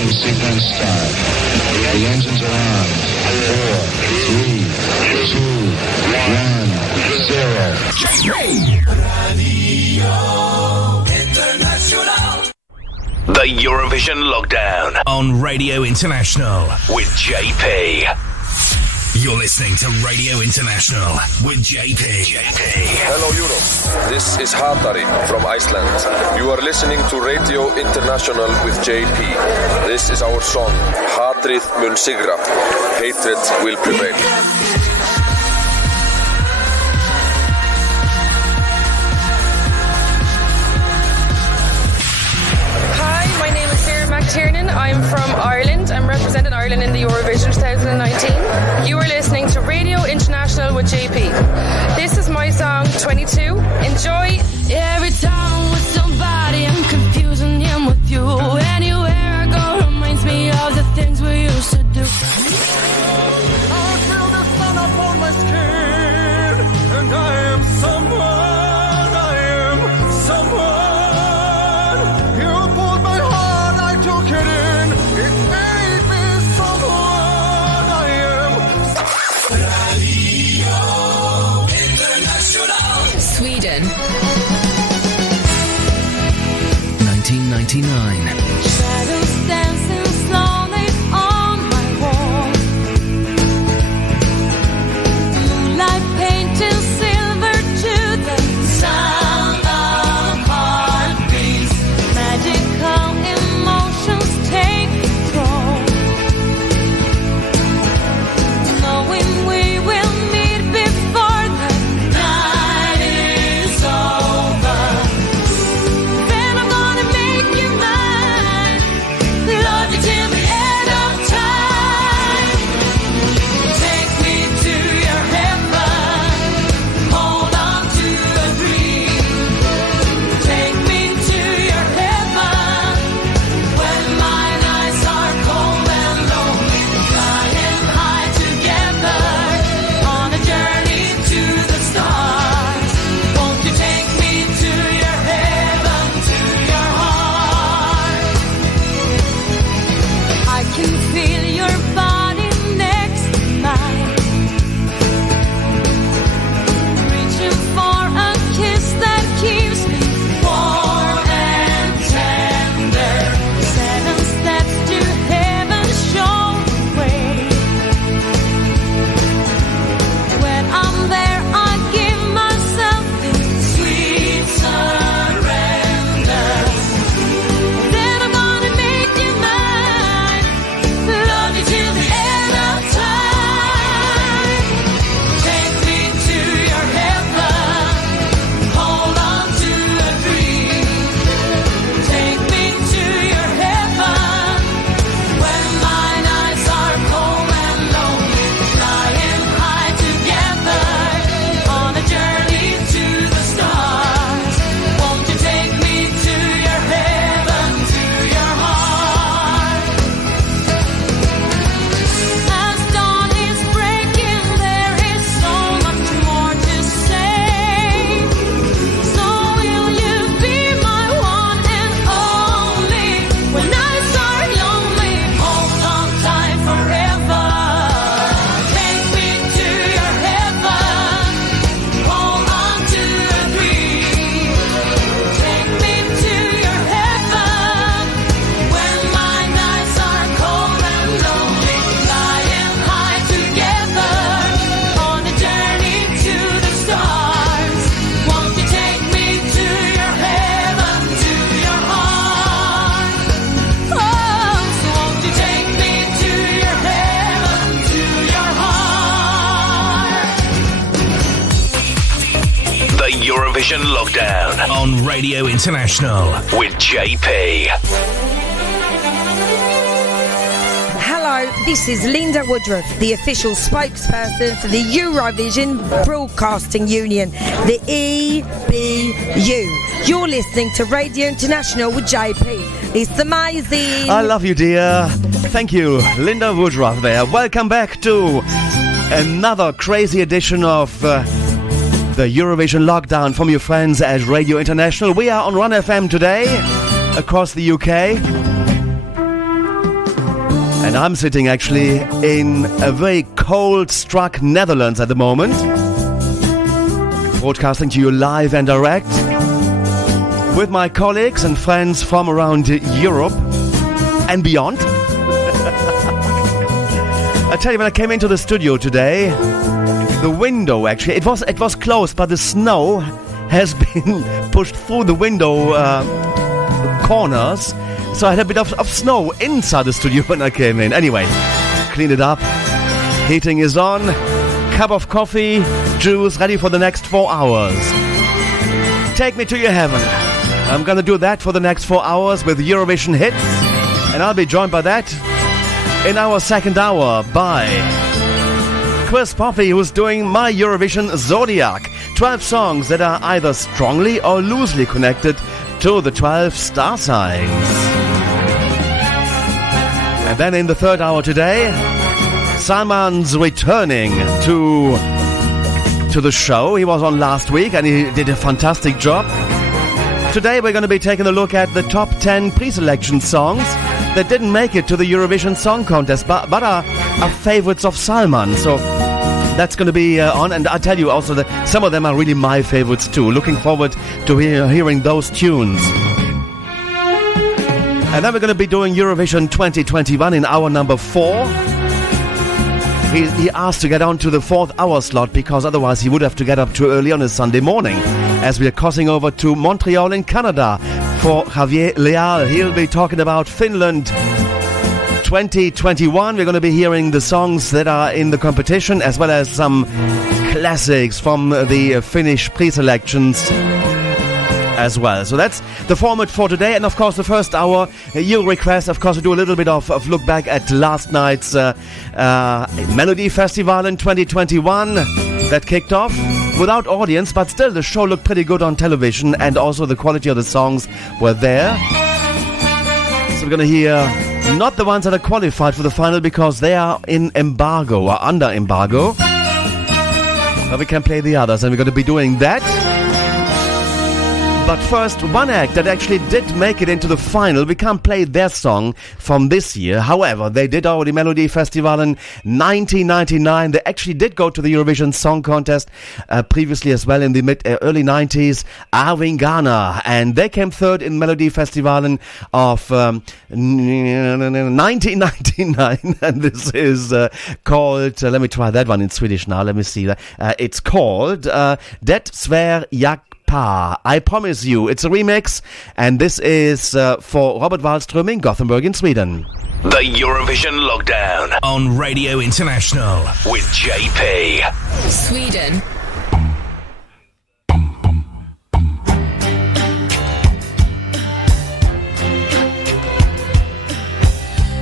ignition sequence start. The engines are on. 4, 3, 2, 1, 0. Radio International. The Eurovision Lockdown on Radio International with JP. You're listening to Radio International with JP. Hello Europe, this is Hatari from Iceland. You are listening to Radio International with JP. This is our song, Hatrið mun sigra. Hatred will prevail. I'm from Ireland. I'm representing Ireland in the Eurovision 2019. You are listening to Radio International with JP. This is my song 22. Enjoy. Every time I'm with somebody, I'm confusing him with you. Anywhere I go reminds me of the things we used to do. I feel the sun upon my skin, and I am someone. Sweden 1999. Shadows dancing slowly on my wall. Moonlight painting silver to the sound of heartbeats. Magical emotions take control. Knowing we will meet before the night is over. Then I'm gonna make you mine. Love you till the end of time. Take me to your heaven. Hold on to a dream. Take me to your heaven. When my nights are cold and lonely, flying high together on a journey to the stars. Won't you take me to your heaven, to your heart? I can feel your body next to mine, reaching for a kiss that keeps me warm and tender. 7 steps to heaven show the way. When I'm there, I give myself this sweet surrender. Then I'm gonna make you mine. Love you till the end of time. Take me to your heaven. Hold on to a dream. Take me to your heaven. When my nights are cold and lonely, flying high together on a journey to the stars. Won't you take me to your heaven, to your heart? As dawn is breaking, there is so much more to say. So will you be my one and only? When nights are lonely, hold on tight forever. Take me to your heaven. Hold on to a dream. Take me to your heaven. When my nights are cold and lonely, flying high together on a journey to the stars. Won't you take me to your heaven, to your heart? Oh, so won't you take me to your heaven, to your heart? The Eurovision Lockdown on Radio International with JP. Hello, this is Linda Woodruff, the official spokesperson for the Eurovision Broadcasting Union, the EBU. You're listening to Radio International with JP. It's amazing. I love you, dear. Thank you, Linda Woodruff there. Welcome back to another crazy edition of the Eurovision Lockdown from your friends at Radio International. We are on Run FM today, across the UK. And I'm sitting actually in a very cold-struck Netherlands at the moment, broadcasting to you live and direct with my colleagues and friends from around Europe and beyond. I tell you, when I came into the studio today, the window actually, it was closed, but the snow has been pushed through the window corners. So I had a bit of snow inside the studio when I came in. Anyway, clean it up. Heating is on. Cup of coffee, juice, ready for the next 4 hours. Take me to your heaven. I'm gonna do that for the next 4 hours with Eurovision hits. And I'll be joined by that in our second hour by Chris Poppe, who's doing My Eurovision Zodiac. 12 songs that are either strongly or loosely connected to the 12 star signs. And then in the third hour today, Salman's returning to the show. He was on last week and he did a fantastic job. Today we're going to be taking a look at the top 10 pre-selection songs that didn't make it to the Eurovision Song Contest, but are favorites of Salman. So that's going to be on, and I tell you also that some of them are really my favorites too. Looking forward to hearing those tunes. And then we're going to be doing Eurovision 2021 in hour number 4. He asked to get on to the 4th hour slot because otherwise he would have to get up too early on a Sunday morning, as we are crossing over to Montreal in Canada for Javier Leal. He'll be talking about Finland 2021. We're going to be hearing the songs that are in the competition as well as some classics from the Finnish pre-selections as well. So that's the format for today. And of course the first hour, you request of course to do a little bit of look back at last night's Melody Festival in 2021 that kicked off without audience, but still the show looked pretty good on television and also the quality of the songs were there. So we're gonna hear not the ones that are qualified for the final because they are in embargo or under embargo, but we can play the others, and we're going to be doing that. But first, one act that actually did make it into the final. We can't play their song from this year. However, they did already Melody Festival in 1999. They actually did go to the Eurovision Song Contest previously as well in the early 90s. Arvin Ghana, and they came third in Melody Festival of 1999. And this is called. Let me try that one in Swedish now. Let me see. It's called Det svär jag. I promise you, it's a remix, and this is for Robert Wallström in Gothenburg in Sweden. The Eurovision Lockdown on Radio International with JP. Sweden.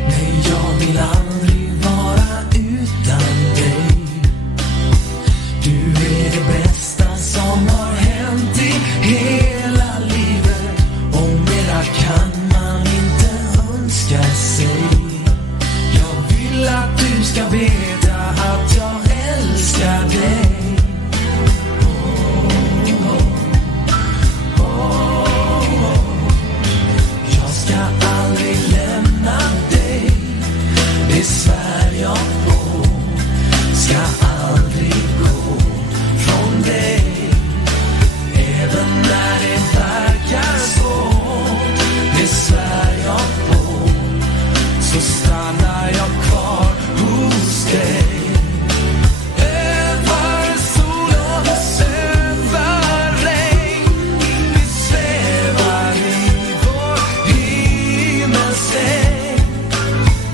Nej, jag vill aldrig vara utan dig. Du är det bästa som har hänt i hela livet, och mera kan man inte önska sig. Jag vill att du ska veta att jag älskar dig. Jag ska aldrig lämna dig, det svär jag på. Ska aldrig gå från dig. Även när det verkar svårt, det svär jag på, så stannar jag kvar hos dig. Över sol och över regn, vi svävar i vår himmelsäng.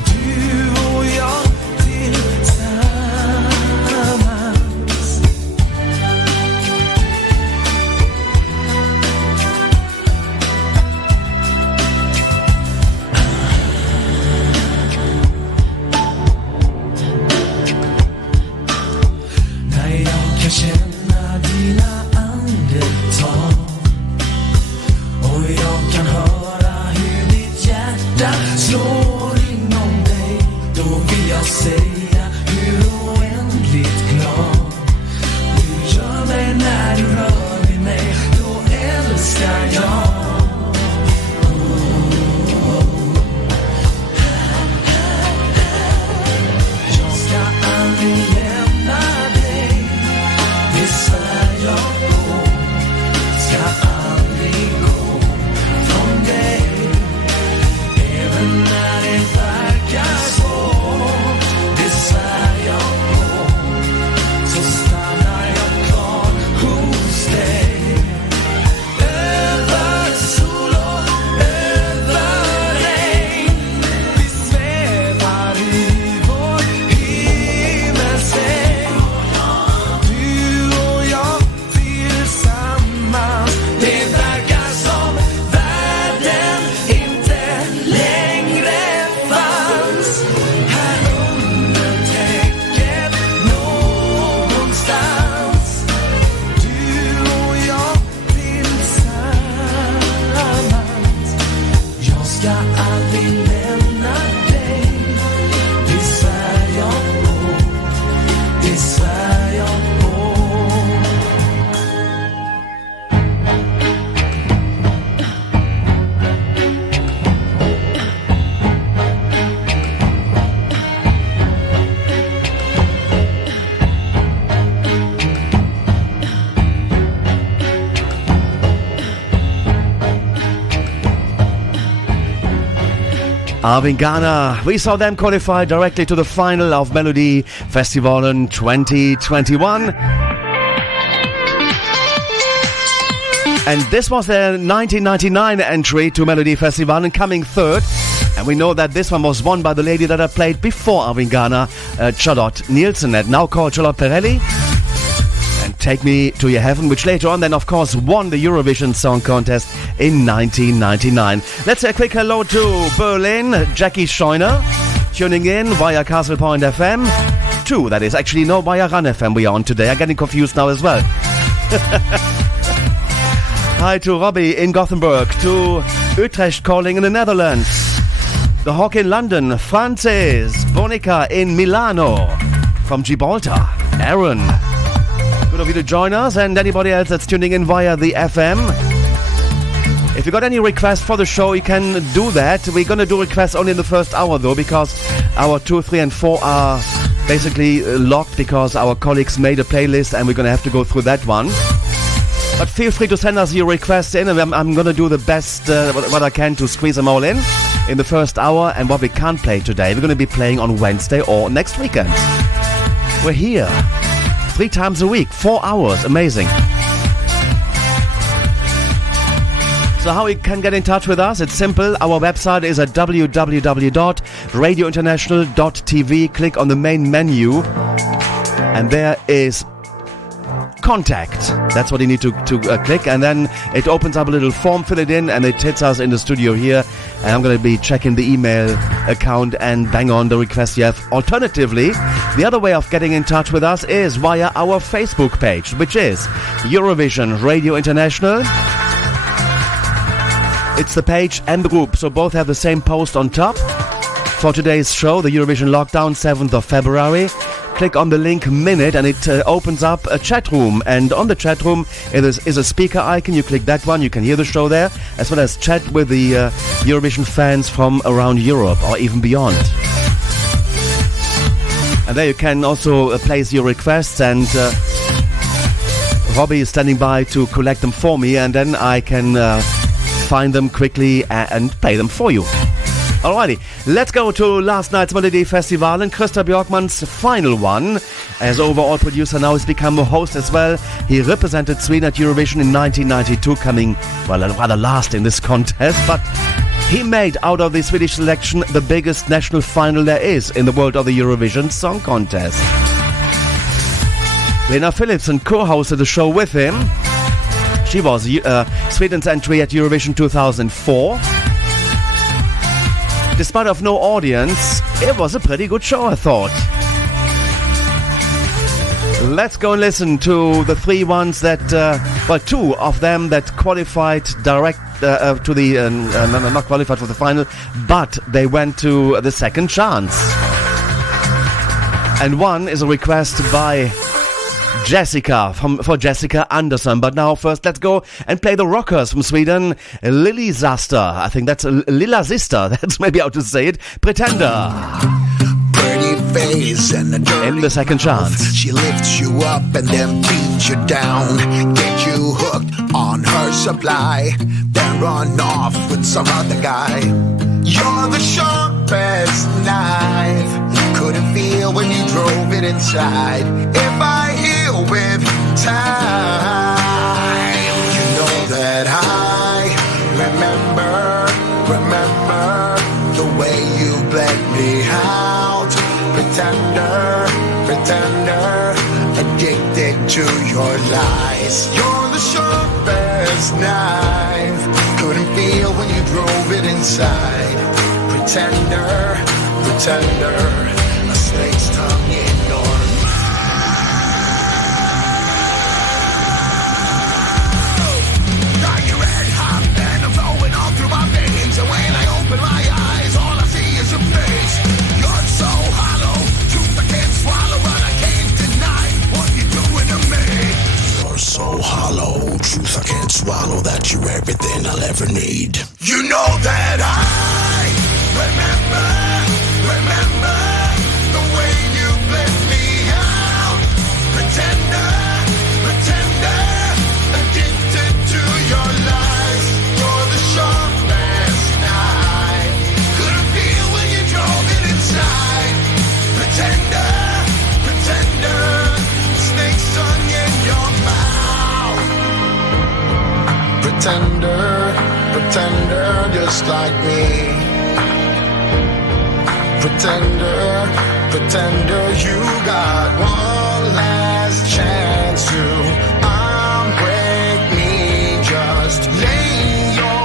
Du och jag tillsammans. När jag kan känna dina andetag, och jag kan höra hur ditt hjärta slår inom dig, då vill jag säga hur oändligt glad du gör mig när du rör vid mig, då älskar jag. kunna aldrig lämna dig. Det svär jag på, det svär jag på. Arvin Ghana, we saw them qualify directly to the final of Melody Festival in 2021. And this was their 1999 entry to Melody Festival and coming third. And we know that this one was won by the lady that I played before Arvin Ghana, Charlotte Nielsen, and now called Charlotte Perrelli. And Take Me to Your Heaven, which later on then of course won the Eurovision Song Contest in 1999. Let's say a quick hello to Berlin, Jackie Scheuner, tuning in via Castle Point FM 2, that is. Actually, no, via Run FM we are on today. I'm getting confused now as well. Hi to Robbie in Gothenburg, to Utrecht calling in the Netherlands, The Hawk in London, Frances, Bonica in Milano, from Gibraltar, Aaron. Good of you to join us, and anybody else that's tuning in via the FM. If you got any requests for the show, you can do that. We're going to do requests only in the first hour though, because hour 2, 3 and 4 are basically locked because our colleagues made a playlist and we're going to have to go through that one. But feel free to send us your requests in, and I'm going to do the best what I can to squeeze them all in the first hour. And what we can't play today, we're going to be playing on Wednesday or next weekend. We're here 3 times a week, 4 hours, amazing. So how you can get in touch with us, it's simple. Our website is at www.radiointernational.tv. Click on the main menu and there is contact. That's what you need to click, and then it opens up a little form, fill it in, and it hits us in the studio here. And I'm going to be checking the email account and bang on the request you have. Alternatively, the other way of getting in touch with us is via our Facebook page, which is Eurovision Radio International. It's the page and the group, so both have the same post on top. For today's show, the Eurovision Lockdown, 7th of February. Click on the link Minute and it opens up a chat room. And on the chat room is a speaker icon. You click that one, you can hear the show there, as well as chat with the Eurovision fans from around Europe or even beyond. And there you can also place your requests, and Robbie is standing by to collect them for me, and then I can find them quickly and play them for you. Alrighty, let's go to last night's Melody Festival and Christa Björkman's final one. As overall producer, now he's become a host as well. He represented Sweden at Eurovision in 1992, coming, well, rather last in this contest, but he made out of the Swedish selection the biggest national final there is in the world of the Eurovision Song Contest. Lena Philipsson co-hosted the show with him. She was Sweden's entry at Eurovision 2004. Despite of no audience, it was a pretty good show, I thought. Let's go and listen to the 3 ones that, 2 of them that qualified direct to the, not qualified for the final, but they went to the second chance. And one is a request by Jessica, for Jessica Andersson. But now first let's go and play the rockers from Sweden. Lily Zaster, I think that's Lilla Zister, that's maybe how to say it. Pretender. Pretty face and a dirty in the second chance. She lifts you up and then beats you down. Get you hooked on her supply, then run off with some other guy. You're the sharpest knife. Couldn't feel when you drove it inside. If I heal with time, you know that I remember the way you bled me out. Pretender, addicted to your lies. You're the sharpest knife. Couldn't feel when you drove it inside. Pretender, a snake's tongue in your mouth. Got your red hot and I'm flowing all through my veins. And when I open my like me. Pretender, pretender, you got one last chance to unbreak me. Just lay your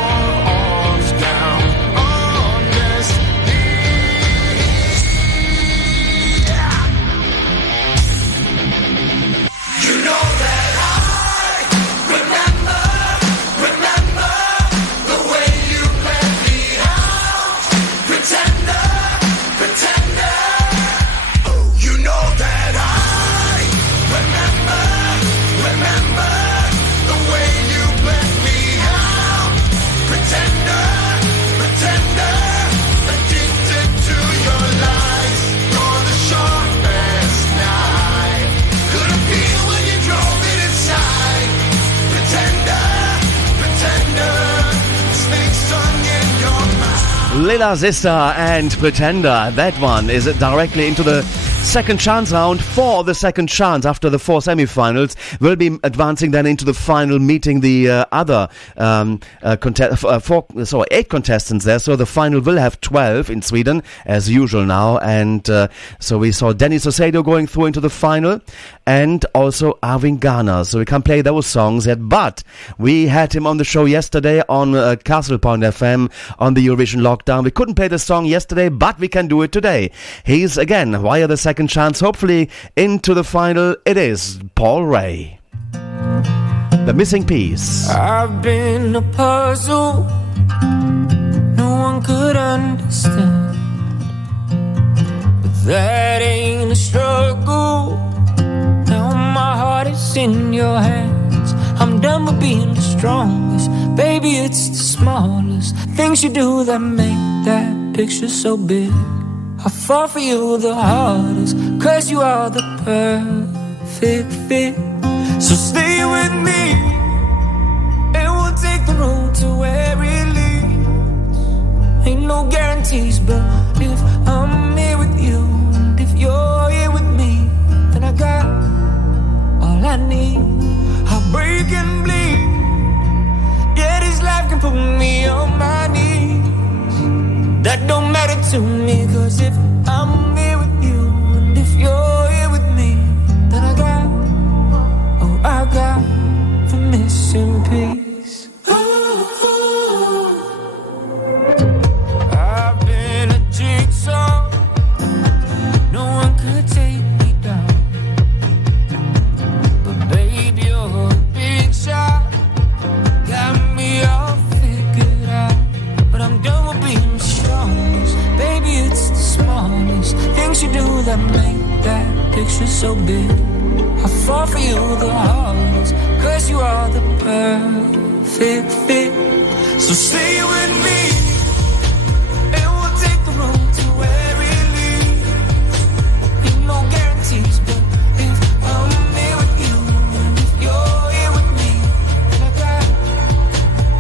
arms down on this knee. You know that I remember the way you let me out. Pretender, pretender. Oh, you know that I remember the way you let me out. Pretender, pretender, addicted to your lies. You're the sharpest knife. Couldn't feel when you drove it inside. Pretender, pretender, snake stung in your mouth. Lila Sister and Pretender. That one is directly into the second chance round. For the second chance after the 4 semi-finals, will be advancing then into the final, meeting the other 8 contestants there. So the final will have 12 in Sweden as usual now, and so we saw Dennis Osedo going through into the final, and also Arvin Garner. So we can't play those songs yet, but we had him on the show yesterday on Castle Point FM on the Eurovision Lockdown. We couldn't play the song yesterday, but we can do it today. He's again via the second chance, hopefully into the final. It is Paul Ray, The Missing Piece. I've been a puzzle no one could understand, but that ain't a struggle. Now my heart is in your hands. I'm done with being the strongest. Baby, it's the smallest things you do that make that picture so big. I fall for you the hardest, 'cause you are the perfect fit. So stay with me, and we'll take the road to where it leads. Ain't no guarantees, but if I'm here with you, and if you're here with me, then I got all I need. I'll break and bleed, yeah, this life can put me on my knees. That don't matter to me, 'cause if I'm here with you, and if you're here with me, then I got the missing piece. I've been a jigsaw, no one could take me down, but baby, you're a big shot, got me all figured out. But I'm done with being the strongest. Baby, it's the smallest things you do that make that picture so big. I fall for you the hardest, 'cause you are the perfect fit. So stay with me, and we'll take the road to where it leads. Ain't no guarantees, but if I'm here with you, and if you're here with me, then I got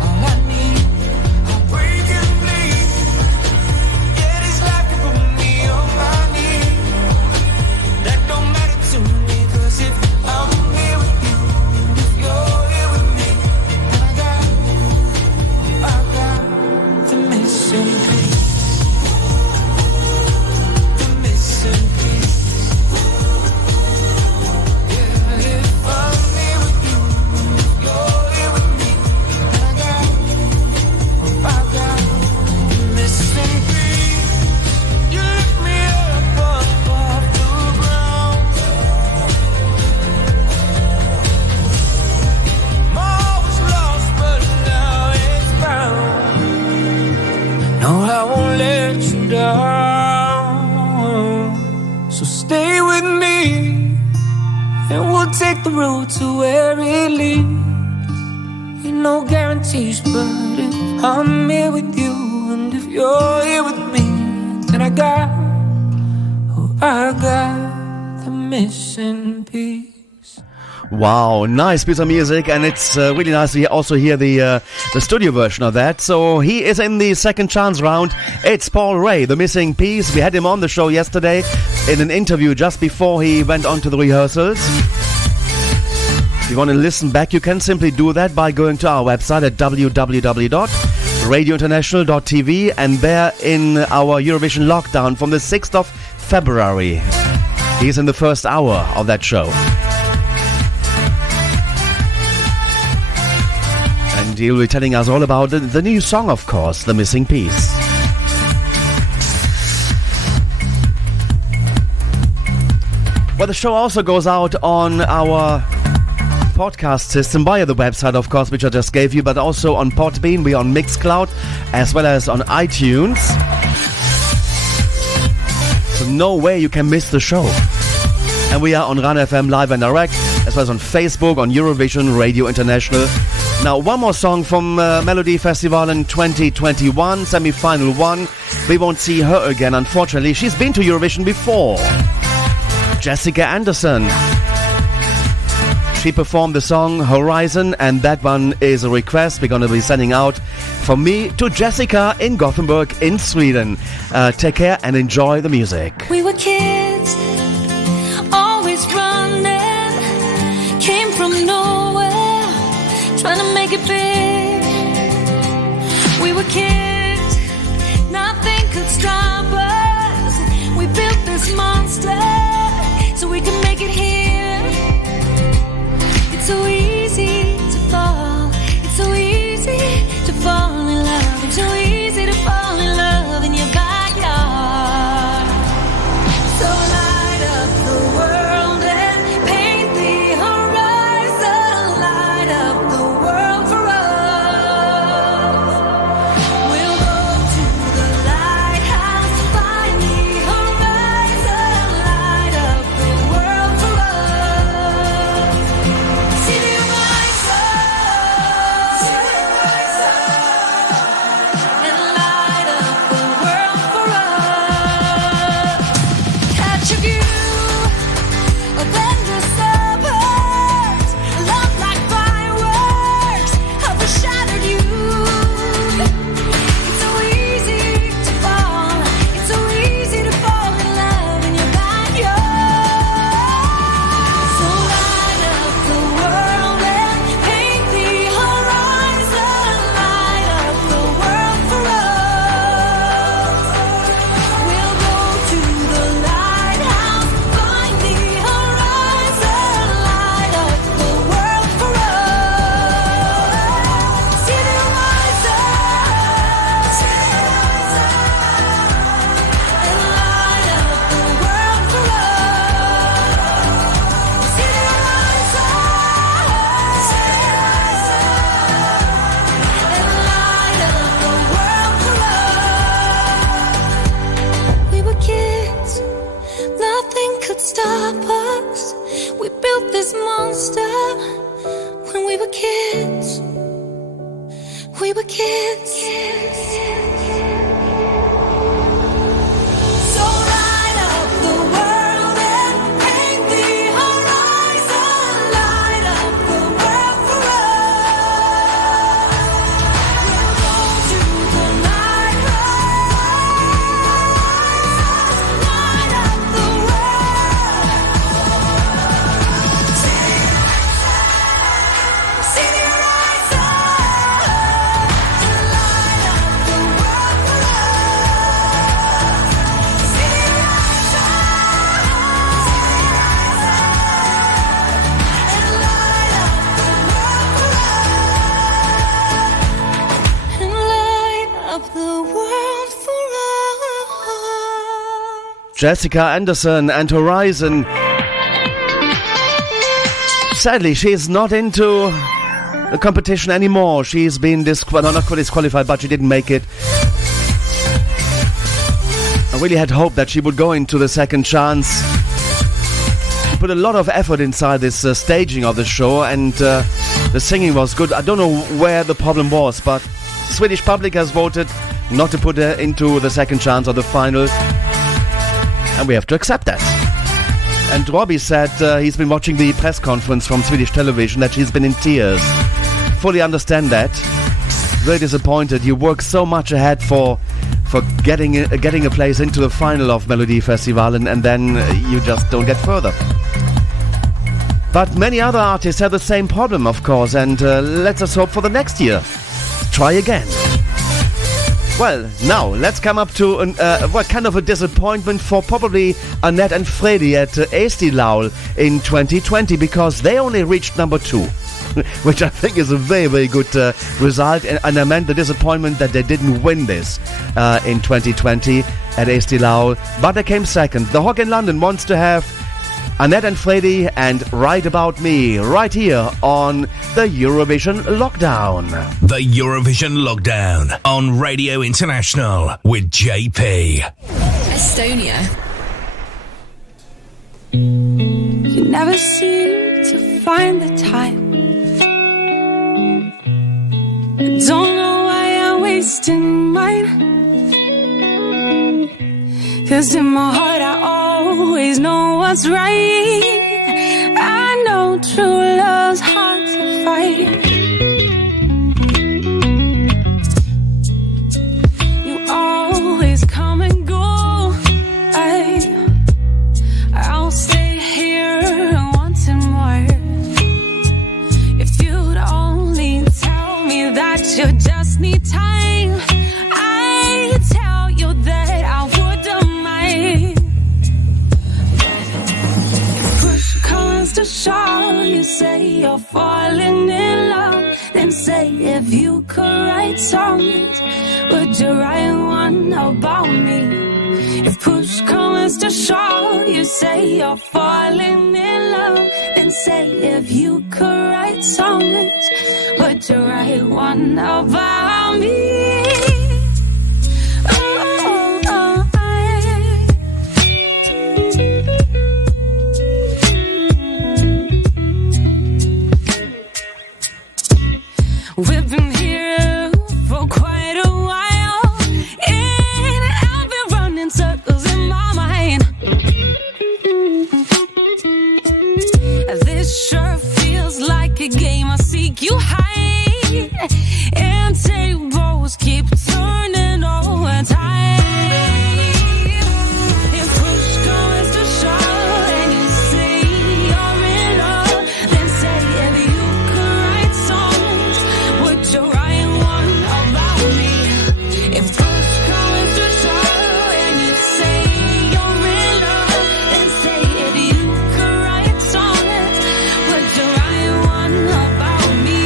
all I need. I'll break and bleed, yeah, this life can put me on my knees. That don't matter to me, 'cause if I'm here with you, and if you're here with me, then I got the missing piece. The missing piece. Yeah, if I'm here with you, and if you're here with me, then I got the missing piece. You lift me up off the ground. More was lost, but now it's found. No, I won't let you down. So stay with me, and we'll take the road to where it leads. Ain't no guarantees, but if I'm here with you, and if you're here with me, then I got the missing piece. Wow, nice piece of music, and it's really nice to also hear the studio version of that. So he is in the second chance round. It's Paul Ray, The Missing Piece. We had him on the show yesterday in an interview just before he went on to the rehearsals. If you want to listen back, you can simply do that by going to our website at www radiointernational.tv, and there in our Eurovision Lockdown from the 6th of February. He's in the first hour of that show. And he'll be telling us all about the new song, of course, The Missing Piece. Well, the show also goes out on our podcast system via the website, of course, which I just gave you, but also on Podbean. We're on Mixcloud as well as on iTunes. So no way you can miss the show. And we are on Run FM live and direct, as well as on Facebook, on Eurovision Radio International. Now, one more song from Melody Festival in 2021, semi-final one. We won't see her again, unfortunately. She's been to Eurovision before. Jessica Anderson. She performed the song Horizon, and that one is a request we're going to be sending out from me to Jessica in Gothenburg in Sweden. Take care and enjoy the music. We were kids, always running, came from nowhere, trying to make it big. We were kids, nothing could stop us. We built this monster so we can make it here. It's so easy to fall. It's so easy to fall in love. It's so easy to fall in love in your backyard. So light up the world and paint the horizon. Light up the world for us. We'll go to the lighthouse, find the horizon. Light up the world for us. See the horizon, and light up the world for us. Catch a view of endless suburbs, love like fireworks, how we shattered you. It's so easy to fall. It's so easy to fall in love in your backyard. So light up the world and paint the horizon. Light up the world for us. We'll go to the lighthouse, find the horizon. Light up the world for us. See the horizon, and light up the world for us. See the horizon, and light up the world for us. We were kids, nothing could stop us. We built this monster when we were kids. We were kids. So light up the world and paint the horizon. Light up the world for us. We'll go to the lighthouse. Light up the world. See the horizon, and light up the world for us. See the horizon, and light up the world for us. And light up the world for us. Jessica Anderson and Horizon. Sadly, she's not into the competition anymore. She's been not disqualified, but she didn't make it. I really had hoped that she would go into the second chance. She put a lot of effort inside this staging of the show, and the singing was good. I don't know where the problem was, but the Swedish public has voted not to put her into the second chance or the final, and we have to accept that. And Robbie said he's been watching the press conference from Swedish television, that she's been in tears. Fully understand that. Very disappointed. You work so much ahead for getting a place into the final of Melody Festival, and then you just don't get further. But many other artists have the same problem, of course, and let's us hope for the next year. Try again. Well, now let's come up to what kind of a disappointment for probably Annette and Freddy at Eesti Laul in 2020, because they only reached number 2, which I think is a very, very good result. And I meant the disappointment that they didn't win this in 2020 at Eesti Laul, but they came second. The Hog in London wants to have Annette and Freddy and Right About Me right here on the Eurovision Lockdown. The Eurovision Lockdown on Radio International with JP. Estonia. You never seem to find the time. I don't know why I'm wasting mine. 'Cause in my heart I always know what's right. I know true love's hard to fight. You always come and go. I'll stay here wanting more. If you'd only tell me that you just need time, I'd tell you that I wouldn't mind. But if push comes to shove, you say you're falling in love, then say if you could write songs, would you write one about me? If push comes to shove, you say you're falling in love, then say if you could write songs, would you write one about me? We've been here for quite a while, and I've been running circles in my mind. This sure feels like a game. I seek you high, and tables keep turning over time. If push comes to shove, and you say you're in love, then say if you could write songs, would you write one about me? If push comes to shove, and you say you're in love, then say if you could write songs, would you write one about me?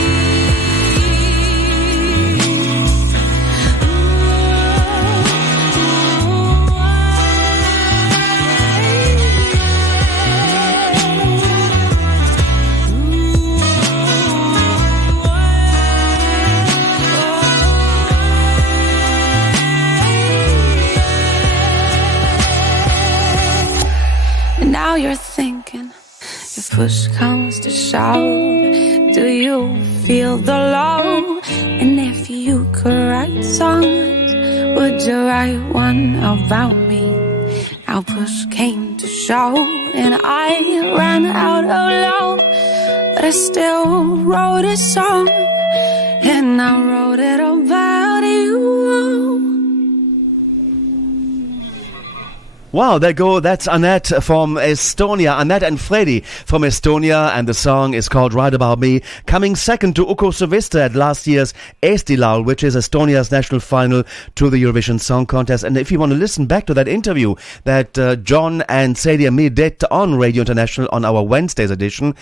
And now you're thinking, if push comes to shove, do you feel the love? And if you could write songs, would you write one about me? Now push came to shove, and I ran out of love, but I still wrote a song, and I wrote it about you. Wow, there go. That's Annette from Estonia. Annette and Freddy from Estonia, and the song is called Right About Me, coming second to Uko Suvista at last year's Eesti Laul, which is Estonia's national final to the Eurovision Song Contest. And if you want to listen back to that interview that John and Sadie and me did on Radio International on our Wednesday's edition,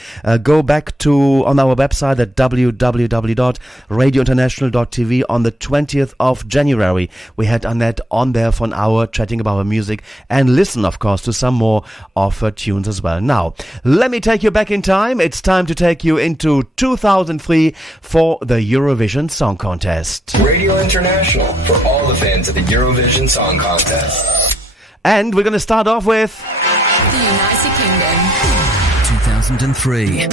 go back to on our website at www.radiointernational.tv on the 20th of January. We had Annette on there for an hour chatting about her music, and listen, of course, to some more of her tunes as well. Now, let me take you back in time. It's time to take you into 2003 for the Eurovision Song Contest. Radio International for all the fans of the Eurovision Song Contest. And we're going to start off with The United Kingdom. 2003.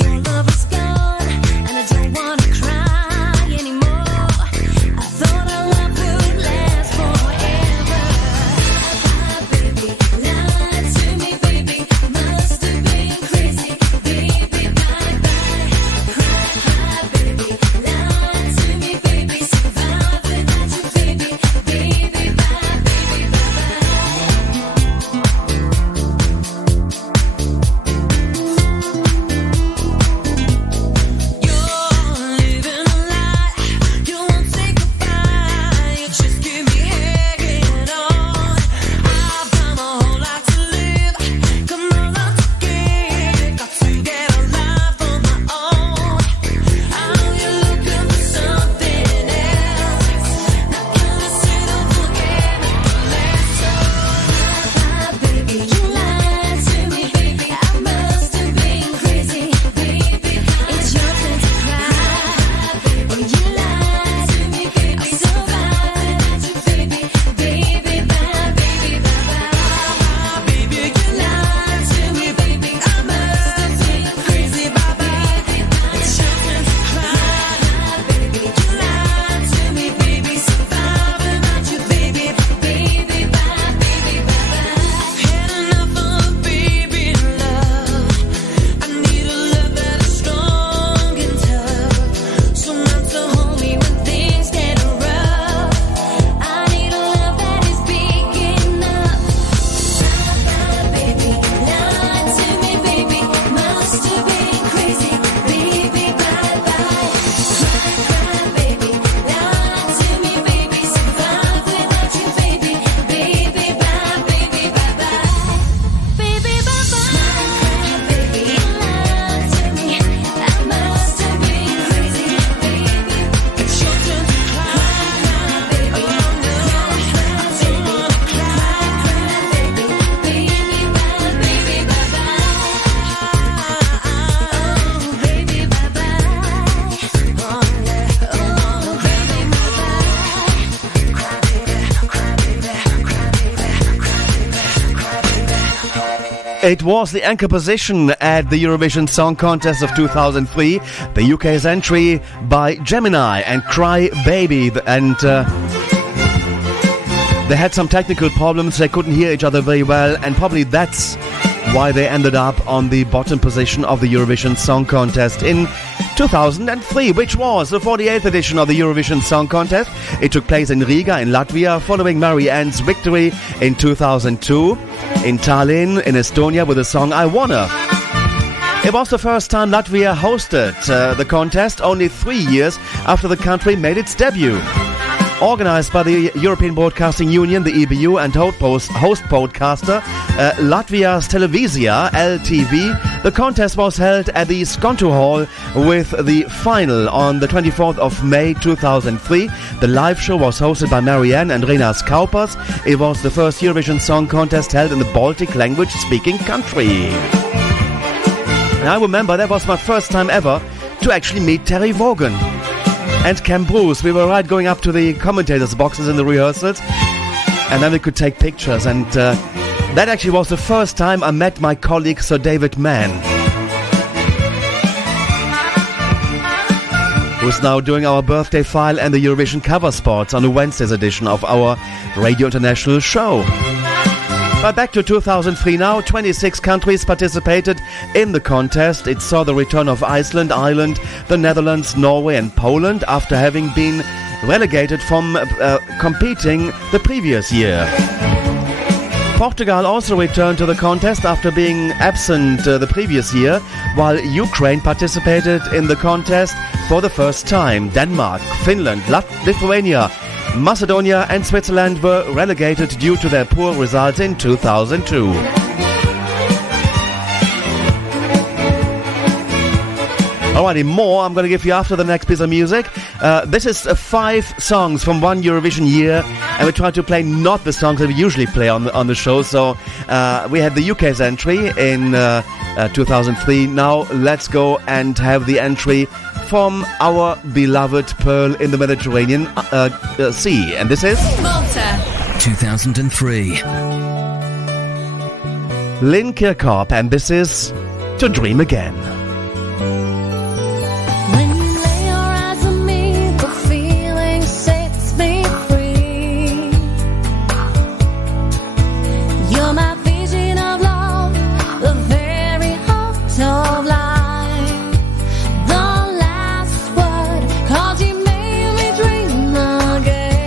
Your love is gone, and I don't wanna cry anymore. It was the anchor position at the Eurovision Song Contest of 2003, the UK's entry by Gemini and Cry Baby, and they had some technical problems, they couldn't hear each other very well, and probably that's why they ended up on the bottom position of the Eurovision Song Contest in 2003, which was the 48th edition of the Eurovision Song Contest. It took place in Riga in Latvia, following Marianne's victory in 2002 in Tallinn in Estonia with the song I Wanna. It was the first time Latvia hosted the contest, only 3 years after the country made its debut. Organised by the European Broadcasting Union, the EBU, and host broadcaster Latvia's Televizija LTV, the contest was held at the Skonto Hall with the final on the 24th of May 2003. The live show was hosted by Marianne and Renas Kaupers. It was the first Eurovision Song Contest held in the Baltic language-speaking country. And I remember that was my first time ever to actually meet Terry Vaughan and Cam Bruce. We were going up to the commentators' boxes in the rehearsals, and then we could take pictures, and that actually was the first time I met my colleague Sir David Mann, who's now doing our birthday file and the Eurovision cover spots on the Wednesday's edition of our Radio International show. But back to 2003 now, 26 countries participated in the contest. It saw the return of Iceland, Ireland, the Netherlands, Norway and Poland after having been relegated from competing the previous year. Portugal also returned to the contest after being absent the previous year, while Ukraine participated in the contest for the first time. Denmark, Finland, Lithuania, Macedonia and Switzerland were relegated due to their poor results in 2002. Alrighty, more I'm going to give you after the next piece of music. This is 5 songs from one Eurovision year, and we try to play not the songs that we usually play on the show. So we had the UK's entry in 2003. Now let's go and have the entry from our beloved Pearl in the Mediterranean Sea. And this is Malta 2003. Lynn Kirkhope, and this is To Dream Again. When you lay your eyes on me, the feeling sets me free. You're my vision of love, the very heart of life. Again.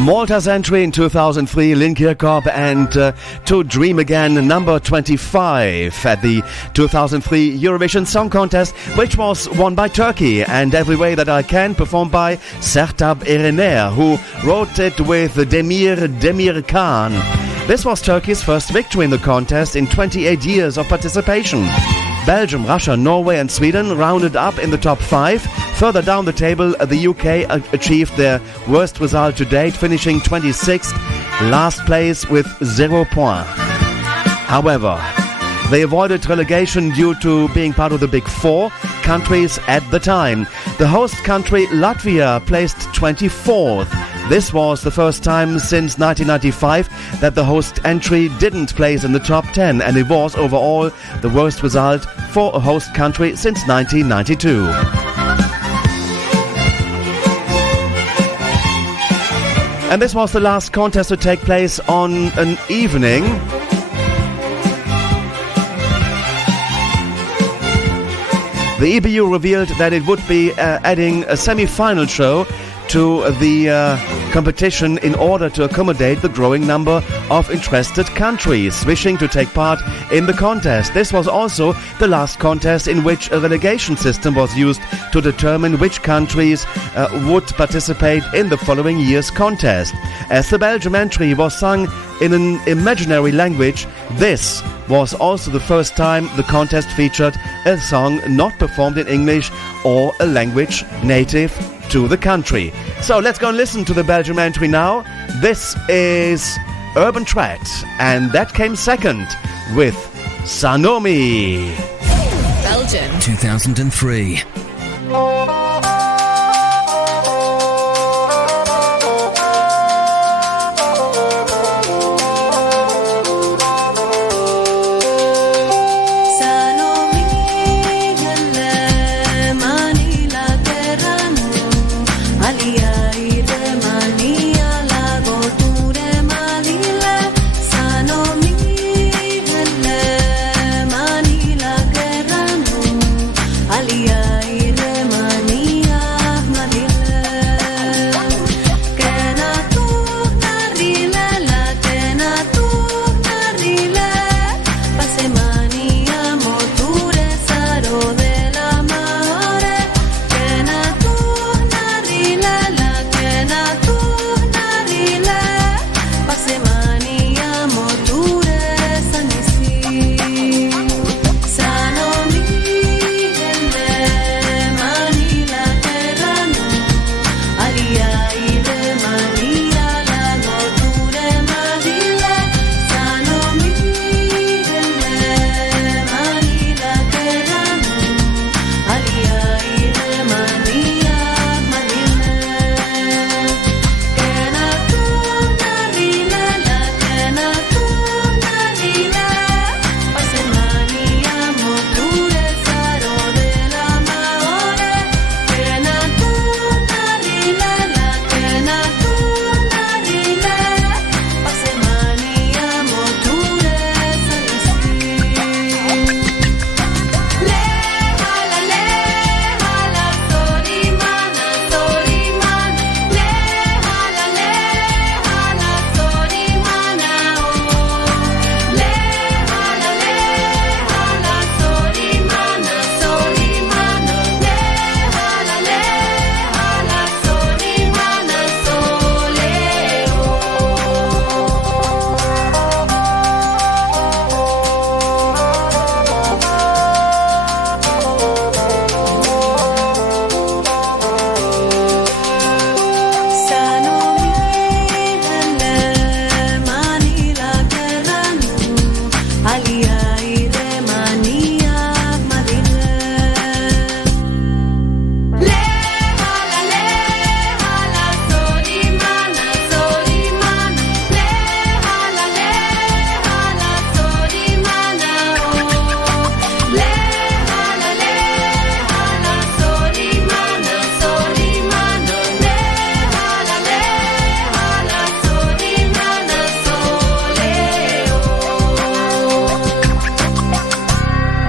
Malta's entry in 2003, Lynn Kirkhope, and To Dream Again, number 25 at the 2003 Eurovision Song Contest, which was won by Turkey, and Every Way That I Can, performed by Sertab Erener, who wrote it with Demir Khan. This was Turkey's first victory in the contest in 28 years of participation. Belgium, Russia, Norway and Sweden rounded up in the top 5. Further down the table, the UK achieved their worst result to date, finishing 26th, last place with 0 points. However, they avoided relegation due to being part of the Big Four countries at the time. The host country, Latvia, placed 24th. This was the first time since 1995 that the host entry didn't place in the top 10, and it was overall the worst result for a host country since 1992. And this was the last contest to take place on an evening. The EBU revealed that it would be adding a semi-final show to the competition in order to accommodate the growing number of interested countries wishing to take part in the contest. This was also the last contest in which a relegation system was used to determine which countries would participate in the following year's contest. As the Belgium entry was sung in an imaginary language, this was also the first time the contest featured a song not performed in English or a language native to the country. So let's go and listen to the Belgium entry now. This is Urban Threat, and that came second with Sanomi. Belgium 2003.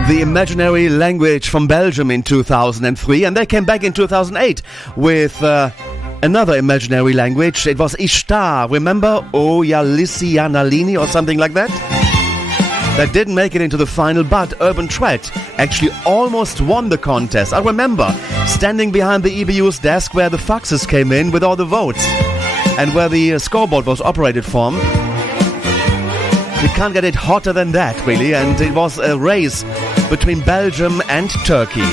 The Imaginary Language from Belgium in 2003, and they came back in 2008 with another imaginary language. It was Ishtar. Remember? Oya Lisianalini or something like that? That didn't make it into the final, but Urban Threat actually almost won the contest. I remember standing behind the EBU's desk where the faxes came in with all the votes and where the scoreboard was operated from. We can't get it hotter than that, really, and it was a race between Belgium and Turkey.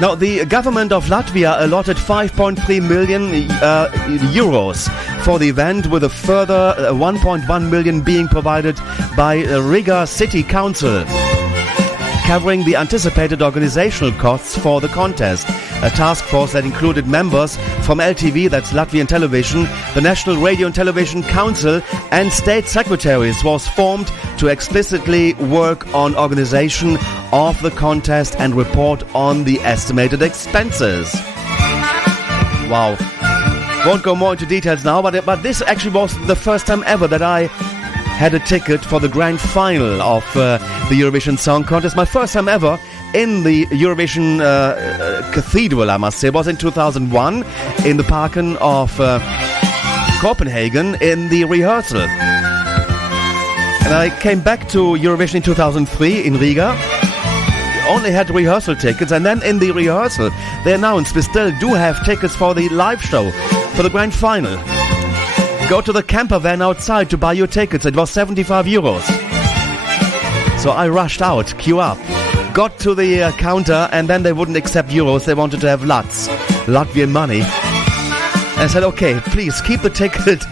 Now, the government of Latvia allotted 5.3 million euros for the event, with a further 1.1 million being provided by Riga City Council, covering the anticipated organizational costs for the contest. A task force that included members from LTV, that's Latvian Television, the National Radio and Television Council, and state secretaries was formed to explicitly work on organization of the contest and report on the estimated expenses. Wow. Won't go more into details now, but this actually was the first time ever that I had a ticket for the grand final of the Eurovision Song Contest. My first time ever in the Eurovision Cathedral, I must say. It was in 2001 in the Parken of Copenhagen in the rehearsal. And I came back to Eurovision in 2003 in Riga. Only had rehearsal tickets, and then in the rehearsal they announced we still do have tickets for the live show, for the grand final. Go to the camper van outside to buy your tickets. It was 75 euros. So I rushed out, queue up, got to the counter, and then they wouldn't accept euros. They wanted to have Lats, Latvian money. And I said, okay, please keep the ticket.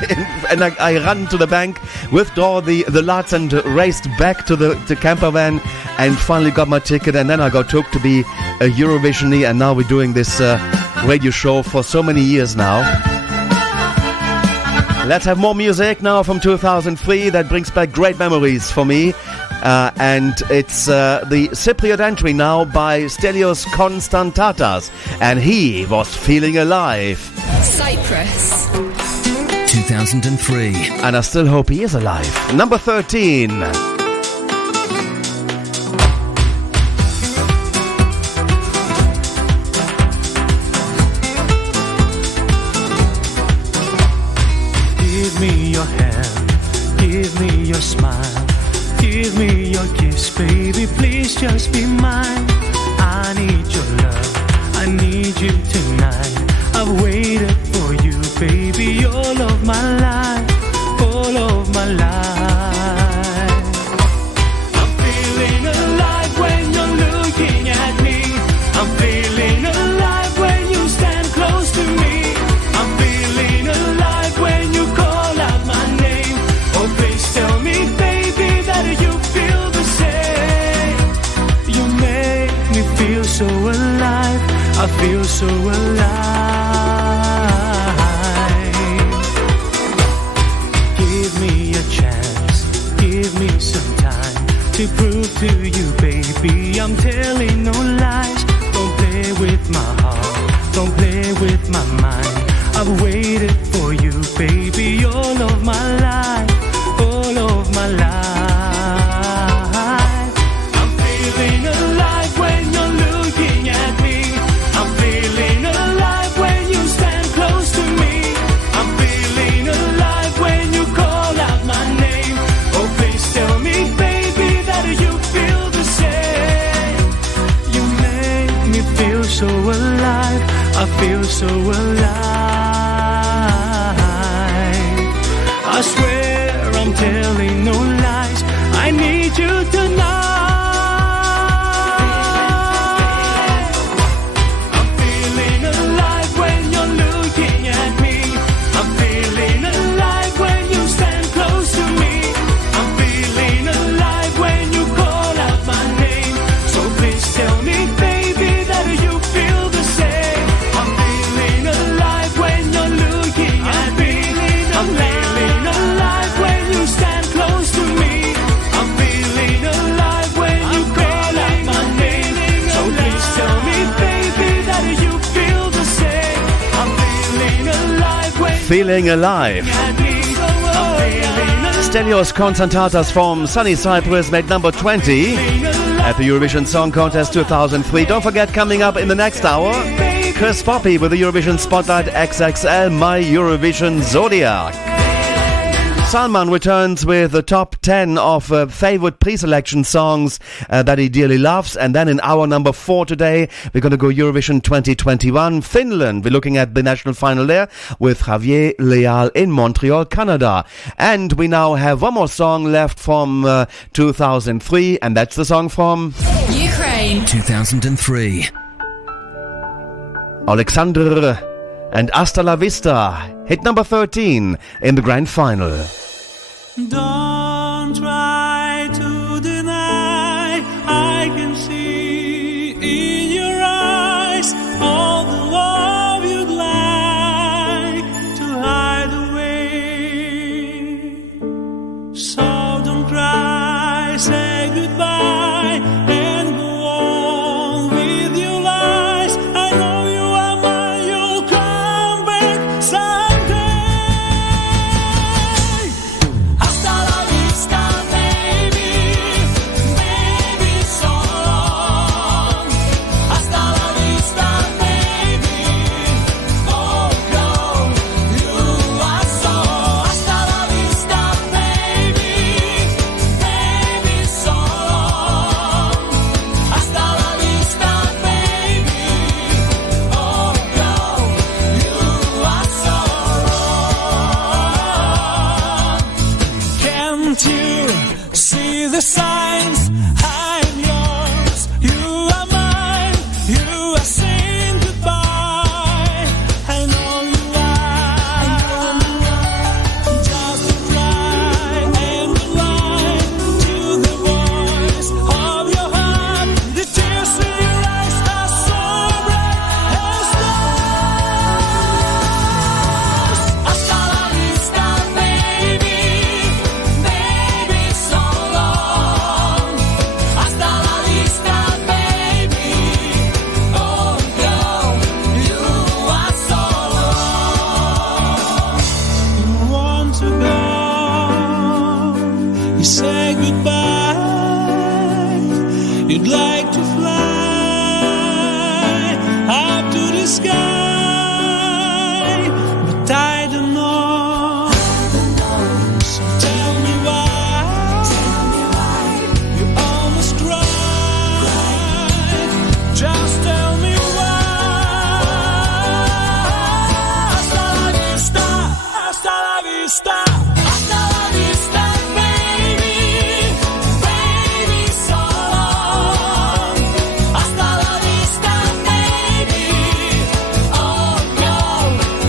And I ran to the bank, withdraw the Lats, and raced back to the camper van, and finally got my ticket. And then I got took to be a Eurovision-y, and now we're doing this radio show for so many years now. Let's have more music now from 2003 that brings back great memories for me. And it's the Cypriot entry now by Stelios Konstantatas, and he was feeling alive. Cyprus. 2003. And I still hope he is alive. Number 13. Give me your hand, give me your smile, give me your kiss, baby, please just be mine. I need your love, I need you tonight. I've waited for you, baby, all of my life, all of my life. I'm feeling alive when you're looking at me. I'm feeling alive when you stand close to me. I'm feeling alive when you call out my name. Oh, please tell me, baby, that you feel the same. You make me feel so alive. I feel so alive. Give me a chance, give me some time to prove to you, baby, I'm telling no lies. Don't play with my heart, don't play with my mind. I've waited for you, baby, all of my life, all of my life. I'm feeling alive when you're looking at me. I'm feeling alive when you stand close to me. I'm feeling alive when you call out my name. Oh, please tell me, baby, that you feel the same. You make me feel so alive. I feel so alive. I swear I'm telling no lies. I need you tonight. I'm feeling alive when you're looking at me. I'm feeling alive when you stand close to me. I'm feeling alive when you call out my name. So please tell me, baby, that you feel the same. I'm feeling alive when you're looking at me. I'm feeling alive when you stand close to me. I'm feeling alive Feeling Alive. Stelios Konstantatas from Sunny Cyprus made number 20 at the Eurovision Song Contest 2003. Don't forget, coming up in the next hour, Chris Poppe with the Eurovision Spotlight XXL, My Eurovision Zodiac. Salman returns with the top 10 of favorite pre-selection songs that he dearly loves. And then in hour number 4 today, we're going to go Eurovision 2021. Finland, we're looking at the national final there with Javier Leal in Montreal, Canada. And we now have one more song left from 2003, and that's the song from Ukraine 2003. Alexander and Hasta la Vista, hit number 13 in the grand final. Don't try to deny, I can see in your eyes all the love you'd like to hide away. So don't cry, say goodbye and go on with your lies. I know you are mine, you'll come back someday. Hasta la vista, baby, baby, so long. Hasta la vista, baby, oh no, you are so. Hasta la vista, baby, baby, so long. Hasta la vista, baby, oh no, you are so wrong. Can't you see the signs? I'm yours, you are mine, you are saying goodbye. I know you are. Just try and lie to the voice of your heart. The tears in your eyes are so bright as stars. Hasta la vista, baby, baby, so long. Hasta la vista, baby, oh no, you are so wrong. You want to go, you say goodbye. You'd like to fly up to the sky, but I don't know. So tell me why you almost cried. Just tell me why. Hasta la vista, hasta la vista, hasta la vista, baby, baby, so long. Hasta la vista, baby, oh no,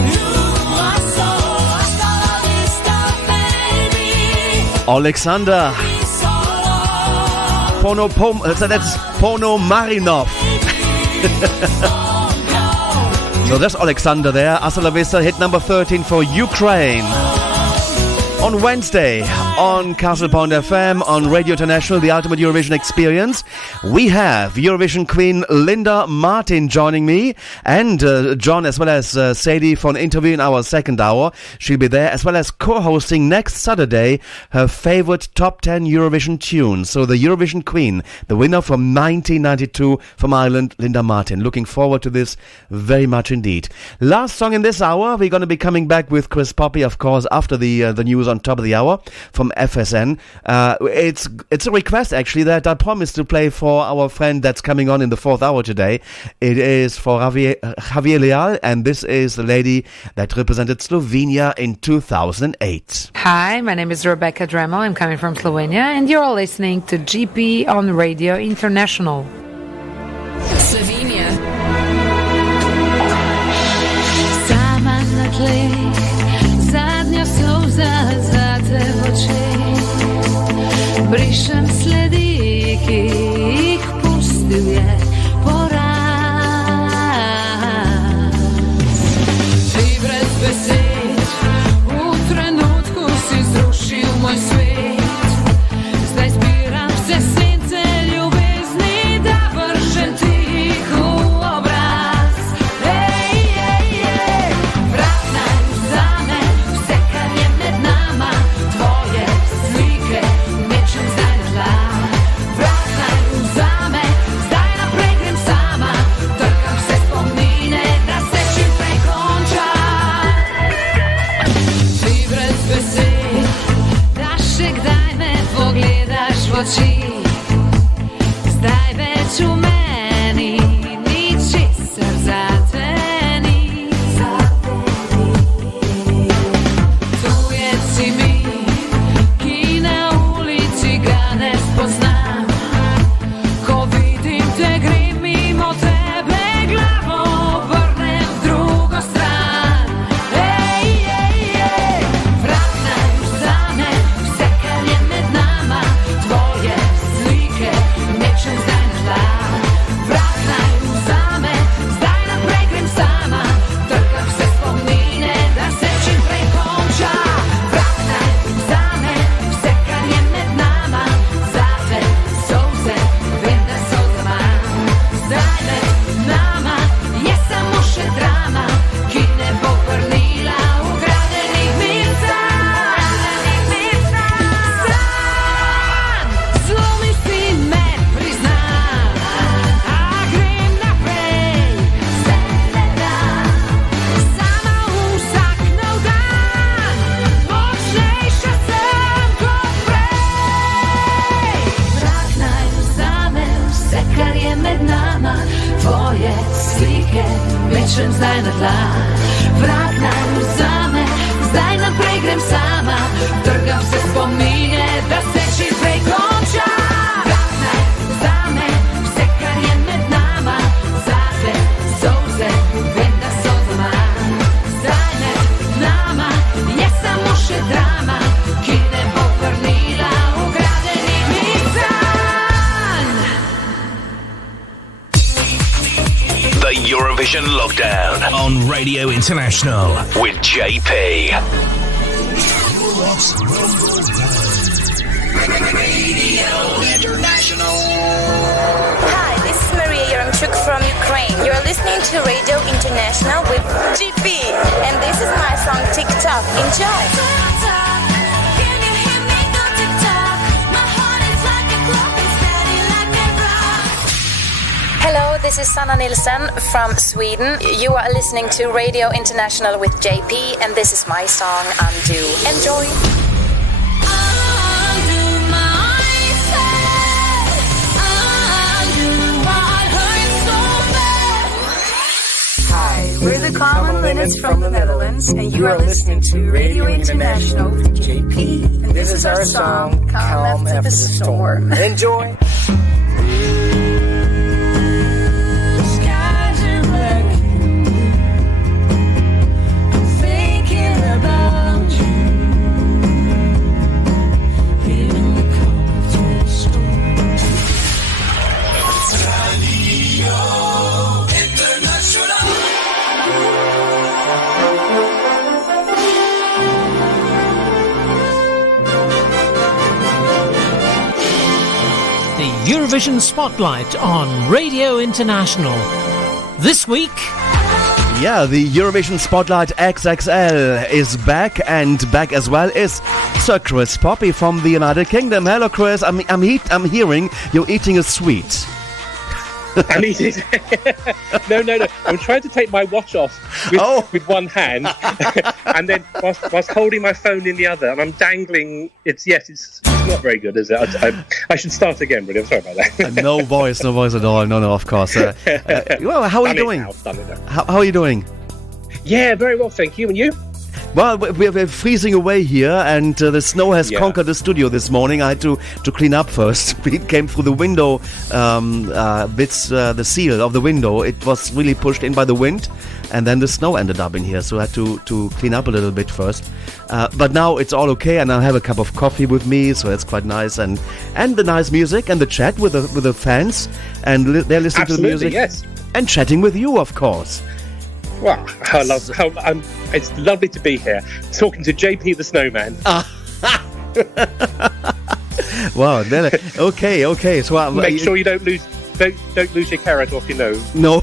you are so. Hasta la vista, baby, Alexander so long. that's Ponomarinov. So that's Alexander there. Hasta la Vista, hit number 13 for Ukraine. On Wednesday, on Castle Point FM, on Radio International, the Ultimate Eurovision Experience, we have Eurovision Queen Linda Martin joining me, and John, as well as Sadie, for an interview in our second hour. She'll be there, as well as co-hosting next Saturday her favorite top 10 Eurovision tunes. So the Eurovision Queen, the winner from 1992 from Ireland, Linda Martin. Looking forward to this very much indeed. Last song in this hour, we're going to be coming back with Chris Poppe, of course, after the news on top of the hour from FSN. It's a request actually that I promised to play for our friend that's coming on in the fourth hour today. It is for Javier Leal, and this is the lady that represented Slovenia in 2008. Hi, my name is Rebecca Dremel. I'm coming from Slovenia, and you're all listening to GP on Radio International. Slovenia. Sama na tleh, zadnja solza zate v očeh. Brišem sledi, ki jih pustil je poraz. Ti brez besed, v trenutku si zrušil moj svet. Zdaj zbiram vse sence ljubezni, da on Radio International with JP. Hi, this is Maria Yaramchuk from Ukraine. You're listening to Radio International with GP, and this is my song TikTok. Enjoy! Hello, this is Sanna Nilsson from Sweden. You are listening to Radio International with JP, and this is my song Undo. Enjoy! Hi, we're the Common Linnets from the Netherlands, and you are listening to Radio International with JP. And this is our song, Calm After the Storm. Enjoy! Eurovision Spotlight on Radio International. This week... Yeah, the Eurovision Spotlight XXL is back, and back as well is Sir Chris Poppe from the United Kingdom. Hello, Chris. I'm hearing you're eating a sweet. I'm eating. No. I'm trying to take my watch off with one hand, and then whilst holding my phone in the other, and I'm dangling. It's not very good, is it? I should start again, really. I'm sorry about that. No voice at all. No, of course. Well, how are you doing? How are you doing? Yeah, very well, thank you. And you? Well, we're freezing away here, and the snow has conquered the studio this morning. I had to clean up first. It came through the window, the seal of the window. It was really pushed in by the wind, and then the snow ended up in here, so I had to clean up a little bit first. But now it's all okay, and I have a cup of coffee with me, so it's quite nice, and the nice music and the chat with the fans, and they're listening to the music, yes, and chatting with you, of course. Wow, it's lovely to be here, talking to JP the Snowman. Wow, okay. So make sure you don't lose your carrot off your nose. No.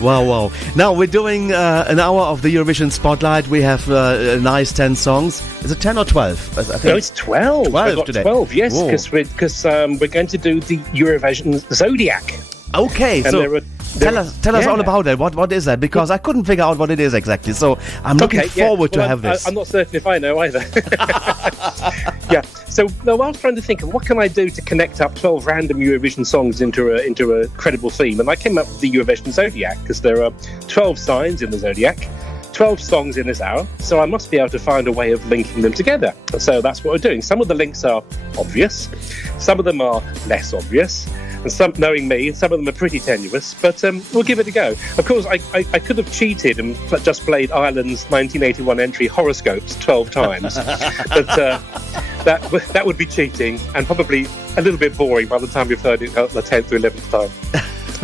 Wow. Now we're doing an hour of the Eurovision Spotlight. We have a nice 10 songs. Is it 10 or 12? I think. No, it's 12. 12 today. 12, yes, because we're going to do the Eurovision Zodiac. Okay, and so tell us all about it. What is that? Because I couldn't figure out what it is exactly. So I'm looking forward to have this. I'm not certain if I know either. Yeah. So I was trying to think of what can I do to connect up 12 random Eurovision songs into a credible theme, and I came up with the Eurovision Zodiac because there are 12 signs in the Zodiac. 12 songs in this hour, so I must be able to find a way of linking them together. So that's what we're doing. Some of the links are obvious, some of them are less obvious, and some, knowing me, some of them are pretty tenuous, but we'll give it a go. Of course, I could have cheated and just played Ireland's 1981 entry Horoscopes 12 times, but that would be cheating and probably a little bit boring by the time we've heard it the 10th or 11th time.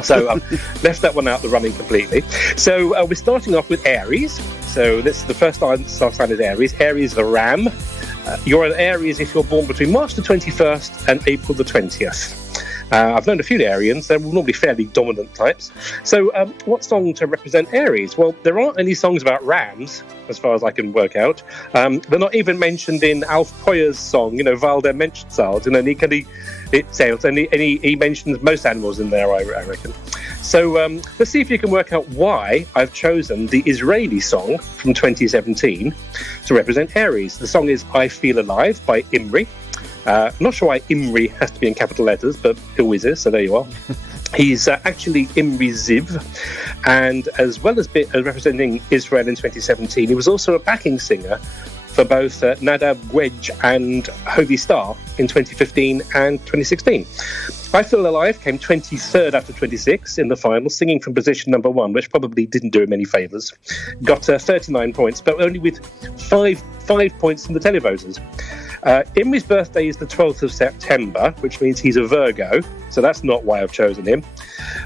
So left that one out the running completely. So we're starting off with Aries. So this the first sign is Aries. Aries, the ram. You're an Aries if you're born between March the 21st and April the 20th. I've known a few Arians. They're normally fairly dominant types. So what song to represent Aries? Well, there aren't any songs about rams, as far as I can work out. They're not even mentioned in Alf Poyer's song, Val der Menschenzahl. He mentions most animals in there, I reckon. So let's see if you can work out why I've chosen the Israeli song from 2017 to represent Aries. The song is I Feel Alive by Imri. I'm not sure why Imri has to be in capital letters, but it always is, so there you are. He's actually Imri Ziv, and as well as representing Israel in 2017, he was also a backing singer for both Nadav Gwedge and Hovi Star in 2015 and 2016. I Feel Alive came 23rd after 26 in the final, singing from position number 1, which probably didn't do him any favours. Got 39 points, but only with five points from the televoters. Imri's birthday is the 12th of September, which means he's a Virgo, so that's not why I've chosen him.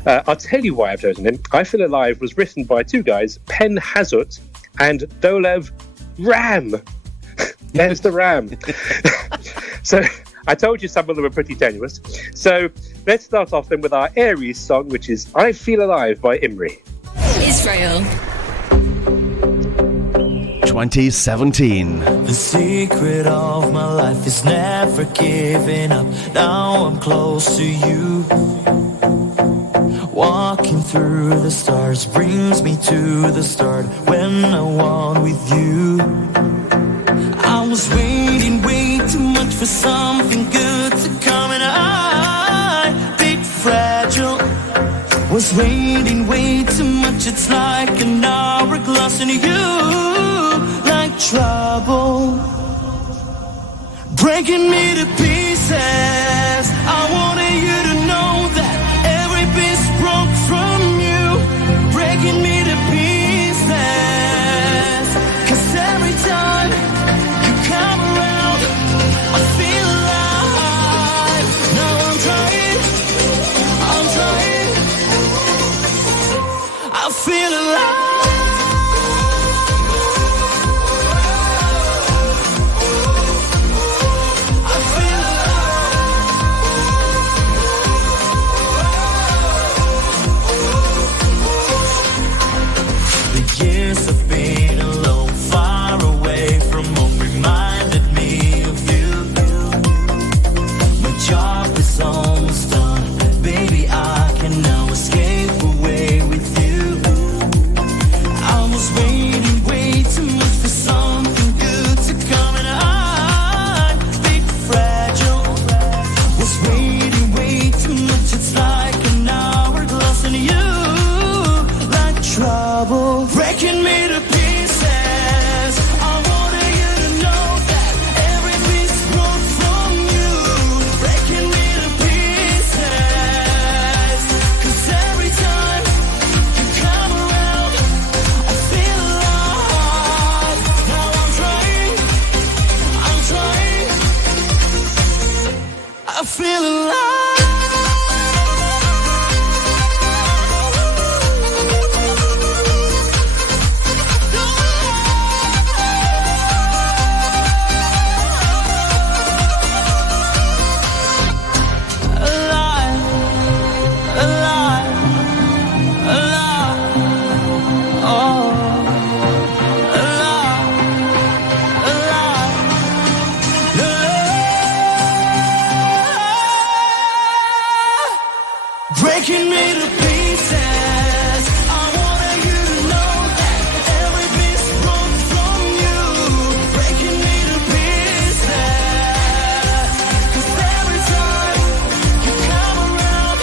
I'll tell you why I've chosen him. I Feel Alive was written by two guys, Pen Hazut and Dolev Ram. There's the Ram. So I told you some of them were pretty tenuous. So let's start off then with our Aries song, which is I Feel Alive by Imri. Israel. 2017. The secret of my life is never giving up. Now I'm close to you. Walking through the stars brings me to the start when I walk with you. I was waiting way too much for something good to come, and I, bit fragile, was waiting way too much. It's like an hourglass in you, like trouble, breaking me to pieces. I wanted you to know that every piece broke from you, breaking me to pieces. 'Cause every time you come around, I feel alive. Now I'm trying, I feel alive. Years of being alone, far away from home, reminded me of you. My job is almost done, baby, I can now escape away with you. I was waiting way too much for something good to come, and I'm big fragile, was waiting way too much. It's like an hourglass in you, like trouble, breaking me to pieces. I wanted you to know that every piece broke from you, breaking me to pieces. 'Cause every time you come around, I feel alive. Now I'm trying, I feel alive. Breaking me to pieces. I wanted you to know that every piece broke from you, breaking me to pieces. 'Cause every time you come around,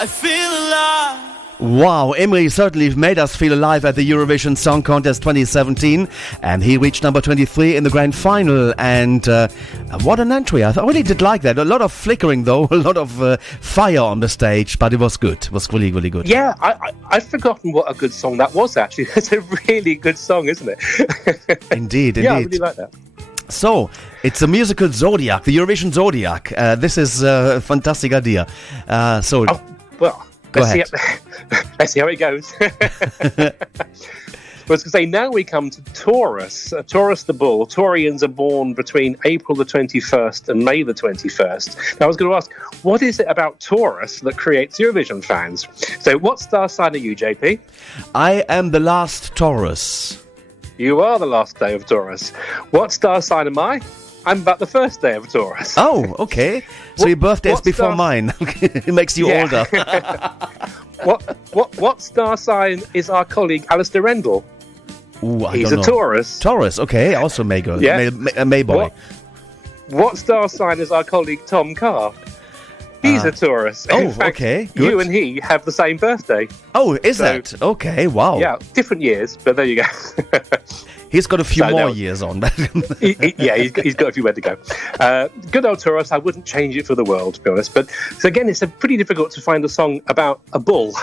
I feel alive. Wow, Imri certainly made us feel alive at the Eurovision Song Contest 2017, and he reached number 23 in the grand final, and what an entry. I really did like that. A lot of flickering though, a lot of fire on the stage, but it was good. It was really, really good. Yeah, I'd forgotten what a good song that was, actually. It's a really good song, isn't it? Indeed, Yeah, I indeed. really like that. So, it's a musical Zodiac, the Eurovision Zodiac. This is a fantastic idea. Well, Go let's ahead. let's see how it goes. I was going to say, now we come to Taurus. Taurus the bull. Taurians are born between April the 21st and May the 21st. Now, I was going to ask, what is it about Taurus that creates Eurovision fans? So, what star sign are you, JP? I am the last Taurus. You are the last day of Taurus. What star sign am I? I'm about the first day of Taurus. Oh, okay. So your birthday is before star- mine. It makes you older. What star sign is our colleague Alistair Rendell? Ooh, I He's don't a know. Taurus. Taurus, okay. Also May girl. Yeah. May boy. What star sign is our colleague Tom Carr? He's a Taurus. Oh, In fact, okay. You Good. and he have the same birthday. Oh, is that? Okay, wow. Yeah, different years, but there you go. He's got a few So more no. years on. He's got a few way to go. Good old Taurus, I wouldn't change it for the world, to be honest. But so again, it's pretty difficult to find a song about a bull.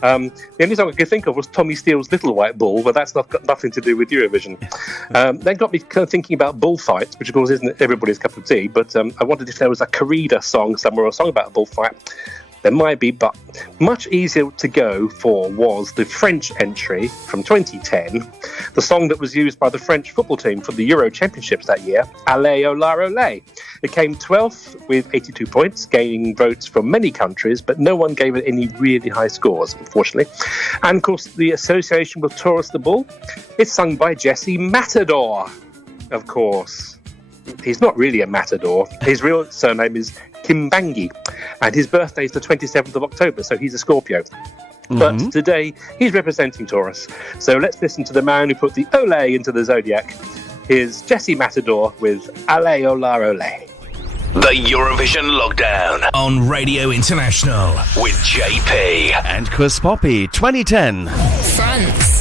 The only song I could think of was Tommy Steele's Little White Bull, but that's got nothing to do with Eurovision. That got me kind of thinking about bullfights, which of course isn't everybody's cup of tea, but I wondered if there was a corrida song somewhere, or a song about a bullfight. There might be, but much easier to go for was the French entry from 2010, the song that was used by the French football team for the Euro Championships that year, Allez, Ola, Olé. It came 12th with 82 points, gaining votes from many countries, but no one gave it any really high scores, unfortunately. And of course, the association with Taurus the Bull, it's sung by Jesse Matador, of course. He's not really a matador. His real surname is Kimbangi, and his birthday is the 27th of October, so he's a Scorpio. But today, he's representing Taurus. So let's listen to the man who put the Olé into the Zodiac. Here's Jesse Matador with Allez, Ola, Olé. The Eurovision Lockdown on Radio International with JP and Chris Poppe, 2010. France.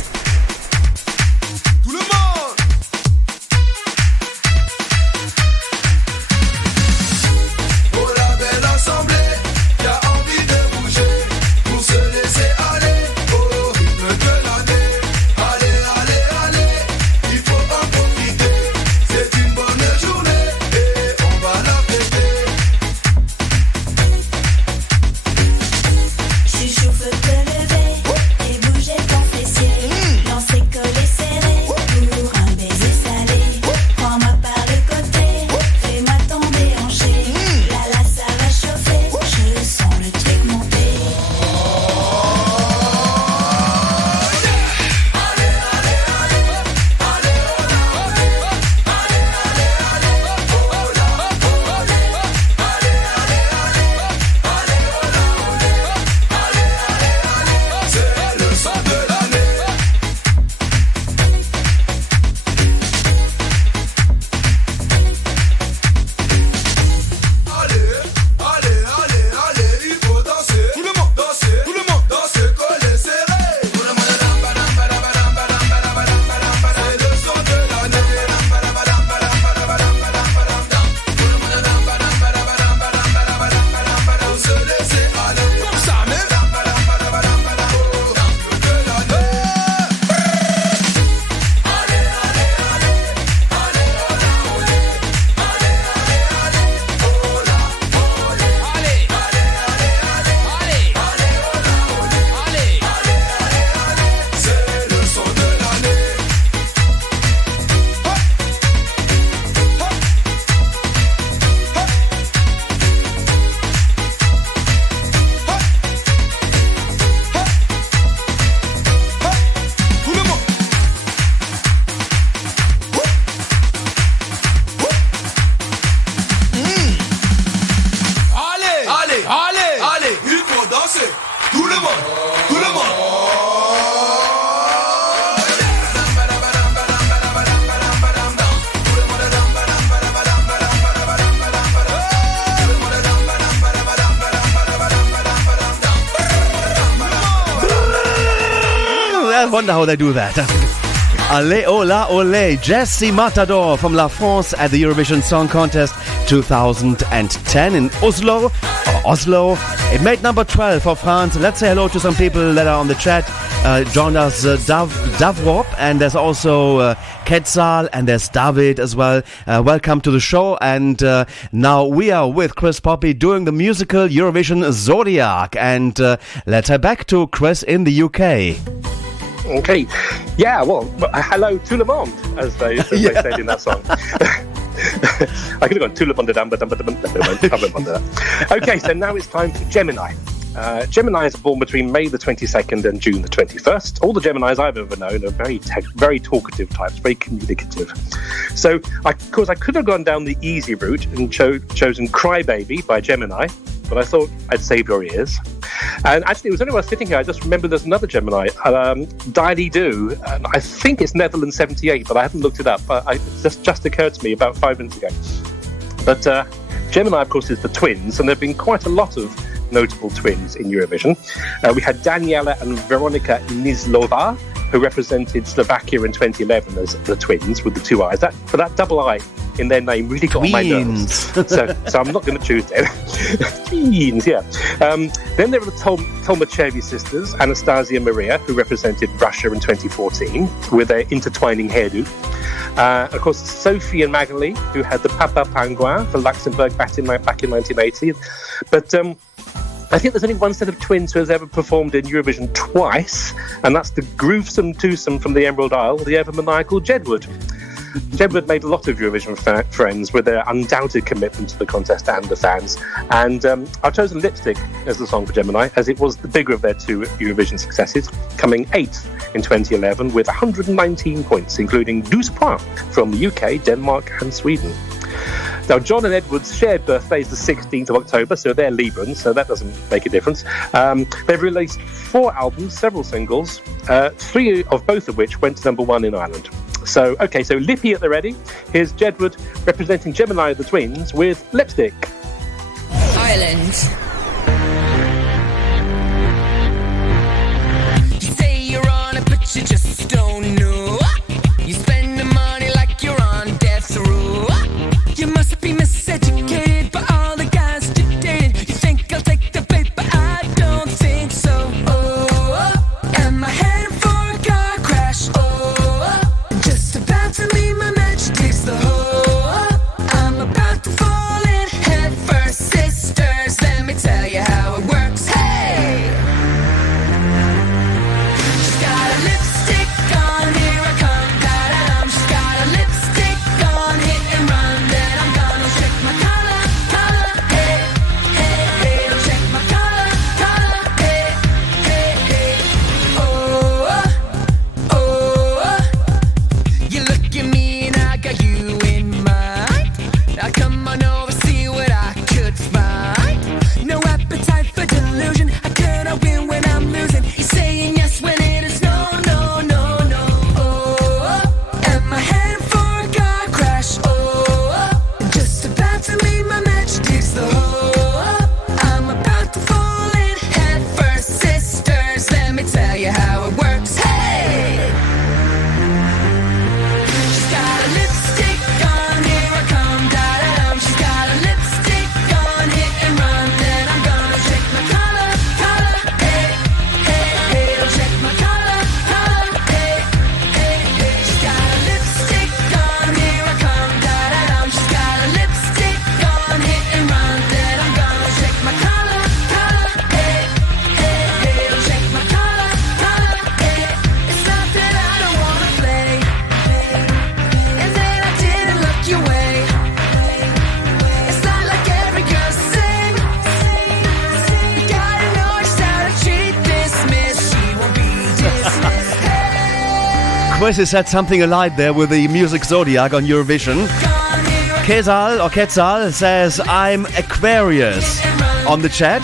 I wonder how they do that. Allez, Ola, Olé, Jesse Matador from La France at the Eurovision Song Contest 2010 in Oslo. It made number 12 for France. Let's say hello to some people that are on the chat. Joined us Davrop, and there's also Quetzal, and there's David as well. Welcome to the show. And now we are with Chris Poppe doing the musical Eurovision Zodiac. And let's head back to Chris in the UK. Okay. Yeah, well, hello tout le monde, as they said in that song. I could have gone tout le monde, Okay, so now it's time for Gemini. Geminis are born between May the 22nd and June the 21st. All the Geminis I've ever known are very talkative types, very communicative. So, of course, I could have gone down the easy route and chosen Crybaby by Gemini, but I thought I'd save your ears. And actually, it was only when I was sitting here, I just remembered there's another Gemini, Diley Doo. I think it's Netherlands 78, but I haven't looked it up. It just occurred to me about 5 minutes ago. But Gemini, of course, is the twins, and there have been quite a lot of notable twins in Eurovision. We had Daniela and Veronika Nizlova, who represented Slovakia in 2011 as the twins with the two eyes. But that double eye in their name really got on my nerves. So I'm not going to choose them. Tweens, yeah. Then there were the Tolmachevi sisters, Anastasia and Maria, who represented Russia in 2014 with their intertwining hairdo. Of course, Sophie and Magali, who had the Papa Pangua for Luxembourg back in 1980. But I think there's only one set of twins who has ever performed in Eurovision twice, and that's the groovesome twosome from the Emerald Isle, the ever-maniacal Jedward. Jedward made a lot of Eurovision friends with their undoubted commitment to the contest and the fans. And I've chosen Lipstick as the song for Gemini, as it was the bigger of their two Eurovision successes, coming 8th in 2011 with 119 points, including 12 points from the UK, Denmark and Sweden. Now, John and Edward's shared birthday is the 16th of October, so they're Librans, so that doesn't make a difference. They've released 4 albums, several singles, 3 of both of which went to #1 in Ireland. So Lippy at the ready. Here's Jedward representing Gemini the Twins with Lipstick. Ireland. You say you're on it, but you just don't know. You spend the money like you're on death row. You must be miseducated by all the guys you dated. You think I'll take the bait, but I don't think so. Oh, am I headed for a car crash? Oh, just about to leave my match takes the hole. I'm about to fall in head first, sisters. Let me tell you how it works. Hey, she's got a lipstick on, here I come, da-da-dum. She's got a lipstick on, hit and run. Then I'm gonna check my collar, hey, hey, hey. Check my collar, hey, hey, hey. Oh, oh, you look at me and I got you in mind. Now come on over, see what I could find. No appetite for delusion. I cannot win when I'm losing. You're saying yes when it is no, no, no, no. Oh, am I headed for a car crash? Oh, just about to leave my match takes the hole. I'm about to fall in head first, sisters. Let me tell you how it works. Hey, she's got a lipstick on, here I come, da-da-dum. She's got a lipstick on, hit and run. Then I'm gonna check my collar, hey, hey, hey. Check my collar, hey, hey, hey. She's got a lipstick on, here I come, da-da-dum. She's got a lipstick on, hit and run. Then I'm gonna check my collar, hey, hey, hey. Check my collar, hey. It's not that I don't wanna play, and then I didn't look your way. It's not like every girl's the same. You gotta know just how to treat this miss. She won't be dismissed. Chris has said something alike there with the music Zodiac on Eurovision. Quetzal says, I'm Aquarius on the chat.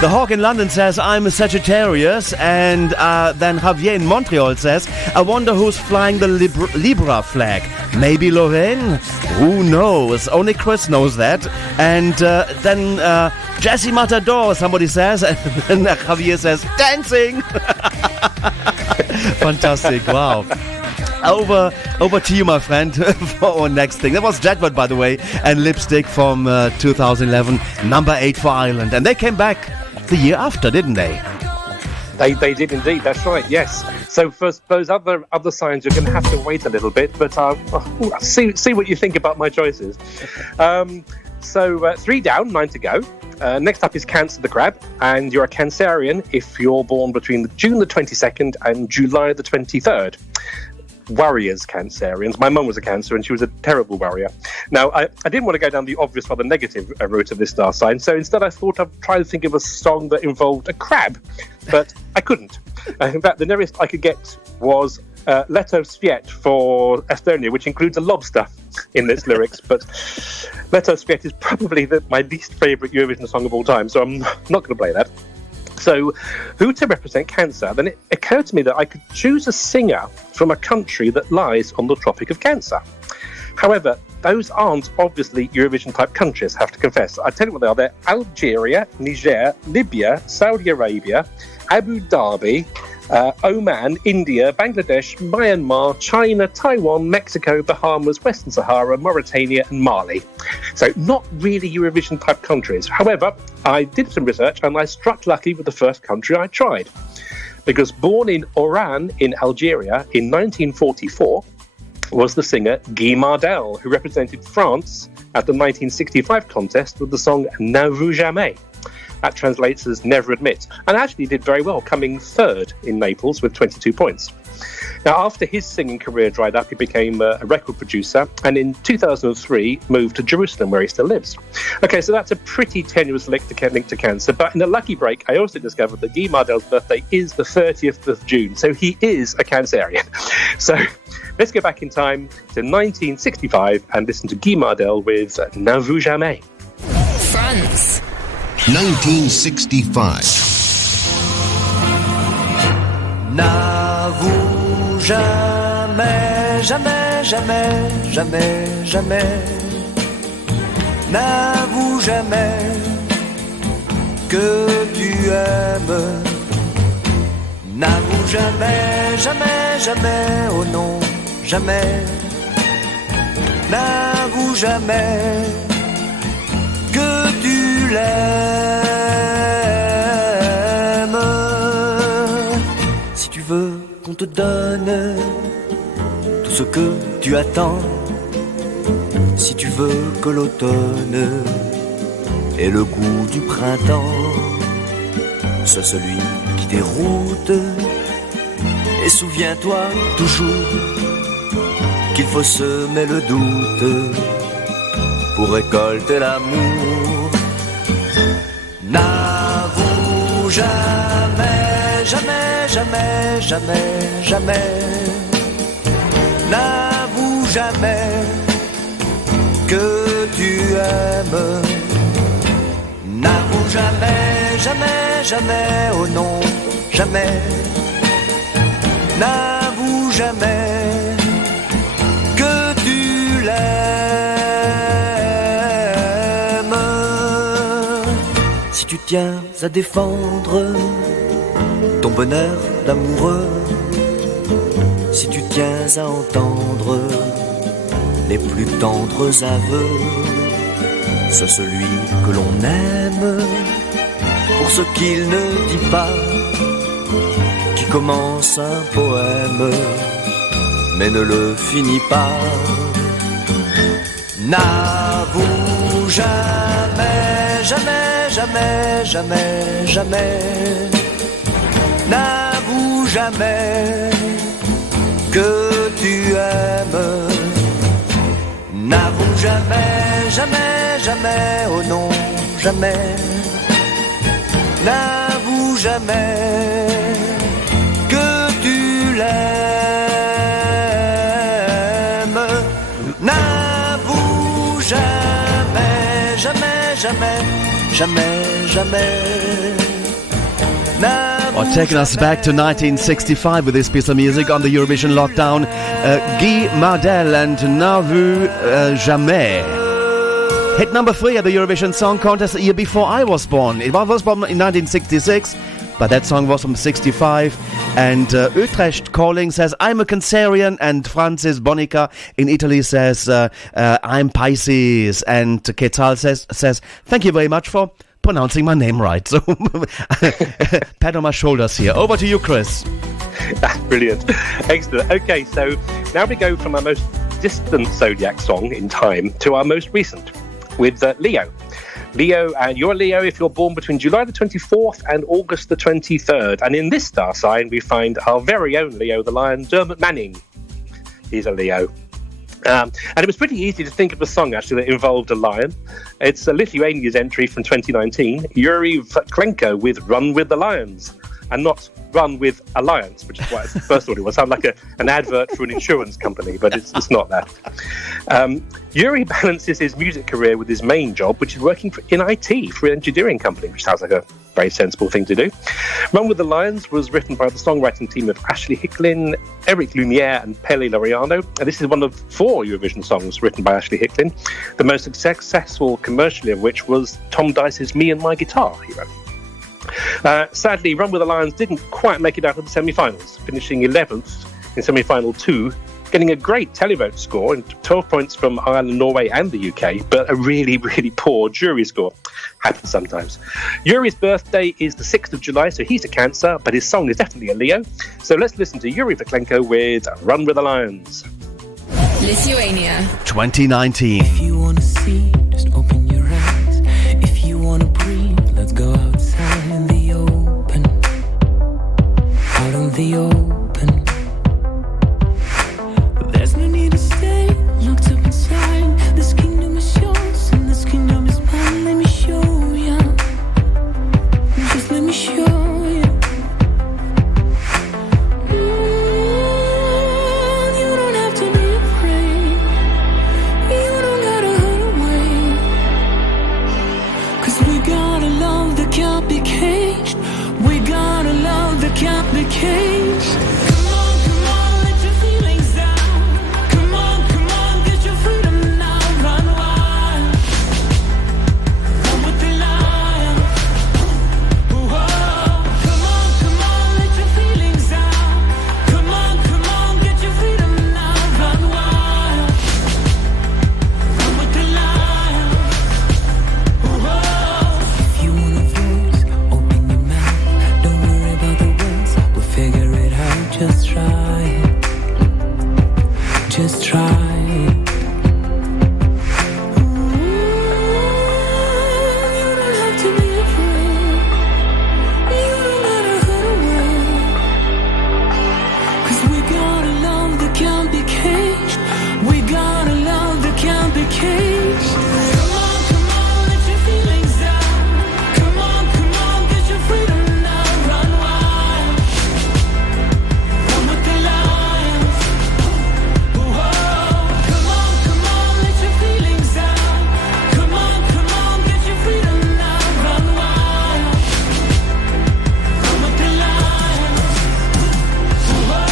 The Hawk in London says, I'm a Sagittarius. And then Javier in Montreal says, I wonder who's flying the Libra flag. Maybe Lorraine? Who knows? Only Chris knows that. And then Jesse Matador, somebody says. And then Javier says, dancing. Fantastic. Wow. Over to you, my friend, for our next thing. That was Jedward, by the way, and Lipstick from 2011, #8 for Ireland. And they came back the year after, didn't they? They did indeed, that's right, yes. So for those other signs, you're going to have to wait a little bit, but see what you think about my choices. So 3 down, 9 to go. Next up is Cancer the Crab, and you're a Cancerian if you're born between June the 22nd and July the 23rd. Warriors, Cancerians. My mum was a Cancer and she was a terrible warrior. Now, I didn't want to go down the obvious, rather negative route of this star sign, so instead I thought I'd try to think of a song that involved a crab, but I couldn't. In fact, the nearest I could get was Leto Sviet for Estonia, which includes a lobster in its lyrics, but Leto Sviet is probably my least favourite Eurovision song of all time, so I'm not going to play that. So, who to represent Cancer? Then it occurred to me that I could choose a singer from a country that lies on the Tropic of Cancer. However, those aren't obviously Eurovision-type countries, I have to confess. I tell you what they are. They're Algeria, Niger, Libya, Saudi Arabia, Abu Dhabi, Oman, India, Bangladesh, Myanmar, China, Taiwan, Mexico, Bahamas, Western Sahara, Mauritania and Mali. So not really Eurovision type countries. However, I did some research and I struck lucky with the first country I tried. Because born in Oran in Algeria in 1944 was the singer Guy Mardel, who represented France at the 1965 contest with the song N'avoue jamais. That translates as Never Admit, and actually did very well, coming third in Naples with 22 points. Now, after his singing career dried up, he became a record producer, and in 2003 moved to Jerusalem, where he still lives. Okay, so that's a pretty tenuous link to cancer, but in a lucky break, I also discovered that Guy Mardel's birthday is the 30th of June, so he is a Cancerian. So let's go back in time to 1965 and listen to Guy Mardel with N'avoue jamais. France. 1965. N'avoue jamais, jamais, jamais, jamais, jamais. N'avoue jamais que tu aimes. N'avoue jamais, jamais, jamais, oh non, jamais. N'avoue jamais que tu l'aimes. Si tu veux qu'on te donne tout ce que tu attends, si tu veux que l'automne ait le goût du printemps, sois celui qui déroute, et souviens-toi toujours qu'il faut semer le doute pour récolter l'amour. N'avoue jamais, jamais, jamais, jamais, jamais. N'avoue jamais que tu aimes. N'avoue jamais, jamais, jamais, oh non, jamais. N'avoue jamais que tu l'aimes. Si tu tiens à défendre ton bonheur d'amoureux, si tu tiens à entendre les plus tendres aveux, c'est celui que l'on aime pour ce qu'il ne dit pas, qui commence un poème mais ne le finit pas. N'avoue jamais, jamais, jamais, jamais, jamais. N'avoue jamais que tu aimes. N'avoue jamais, jamais, jamais, oh non, jamais. N'avoue jamais que tu l'aimes. N'avoue jamais, jamais, jamais, jamais, jamais. Or taking us back to 1965 with this piece of music on the Eurovision Lockdown, Guy Mardel and N'avoue jamais. Hit number 3 at the Eurovision Song Contest the year before I was born. It was born in 1966, but that song was from 65. And Utrecht Calling says, I'm a Cancerian, and Francis Bonica in Italy says, I'm Pisces. And Quetzal says, thank you very much for pronouncing my name right. So, pat on my shoulders here. Over to you, Chris. That's brilliant. Excellent. Okay, so now we go from our most distant Zodiac song in time to our most recent with Leo. Leo, and you're a Leo if you're born between July the 24th and August the 23rd. And in this star sign, we find our very own Leo the Lion, Dermot Manning. He's a Leo. And it was pretty easy to think of a song, actually, that involved a lion. It's Lithuania's entry from 2019, Yuri Vklenko with Run with the Lions, and not Run with Alliance, which is what I first thought it was. Sound like an advert for an insurance company, but it's not that. Yuri balances his music career with his main job, which is working in IT for an engineering company, which sounds like a very sensible thing to do. Run with the Lions was written by the songwriting team of Ashley Hicklin, Eric Lumiere and Pelle Laureano, and this is one of 4 Eurovision songs written by Ashley Hicklin, the most successful commercially of which was Tom Dice's Me and My Guitar, he wrote. Sadly, Run with the Lions didn't quite make it out of the semi-finals, finishing 11th in semi-final 2, getting a great televote score and 12 points from Ireland, Norway and the UK, but a really, really poor jury score. Happens sometimes. Yuri's birthday is the 6th of July, so he's a Cancer, but his song is definitely a Leo. So let's listen to Yuri Verklenko with Run with the Lions. Lithuania 2019. If you wanna see, just open your eyes. If you wanna breathe, let's go outside in the open. Out in the open. There's no need to stay locked up inside. This kingdom is yours and this kingdom is mine. Let me show ya. Just let me show ya. You don't have to be afraid. You don't gotta hide away. 'Cause we got a love that can't be caged. We got a love that can't be caged. Come on, let your feelings out. Come on, get your freedom now. Run wild. Run with the lion. Whoa. Come on, let your feelings out. Come on, get your freedom now. Run wild. Run with the lion. Whoa. If you want a voice, open your mouth. Don't worry about the words. We'll figure it out. Just try it. Just try it. You don't have to be afraid. You don't gotta hide away. 'Cause we got a love that can't be caged. We got a love that can't be caged. Come on, let your feelings out. Come on, get your freedom now. Run wild. Run with the lions. Whoa. Come on, let your feelings out. Come on, get your freedom now. Run wild. Run with the lions. Whoa.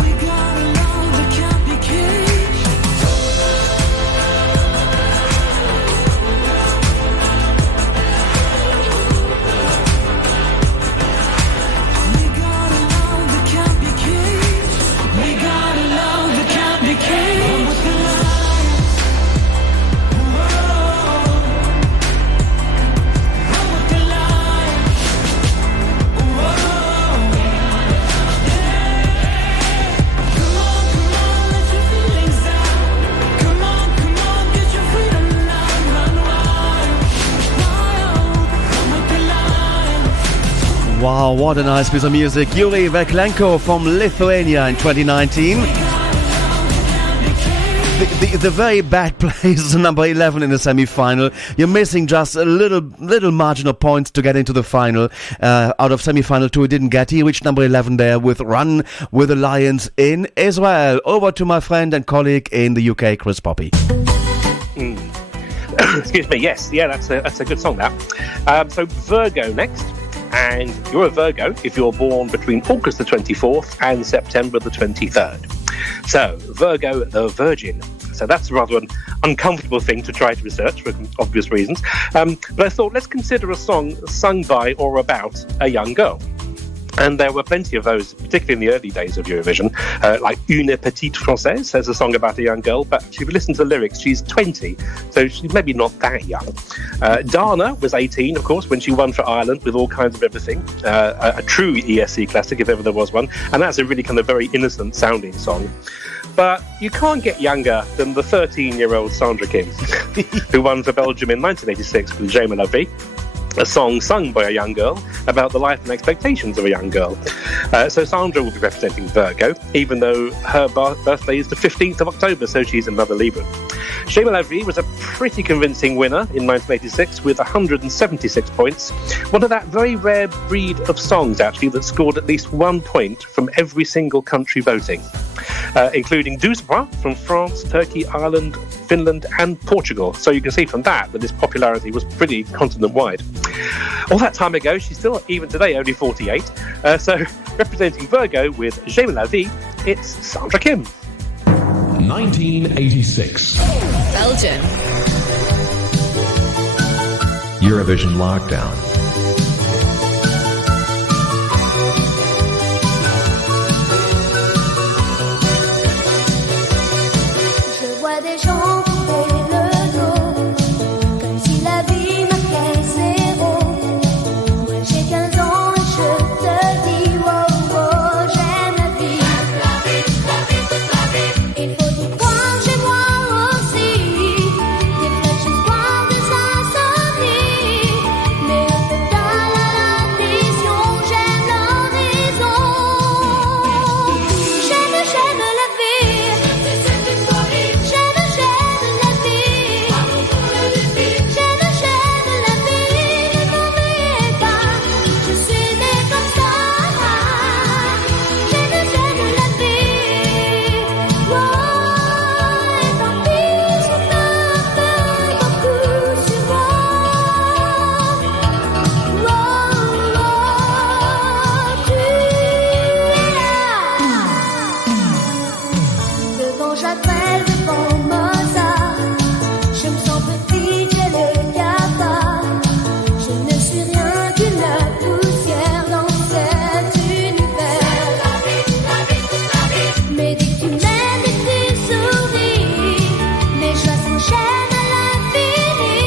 We got a love that can't be caged. We got a love that can't be caged. We got a love that can't be caged. With the lions. Whoa. Run with the lions. Whoa. Come on, let your feelings out. Come on, get your freedom now. Run wild. Run with the lions. Wow, what a nice piece of music. Yuri Verklenko from Lithuania in 2019. The very bad place is number 11 in the semi-final. You're missing just a little margin of points to get into the final. Out of semi-final 2, he didn't get. He reached number 11 there with Run with the Lions in Israel. Over to my friend and colleague in the UK, Chris Poppe. Excuse me, yes. Yeah, that's a good song, that. So Virgo next. And you're a Virgo if you're born between August the 24th and September the 23rd. So, Virgo the Virgin. So that's rather an uncomfortable thing to try to research for obvious reasons. But I thought, let's consider a song sung by or about a young girl. And there were plenty of those, particularly in the early days of Eurovision, like Une Petite Française, there's a song about a young girl, but if you listen to the lyrics, she's 20, so she's maybe not that young. Dana was 18, of course, when she won for Ireland with All Kinds of Everything, a true ESC classic, if ever there was one, and that's a really kind of very innocent-sounding song. But you can't get younger than the 13-year-old Sandra Kim, who won for Belgium in 1986 with Je me la vie, a song sung by a young girl about the life and expectations of a young girl. So Sandra will be representing Virgo, even though her birthday is the 15th of October, so she's another Libra. Je me la vie was a pretty convincing winner in 1986 with 176 points. One of that very rare breed of songs, actually, that scored at least 1 point from every single country voting, including 12 points from France, Turkey, Ireland, Finland and Portugal. So you can see from that its popularity was pretty continent-wide. All that time ago, she's still, even today, only 48. So representing Virgo with Je me la vie, it's Sandra Kim. 1986. Belgium. Eurovision Lockdown. Je vois des gens tourner le dos, comme si la vie marquait zéro. Moi j'ai 15 ans et je te dis, wow, wow, j'aime la vie. Il faut y croire chez moi aussi, des flèches espoirs, des insomnies. Mais un peu dans la vision, j'aime l'horizon. J'aime la vie. J'aime la vie, ne m'oubliez pas, je suis née comme ça. J'aime la vie, wow, et tant pis si ça fait beaucoup sur moi. Wow, tu es là. Devant Jacques, devant Mozart, je me sens petite, j'ai le cafard. Je ne suis rien qu'une poussière dans cet univers. Mais dès que tu m'aimes et tu souris, mes joies s'enchaînent à l'infini.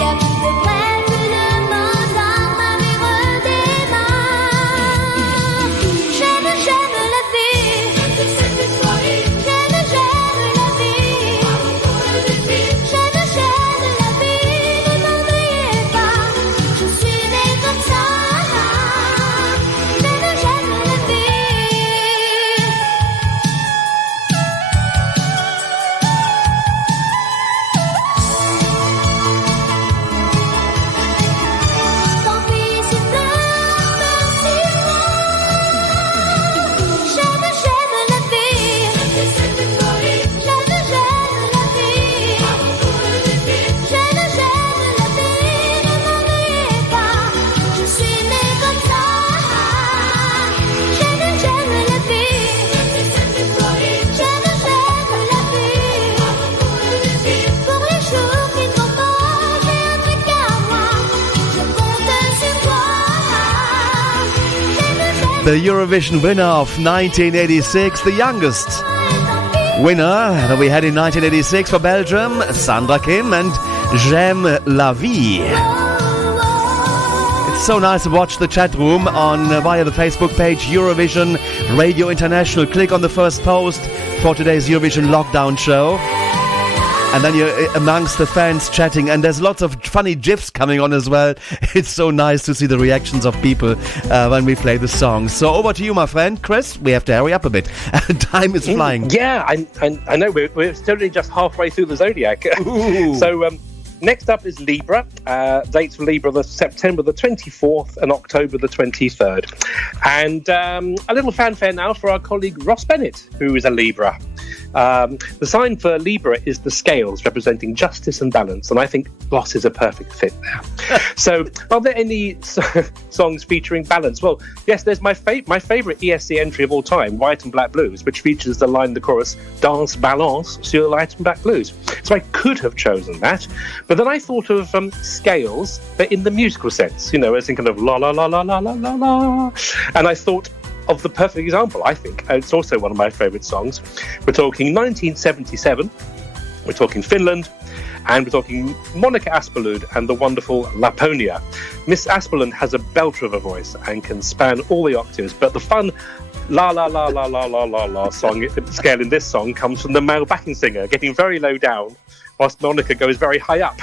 Y'a plus de près que le Mozart, ma vie redémarre. J'aime la vie. J'aime la vie, j'aime la vie, ne m'oubliez pas, je suis née comme ça. J'aime la vie. Tant pis si t'as si j'aime la vie. J'aime la vie. J'aime la vie, ne m'oubliez pas, je suis née comme ça. J'aime la vie. J'aime la vie. Pour les jours qui vont pas, j'ai un truc à moi, je compte sur toi. The Eurovision winner of 1986, the youngest winner that we had in 1986 for Belgium, Sandra Kim and J'aime la vie. It's so nice to watch the chat room on via the Facebook page Eurovision Radio International. Click on the first post for today's Eurovision Lockdown show. And then you're amongst the fans chatting, and there's lots of funny GIFs coming on as well. It's so nice to see the reactions of people when we play the songs. So over to you, my friend Chris. We have to hurry up a bit. Time is flying. Yeah, I know. We're still just halfway through the Zodiac. So next up is Libra. Dates for Libra: September the 24th and October the 23rd. And a little fanfare now for our colleague Ross Bennett, who is a Libra. The sign for Libra is the scales, representing justice and balance, and I think Ross is a perfect fit there. So, are there any songs featuring balance? Well, yes, there's my favourite ESC entry of all time, White and Black Blues, which features the line in the chorus, Danse balance sur White and Black Blues. So I could have chosen that, but then I thought of scales, but in the musical sense, as in kind of la la la la la la la la, and I thought of the perfect example, I think. It's also one of my favourite songs. We're talking 1977, we're talking Finland, and we're talking Monica Asplund and the wonderful Laponia. Miss Asplund has a belter of a voice and can span all the octaves, but the fun la la la la la la la la song scale in this song comes from the male backing singer, getting very low down, whilst Monica goes very high up.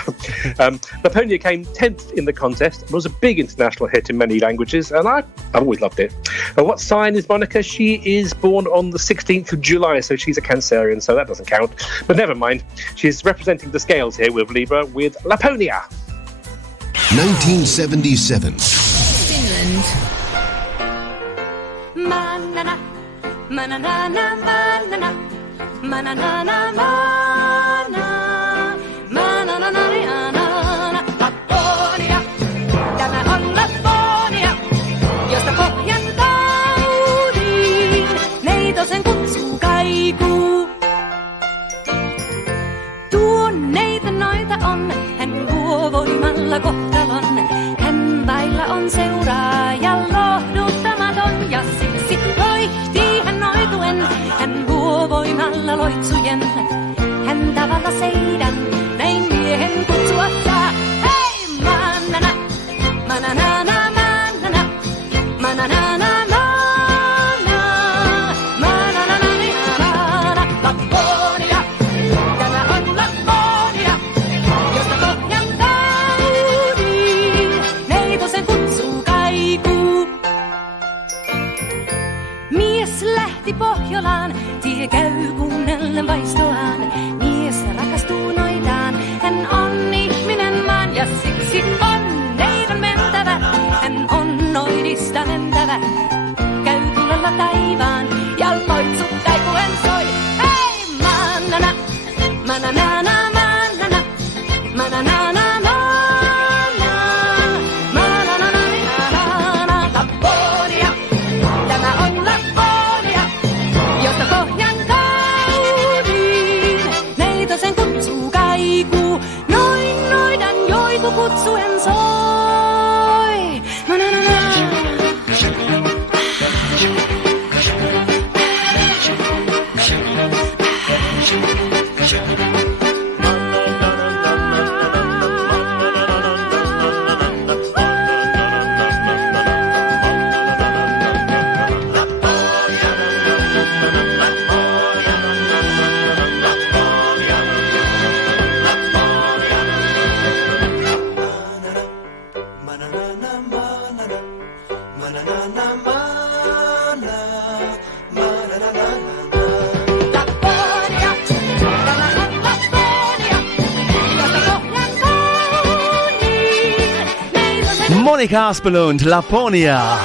Laponia came 10th in the contest. It was a big international hit in many languages, and I've always loved it. What sign is Monica? She is born on the 16th of July, so she's a Cancerian, so that doesn't count. But never mind. She's representing the scales here with Libra, with Laponia. 1977. Finland. Manana, manana, manana, manana, manana. Laponia, tämä on Laponia, josta pohjan taudin neitosen kutsuu kaikuu. myötä on, hän luo voimalla kohtalon. Hän vailla on seuraaja lohduttamaton ja siksi loihtii hän noituen. Hän luo voimalla loitsujen, hän tavalla seidän, näin miehen kutsua saa. Hei, manana, manana, manana, manana, manana. Pohjolaan, tie käy kuunnellen vaistoaan. Mies rakastuu noitaan, hän on ihminen vaan ja siksi on neidon mentävä. Hän on noidista lentävä, käy tulella taivaan ja loitsut taipuen soi. Hei, manana, manana, manana, manana, manana. Kutsuen soi. Monica Aspelund and Laponia.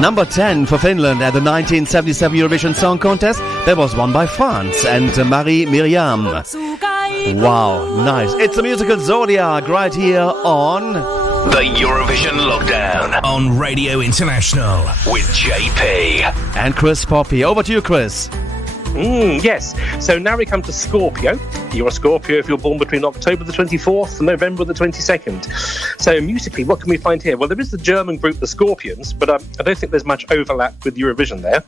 Number 10 for Finland at the 1977 Eurovision Song Contest. That was won by France and Marie Miriam. Wow, nice. It's the musical Zodiac right here on the Eurovision Lockdown on Radio International with JP and Chris Poppe. Over to you, Chris. Yes, so now we come to Scorpio. You're a Scorpio if you're born between October the 24th and November the 22nd. So musically, what can we find here? Well, there is the German group The Scorpions, but I don't think there's much overlap with Eurovision there.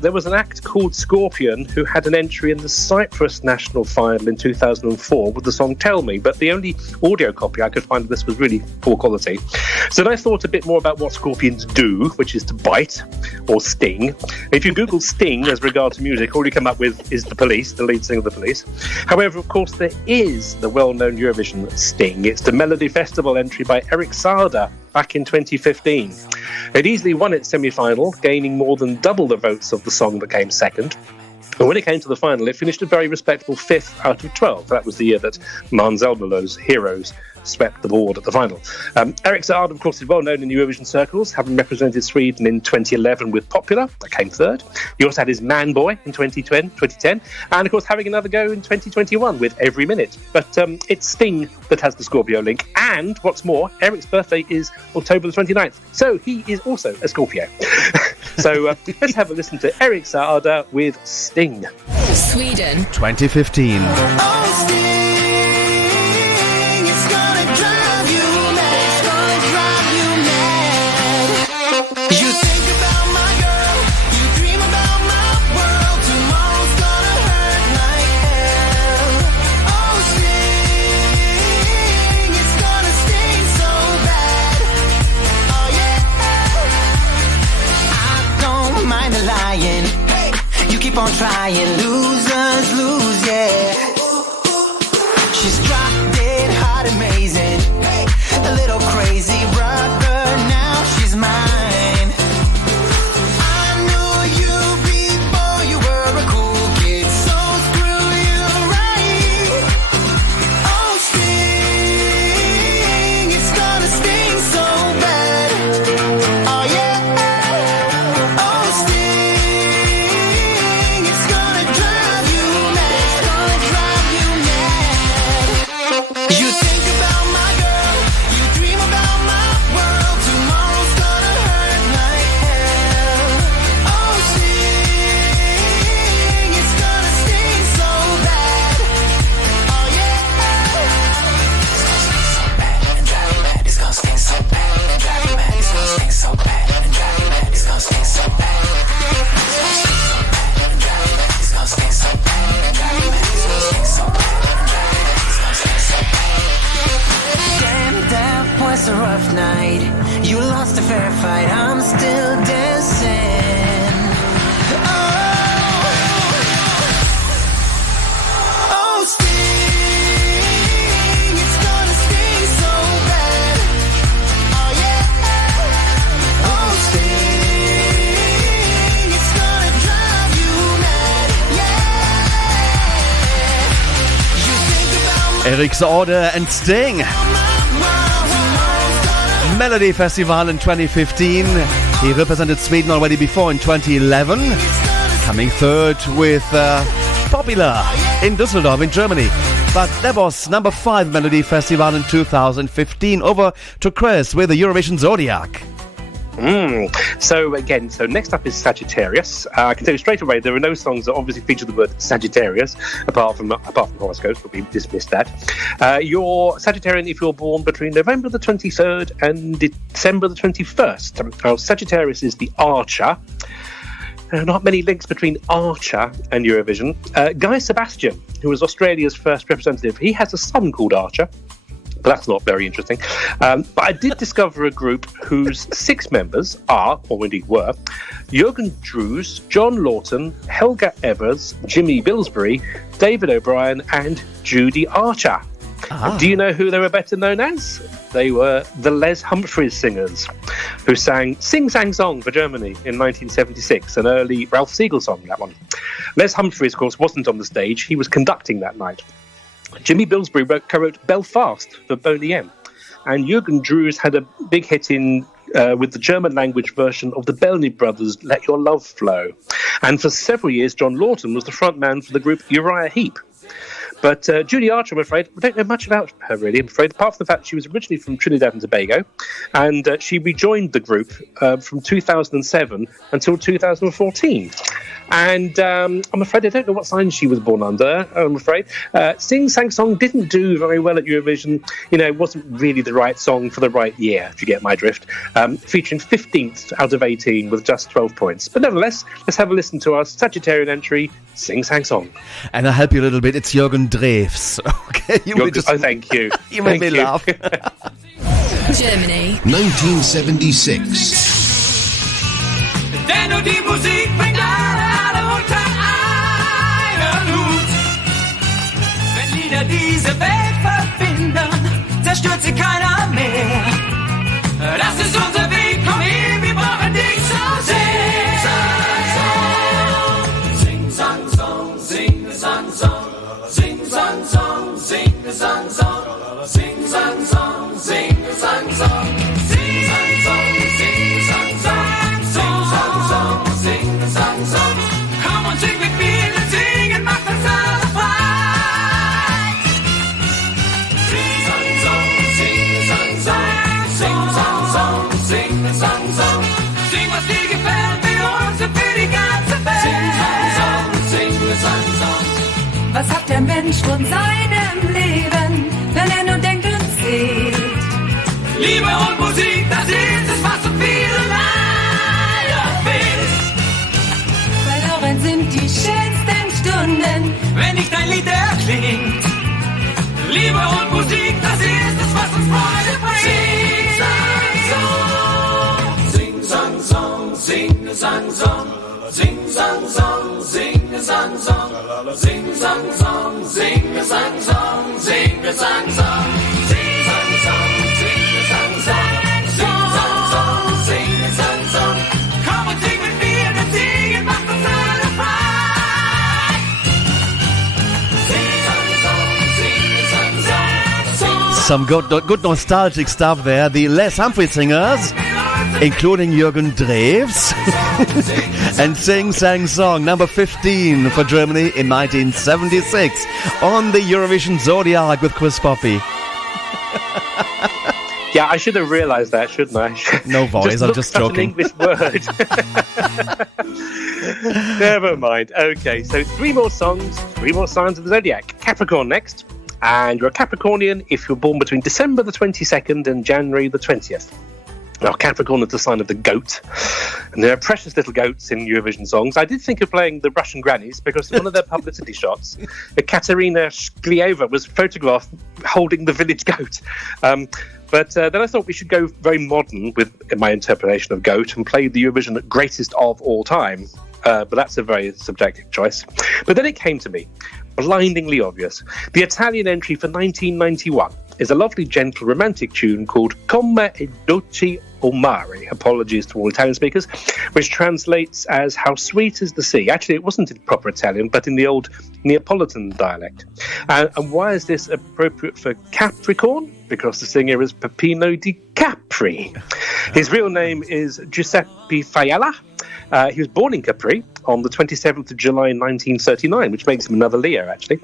There was an act called Scorpion who had an entry in the Cyprus national final in 2004 with the song Tell Me, but the only audio copy I could find of this was really poor quality. So then I thought a bit more about what Scorpions do, which is to bite or sting. If you Google sting as regards to music, all you come up with is The Police, the lead singer of The Police. However, of course, there is the well-known Eurovision Sting. It's the Melody Festival entry by Eric Saade back in 2015. It easily won its semi-final, gaining more than double the votes of the song that came second. And when it came to the final, it finished a very respectable 5th out of 12. That was the year that Måns Zelmerlöw's Heroes swept the board at the final. Eric Saade, of course, is well known in Eurovision circles, having represented Sweden in 2011 with Popular, that came third. He also had his Man Boy in 2010, and of course having another go in 2021 with Every Minute. But it's Sting that has the Scorpio link, and what's more, Eric's birthday is October the 29th, so he is also a Scorpio. So let's have a listen to Eric Saade with Sting. Sweden 2015. You think about my girl, you dream about my world. Tomorrow's gonna hurt like hell. Oh, sting, it's gonna sting so bad. Oh yeah. I don't mind the lying. Hey, you keep on trying, losers lose, yeah. She's drop dead hot, amazing. Hey, a little crazy brother, now she's mine. Gonna drive terrified, I'm still dancing. Oh, sting, it's gonna sting so bad. Oh yeah. Oh, sting, it's gonna drive you mad. Yeah. You think about Eric Saade and Sting. Melody Festival in 2015. He represented Sweden already before in 2011. Coming third with Popular in Düsseldorf in Germany. But that was number 5 Melody Festival in 2015. Over to Chris with the Eurovision Zodiac. So next up is Sagittarius. I can tell you straight away, there are no songs that obviously feature the word Sagittarius, apart from horoscopes, but we dismissed that. You're Sagittarian if you're born between November the 23rd and December the 21st. Now, Sagittarius is the Archer. There are not many links between Archer and Eurovision. Guy Sebastian, who was Australia's first representative, he has a son called Archer. But that's not very interesting. But I did discover a group whose 6 members are, or indeed were, Jürgen Drews, John Lawton, Helga Evers, Jimmy Billsbury, David O'Brien, and Judy Archer. Do you know who they were better known as? They were the Les Humphreys Singers, who sang Sing Sang Song for Germany in 1976, an early Ralph Siegel song, that one. Les Humphreys, of course, wasn't on the stage. He was conducting that night. Jimmy Billsbury co-wrote Belfast for Boney M. And Jürgen Drews had a big hit with the German language version of the Bellamy Brothers' Let Your Love Flow. And for several years, John Lawton was the front man for the group Uriah Heep. But Judy Archer, I'm afraid, we don't know much about her, really, I'm afraid, apart from the fact she was originally from Trinidad and Tobago, and she rejoined the group from 2007 until 2014. And I'm afraid I don't know what sign she was born under, I'm afraid. Sing Sang Song didn't do very well at Eurovision. You know, it wasn't really the right song for the right year, if you get my drift. Featuring 15th out of 18 with just 12 points. But nevertheless, let's have a listen to our Sagittarian entry, Sing Sang Song. And I'll help you a little bit. It's Jürgen Drews. Okay, thank you. You made me laugh. Germany. 1976. Denn und die Musik bringt alle unter einen Hut. Wenn Lieder diese Welt verbinden, zerstört sie keiner mehr. Das ist unser Weg, komm her, wir brauchen dich so sehr. Sing, sang, song, sing, sang, song. Sing, sang, song, sing, sang, song. Sing, sang, song, sing, sang, song. Sing, sang, song, sing, sang, song. Sing, sang, song. Come on, sing with me and sing and macht uns alle frei. Sing, sang, song, sing, sang, song. Sing, sang, song, sing, sang, song. Sing, was dir gefällt mit uns und für die ganze Welt. Sing, sang, song. Was hat der Mensch von seinem Leben, wenn er nur denkt und sieht? Liebe und Musik, das ist es, was so viele leider fehlt. Verloren sind die schönsten Stunden, wenn nicht ein Lied erklingt. Liebe und Musik, das ist es, was uns Freude bringt. Sing, sang, song, sing, sang, song. Sing, sang, song, sing, sang, song. Sing, sang, song, sing, sang, song. Sing, sang, song. Sing, sang, song, sing, sang, song. Sing, sang, song, sing, sang, song. Come and sing with me and sing and macht uns alle frei. Sing, sang, song, sing, sang, song. Some good nostalgic stuff there. The Les Humphreys Singers, including Jürgen Drews, and Sing Sang Song, number 15 for Germany in 1976 on the Eurovision Zodiac with Chris Poppe. Yeah, I should have realised that, shouldn't I? No voice, I'm just joking. An English word. Never mind. Okay, so 3 more songs, 3 more signs of the Zodiac. Capricorn next. And you're a Capricornian if you're born between December the 22nd and January the 20th. Now, Capricorn is the sign of the goat, and there are precious little goats in Eurovision songs. I did think of playing the Russian Grannies because in one of their publicity shots, Katerina Shklieva was photographed holding the village goat. But then I thought we should go very modern with my interpretation of GOAT and play the Eurovision greatest of all time. But that's a very subjective choice. But then it came to me, blindingly obvious. The Italian entry for 1991 is a lovely, gentle, romantic tune called Come e dolci o mare, apologies to all Italian speakers, which translates as How Sweet is the Sea. Actually, it wasn't in proper Italian, but in the old Neapolitan dialect. And why is this appropriate for Capricorn? Because the singer is Peppino di Capri. His real name is Giuseppe Fiala. He was born in Capri on the 27th of July 1939, which makes him another Leo, actually.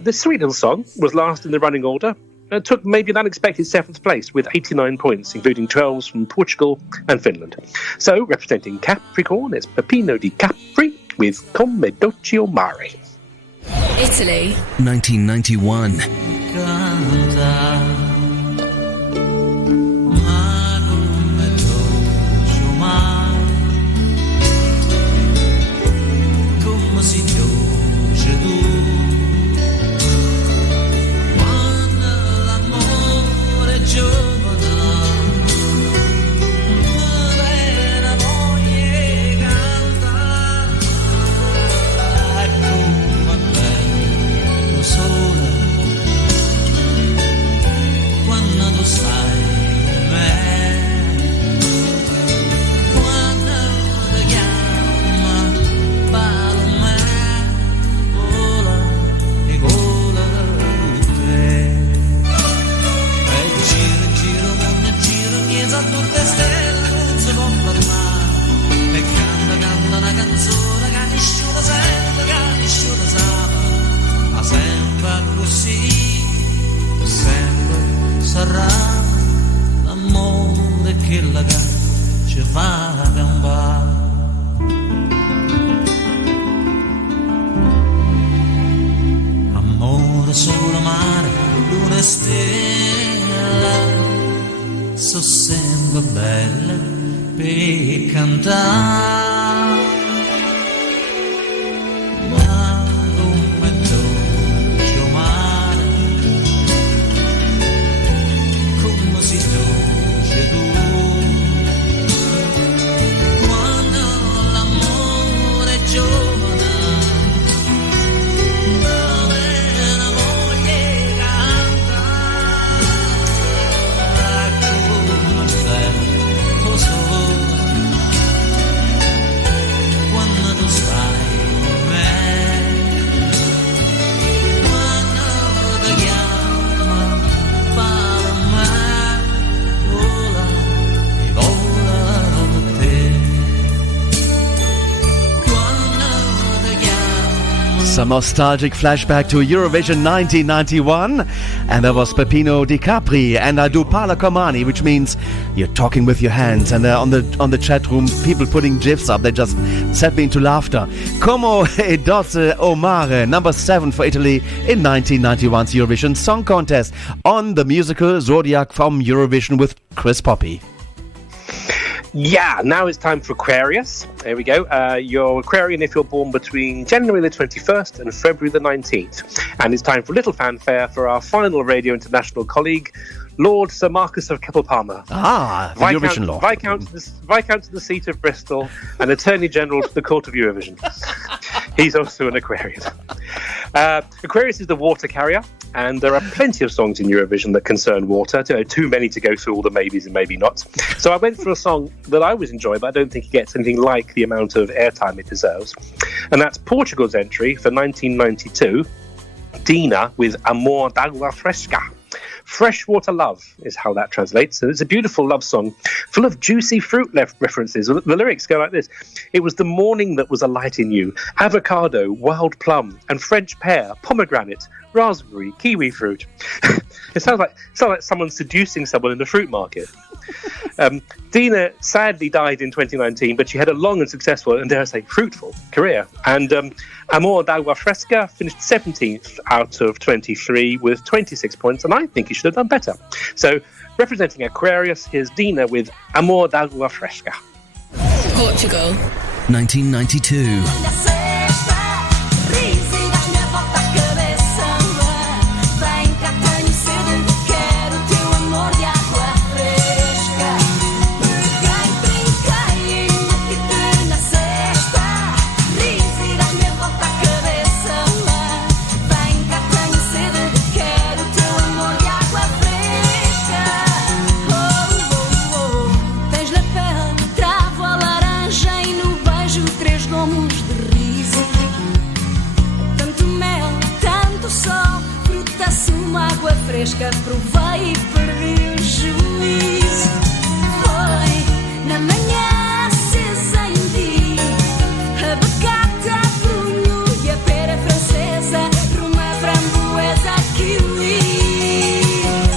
This sweet little song was last in the running order. It took maybe an unexpected 7th place with 89 points, including 12s from Portugal and Finland. So, representing Capricorn, it's Peppino di Capri with Come e dolci o mare. Italy. 1991. Come si dolce tu, quando l'amore è giovane, la voglia canta, e come è bello sole, quando tu stai con me. A tutte stelle non si può fermare e canta una canzone che nessuno sente, che nessuno sa, ma sempre così, sempre sarà l'amore che la ci fa campare. Amore solo mare, luna e stella so sempre belle per cantare, ma come dolce o mare, come si dolce tu, quando l'amore è giovane, dove la voglia canta. Quando tu stai con me, quando ti chiama, parla a me, vola e vola per te. Quando ti chiama. Some nostalgic flashback to Eurovision 1991, and that was Peppino di Capri, and I do parla con mani, which means you're talking with your hands. And on the chat room, people putting gifs up, they just set me into laughter. Como e dolce o mare, number 7 for Italy in 1991's Eurovision Song Contest on the musical Zodiac from Eurovision with Chris Poppe. Yeah, now it's time for Aquarius. There we go. You're Aquarian if you're born between January the 21st and February the 19th. And it's time for a little fanfare for our final Radio International colleague, Lord Sir Marcus of Keppel-Palmer. Eurovision Law. Viscount to the seat of Bristol and Attorney General to the Court of Eurovision. He's also an Aquarian. Aquarius is the water carrier, and there are plenty of songs in Eurovision that concern water. Too many to go through all the maybes and maybe nots. So I went for a song that I always enjoy, but I don't think it gets anything like the amount of airtime it deserves. And that's Portugal's entry for 1992, Dina with Amor d'Agua Fresca. Freshwater love is how that translates. And it's a beautiful love song full of juicy fruit references. The lyrics go like this. It was the morning that was a light in you. Avocado, wild plum, and French pear, pomegranate, raspberry, kiwi fruit. It sounds like someone seducing someone in the fruit market. Dina sadly died in 2019, but she had a long and successful, and dare I say, fruitful career. And Amor d'Agua Fresca finished 17th out of 23 with 26 points, and I think he should have done better. So, representing Aquarius, here's Dina with Amor d'Agua Fresca. Portugal. 1992. Vai in cattani sede, quero teu amor de fresca, provei e perdi o juízo. Foi na manhã acesa em ti, abacate, prunho e a pera francesa, romã, framboesa, kiwi.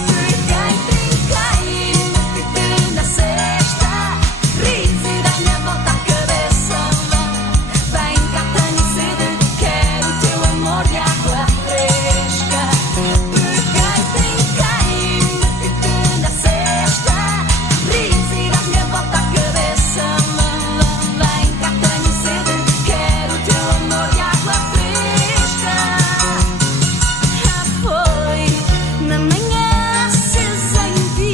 Peguei, trinquei, meti-te na cesta, ris e dás-me a volta à cabeça. Vem cá, tenho sede, quero o teu amor de água fresca. Peguei, trinquei, meti-te na cesta, ris e dás-me a volta à cabeça. Vem cá, tenho sede, quero o teu amor de água fresca. Foi na manhã acesa em ti,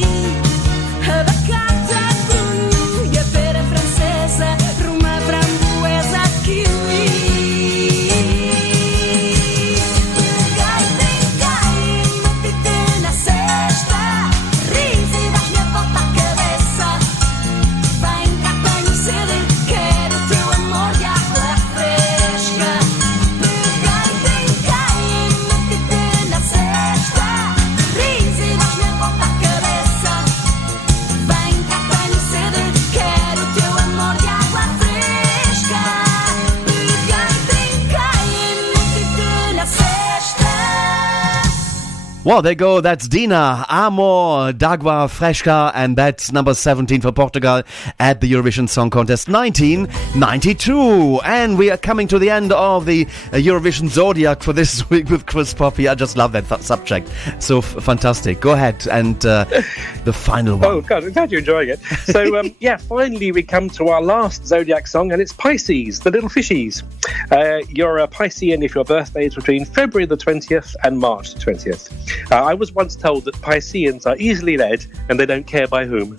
abacate, prunho e a pera francesa, romã, framboesa, kiwi. Peguei, trinquei, meti-te na cesta, ris e dás-me a volta à cabeça. Vem cá, tenho sede, quero o teu amor de água fresca. Peguei, trinquei, meti-te na cesta, ris e dás-me a volta à cabeça. Vem cá, tenho sede, quero o teu amor de água fresca. Peguei, trinquei, meti-te na cesta. Well, there you go. That's Dina, Amor, D'Agua Fresca, and that's number 17 for Portugal at the Eurovision Song Contest 1992. And we are coming to the end of the Eurovision Zodiac for this week with Chris Poppe. I just love that subject. So fantastic. Go ahead and the final one. Oh, God, I'm glad you're enjoying it. So, finally we come to our last Zodiac song, and it's Pisces, the Little Fishies. You're a Piscean if your birthday is between February the 20th and March 20th. I was once told that Pisceans are easily led and they don't care by whom.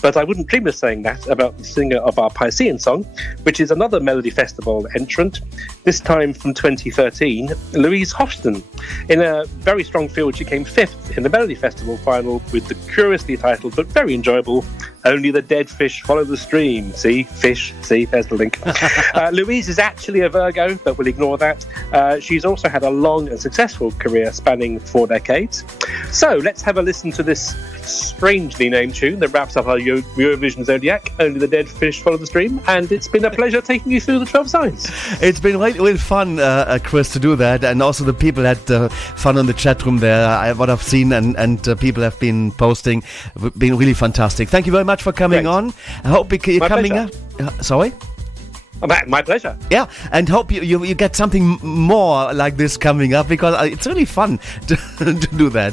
But I wouldn't dream of saying that about the singer of our Piscean song, which is another Melody Festival entrant, this time from 2013, Louise Hofsten. In a very strong field, she came 5th in the Melody Festival final with the curiously titled but very enjoyable Only the Dead Fish Follow the Stream. See? Fish. See? There's the link. Louise is actually a Virgo, but we'll ignore that. She's also had a long and successful career spanning 4 decades. So let's have a listen to this strangely named tune that wraps up our Eurovision Zodiac, Only the Dead Fish Follow the Stream. And it's been a pleasure taking you through the 12 signs. It's been really fun, Chris, to do that. And also the people had fun on the chat room there. What I've seen and people have been posting, been really fantastic. Thank you very much for coming on. I hope you're My coming pleasure. up. Sorry? My pleasure. Yeah, and hope you get something more like this coming up, because it's really fun to do that.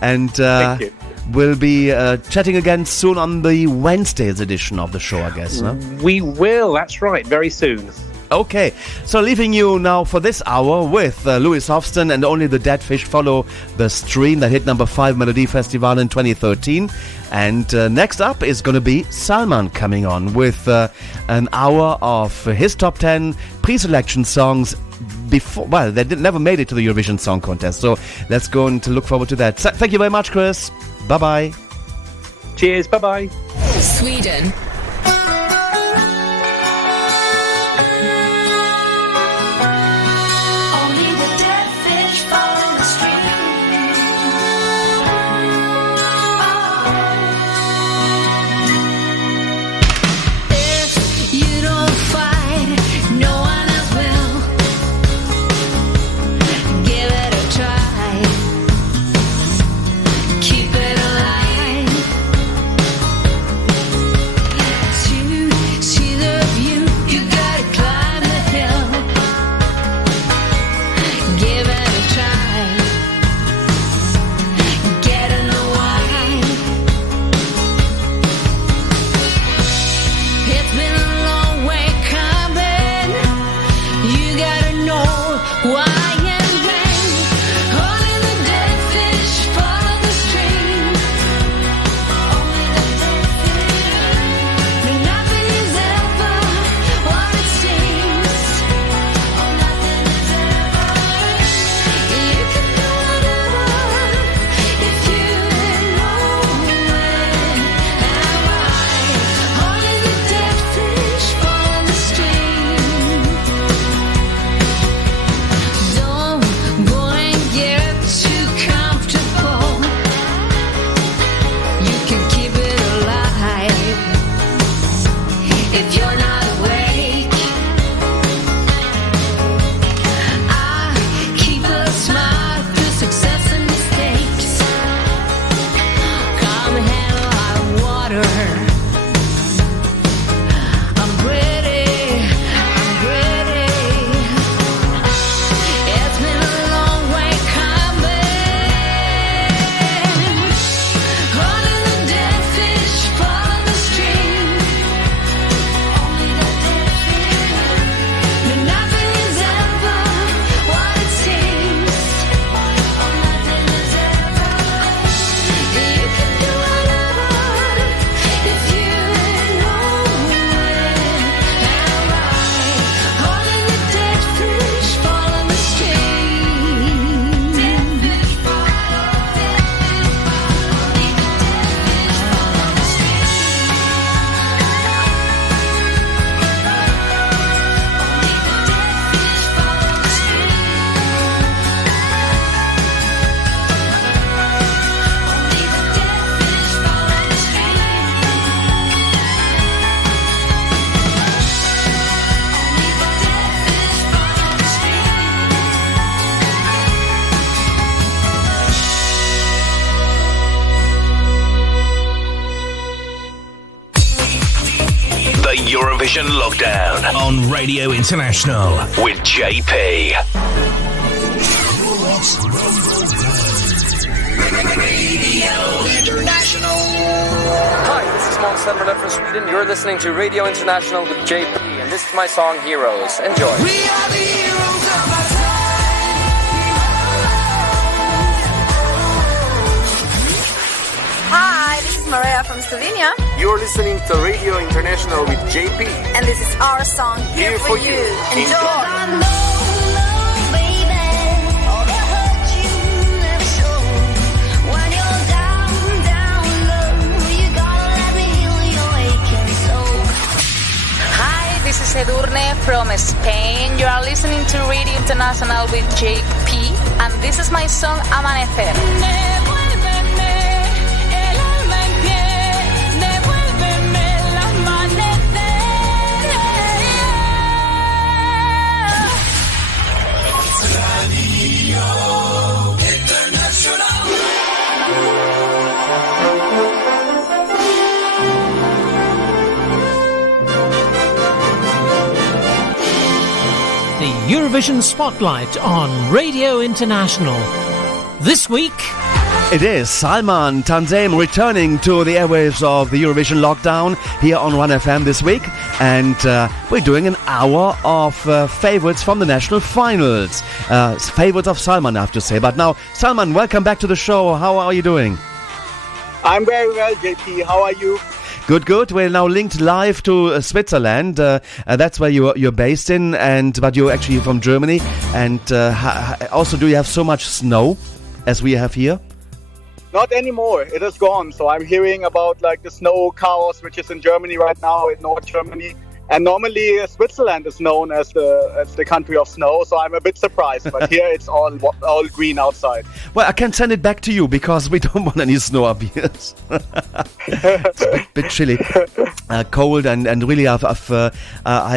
And Thank you. we'll be chatting again soon on the Wednesday's edition of the show, I guess. No? We will, that's right, very soon. Okay, so leaving you now for this hour with Louise Hofsten and Only the Dead Fish Follow the Stream, that hit number 5 Melody Festival in 2013. And next up is going to be Salman coming on with an hour of his top 10 pre-selection songs before, well, they never made it to the Eurovision Song Contest. So let's go and to look forward to that. Thank you very much, Chris. Bye-bye. Cheers, bye-bye. Sweden. Only the dead fish follow the stream. If you don't fight, no one else will. Give it a try. Keep it alive. Eurovision Lockdown on Radio International with JP. Hi, this is Måns Zelmerlöw from Sweden. You're listening to Radio International with JP, and this is my song Heroes. Enjoy. Hi, this is Maria from Slovenia. You're listening to Radio International with JP. And this is our song Here for You. Enjoy. This is Edurne from Spain. You are listening to Radio International with JP, and this is my song Amanecer. The Eurovision Spotlight on Radio International. This week, it is Salman Tanzeem returning to the airwaves of the Eurovision Lockdown here on Run FM this week, and we're doing an hour of favorites from the national finals. Favorites of Salman, I have to say. But now, Salman, welcome back to the show. How are you doing? I'm very well, JP. How are you? Good, good. We're now linked live to Switzerland. That's where you're based in, but you're actually from Germany. And also, do you have so much snow as we have here? Not anymore. It is gone. So I'm hearing about like the snow chaos, which is in Germany right now, in North Germany. And normally Switzerland is known as the country of snow, so I'm a bit surprised. But here it's all green outside. Well, I can send it back to you because we don't want any snow up here. It's a bit chilly, cold, and really I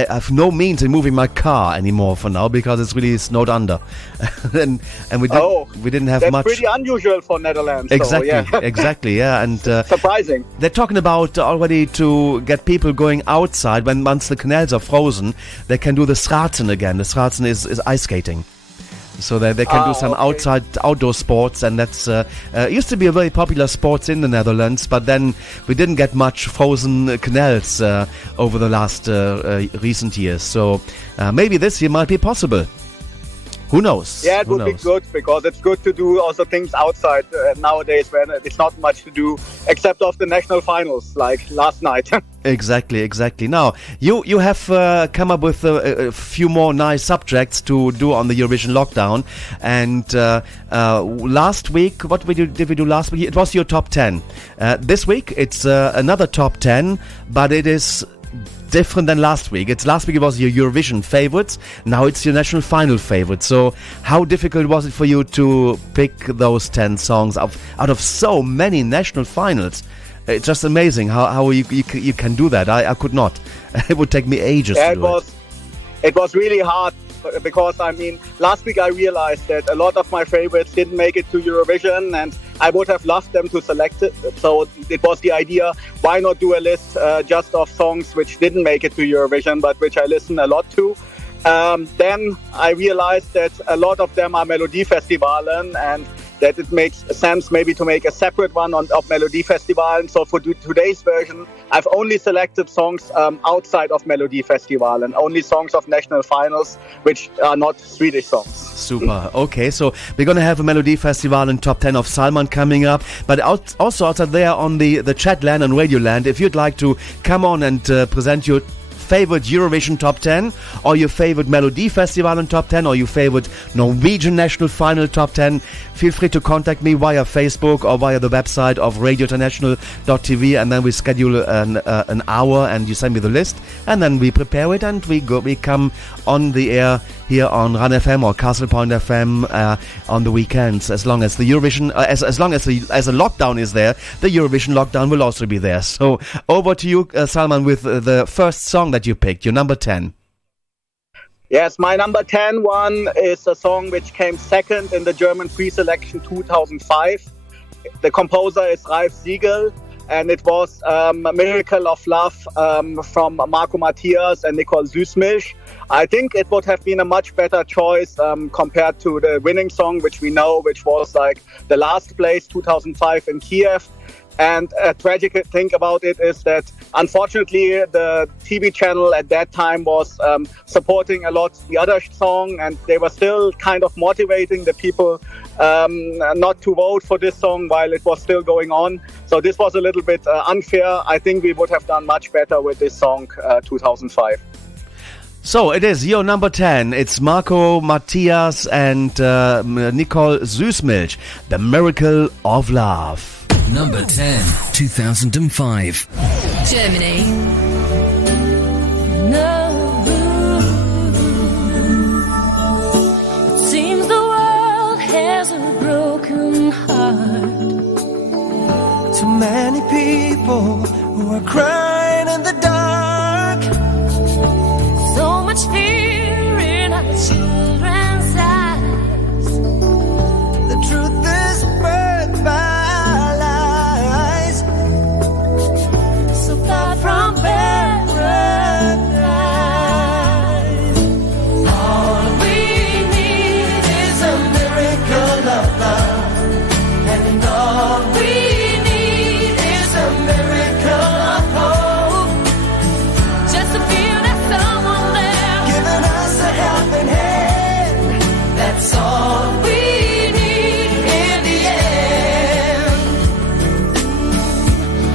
have no means in moving my car anymore for now because it's really snowed under, and we didn't have that's much. Pretty unusual for Netherlands. Exactly, so, yeah. exactly, yeah, and surprising. They're talking about already to get people going outside once the canals are frozen. They can do the Schaatsen again. The Schaatsen is ice skating. So they can do some outdoor sports, and that's used to be a very popular sport in the Netherlands, but then we didn't get much frozen canals over the last recent years. So maybe this year might be possible. Who knows? Yeah, it would be good because it's good to do also things outside nowadays when it's not much to do except of the national finals like last night. Exactly. Now, you have come up with a few more nice subjects to do on the Eurovision Lockdown. And last week, what did we do last week? It was your top 10. This week, it's another top 10, but it is different than last week. Last week it was your Eurovision favorites. Now it's your national final favorites. So how difficult was it for you to pick those 10 songs out of so many national finals? It's just amazing how you can do that. I could not. It would take me ages to do it. It was really hard because, I mean, last week I realized that a lot of my favorites didn't make it to Eurovision, and I would have loved them to select it. So it was the idea, why not do a list just of songs which didn't make it to Eurovision, but which I listen a lot to. Then I realized that a lot of them are Melodiefestivalen, and that it makes sense maybe to make a separate one of Melodiefestivalen. So for today's version, I've only selected songs outside of Melodiefestivalen, only songs of national finals, which are not Swedish songs. Super. Okay, so we're going to have a Melodiefestivalen top 10 of Salman coming up, but also outside there on the chat land and radio land, if you'd like to come on and present your favorite Eurovision top 10, or your favorite Melodiefestivalen top 10, or your favorite Norwegian national final top 10, feel free to contact me via Facebook or via the website of radiointernational.tv, and then we schedule an hour and you send me the list, and then we prepare it and we come on the air here on Run FM or Castle Point FM on the weekends. As long as the Eurovision, as long as a lockdown is there, the Eurovision Lockdown will also be there. So over to you, Salman, with the first song that you picked, your number 10. Yes, my number 10 one is a song which came second in the German pre-selection 2005. The composer is Ralf Siegel. and it was Miracle of Love from Marco Matthias and Nicole Süßmilch. I think it would have been a much better choice compared to the winning song, which we know, which was like the last place 2005 in Kiev. And a tragic thing about it is that, unfortunately, the TV channel at that time was supporting a lot the other song, and they were still kind of motivating the people not to vote for this song while it was still going on. So this was a little bit unfair. I think we would have done much better with this song 2005. So it is your number 10. It's Marco Matthias and Nicole Süßmilch, The Miracle of Love. Number 10, 2005. Germany. It seems the world has a broken heart. Too many people who are crying in the dark. So much fear in our children's eyes. The truth is burned by from paradise. All we need is a miracle of love, and all we need is a miracle of hope. Just to feel that someone there giving us a helping hand. That's all we need in the end.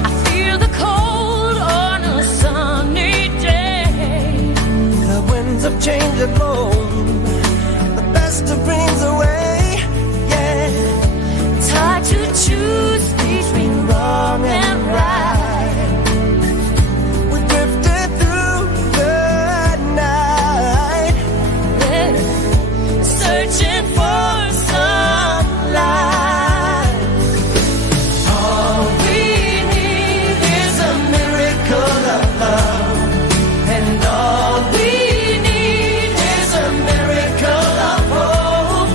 I feel the cold on a sunny day. The winds of change are blown, the best of brings away. Yeah, It's hard to choose between wrong and right. we drifted through the night, Searching for some light. all we need is a miracle of love, and all we need is a miracle of hope.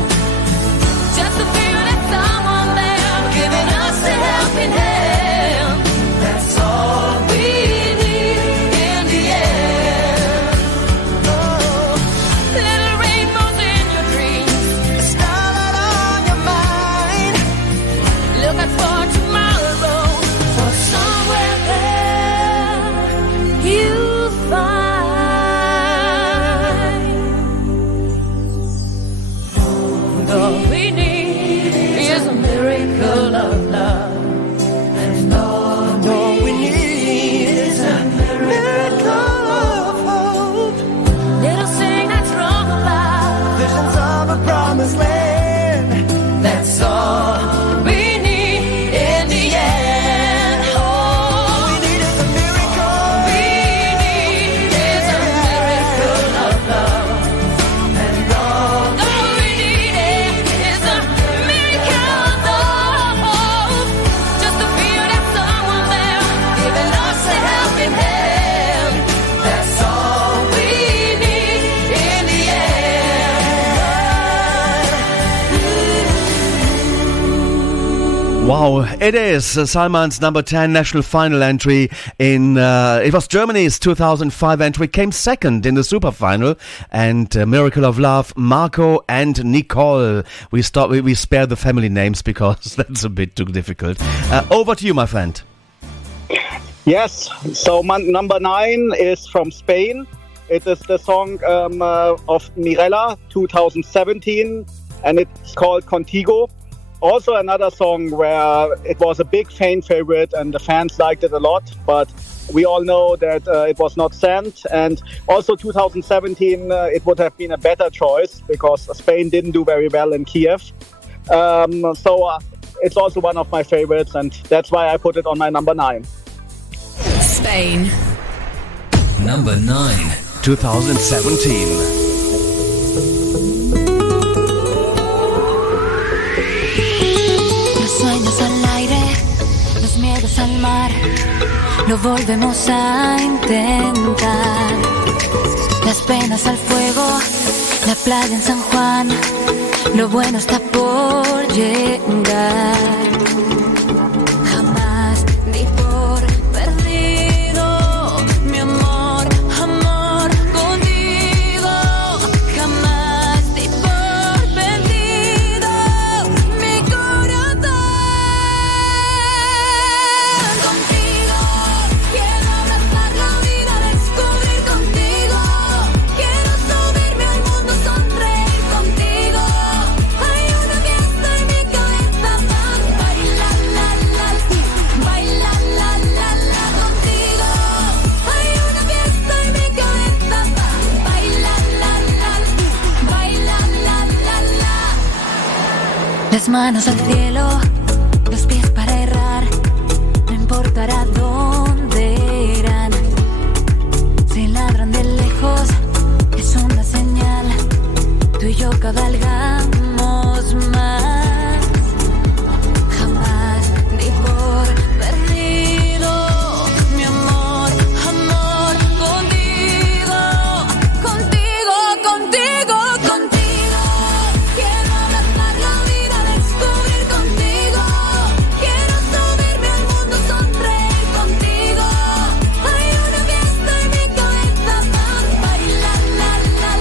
Just to feel that someone there Giving us a helping hand. That's all we need in the end. Oh, little rainbows in your dreams. a starlight on your mind. Look out for tomorrow. For Somewhere there you'll find. And all we need is a miracle of love. And all we need is a miracle of hope. Little thing that's wrong about. Visions of a promised land. That's all we need in the end. All we need is a miracle. We need is a miracle of love. And all all we need is a miracle of hope. Just to feel that someone there giving us a helping hand. That's all we need in the end. Wow, it is Salman's number 10 national final entry in, it was Germany's 2005 entry, came second in the super final, and Miracle of Love, Marco and Nicole. We spare the family names because that's a bit too difficult. Over to you, my friend. Yes, so number 9 is from Spain. It is the song of Mirella, 2017, and it's called Contigo. Also another song where it was a big fan favorite and the fans liked it a lot, but we all know that it was not sent. And also 2017, it would have been a better choice because Spain didn't do very well in Kiev. So it's also one of my favorites, and that's why I put it on my number 9. Spain. Number 9, 2017. Los sueños al aire, los miedos al mar, lo volvemos a intentar. Las penas al fuego, la playa en San Juan, lo bueno está por llegar. Jamás ni por Las manos al cielo, los pies para errar, no importará dónde irán. Si ladran de lejos, es una señal, tú y yo cabalgamos más. Jamás ni por perdido, mi amor, amor, contigo, contigo, contigo, contigo. Quiero abrazar la vida, descubrir contigo. Quiero subirme al mundo, sonreír contigo. Hay una fiesta en mi cabeza, bailar, la, la,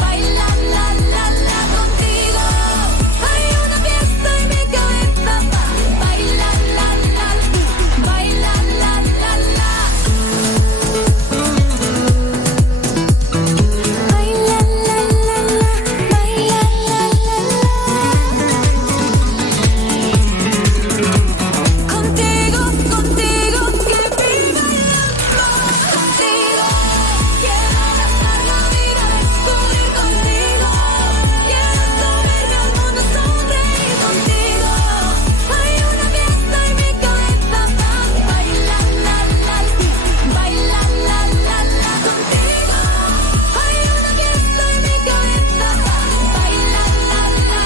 bailar, la, la, la, contigo. Hay una fiesta en mi cabeza, bailar, la, la, bailar, la, la, la. Bailar, la, la, la, bailar, la, la, la. Contigo, contigo, que viva el amor. Contigo, quiero abrazar la vida, descubrir contigo. Quiero subirme al mundo, sonreír contigo. Hay una fiesta en mi cabeza, bailar, la, la, bailar, la, la, la, contigo. Hay una fiesta en mi cabeza, bailar, la, la,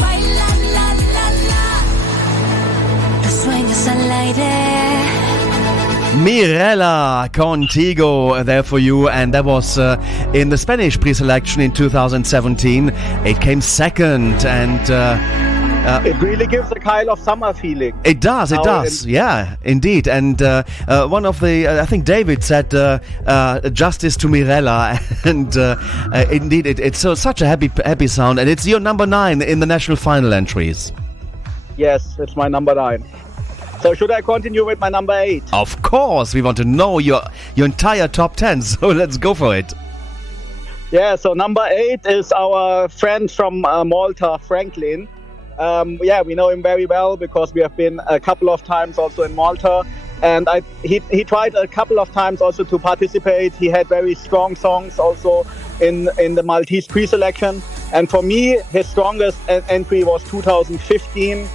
bailar, la, la, la. Los sueños al aire. Mirella Contigo there for you, and that was in the Spanish pre-selection in 2017. It came second, and it really gives a kind of summer feeling. it does, yeah, indeed. And one of the, I think David said, justice to Mirella, and indeed, it's such a happy sound, and it's your number 9 in the national final entries. Yes, it's my number 9. So should I continue with my number 8? Of course, we want to know your entire top 10, so let's go for it. Yeah, so number 8 is our friend from Malta, Franklin. Yeah, we know him very well because we have been a couple of times also in Malta. And he tried a couple of times also to participate. He had very strong songs also in the Maltese pre-selection. And for me, his strongest entry was 2015,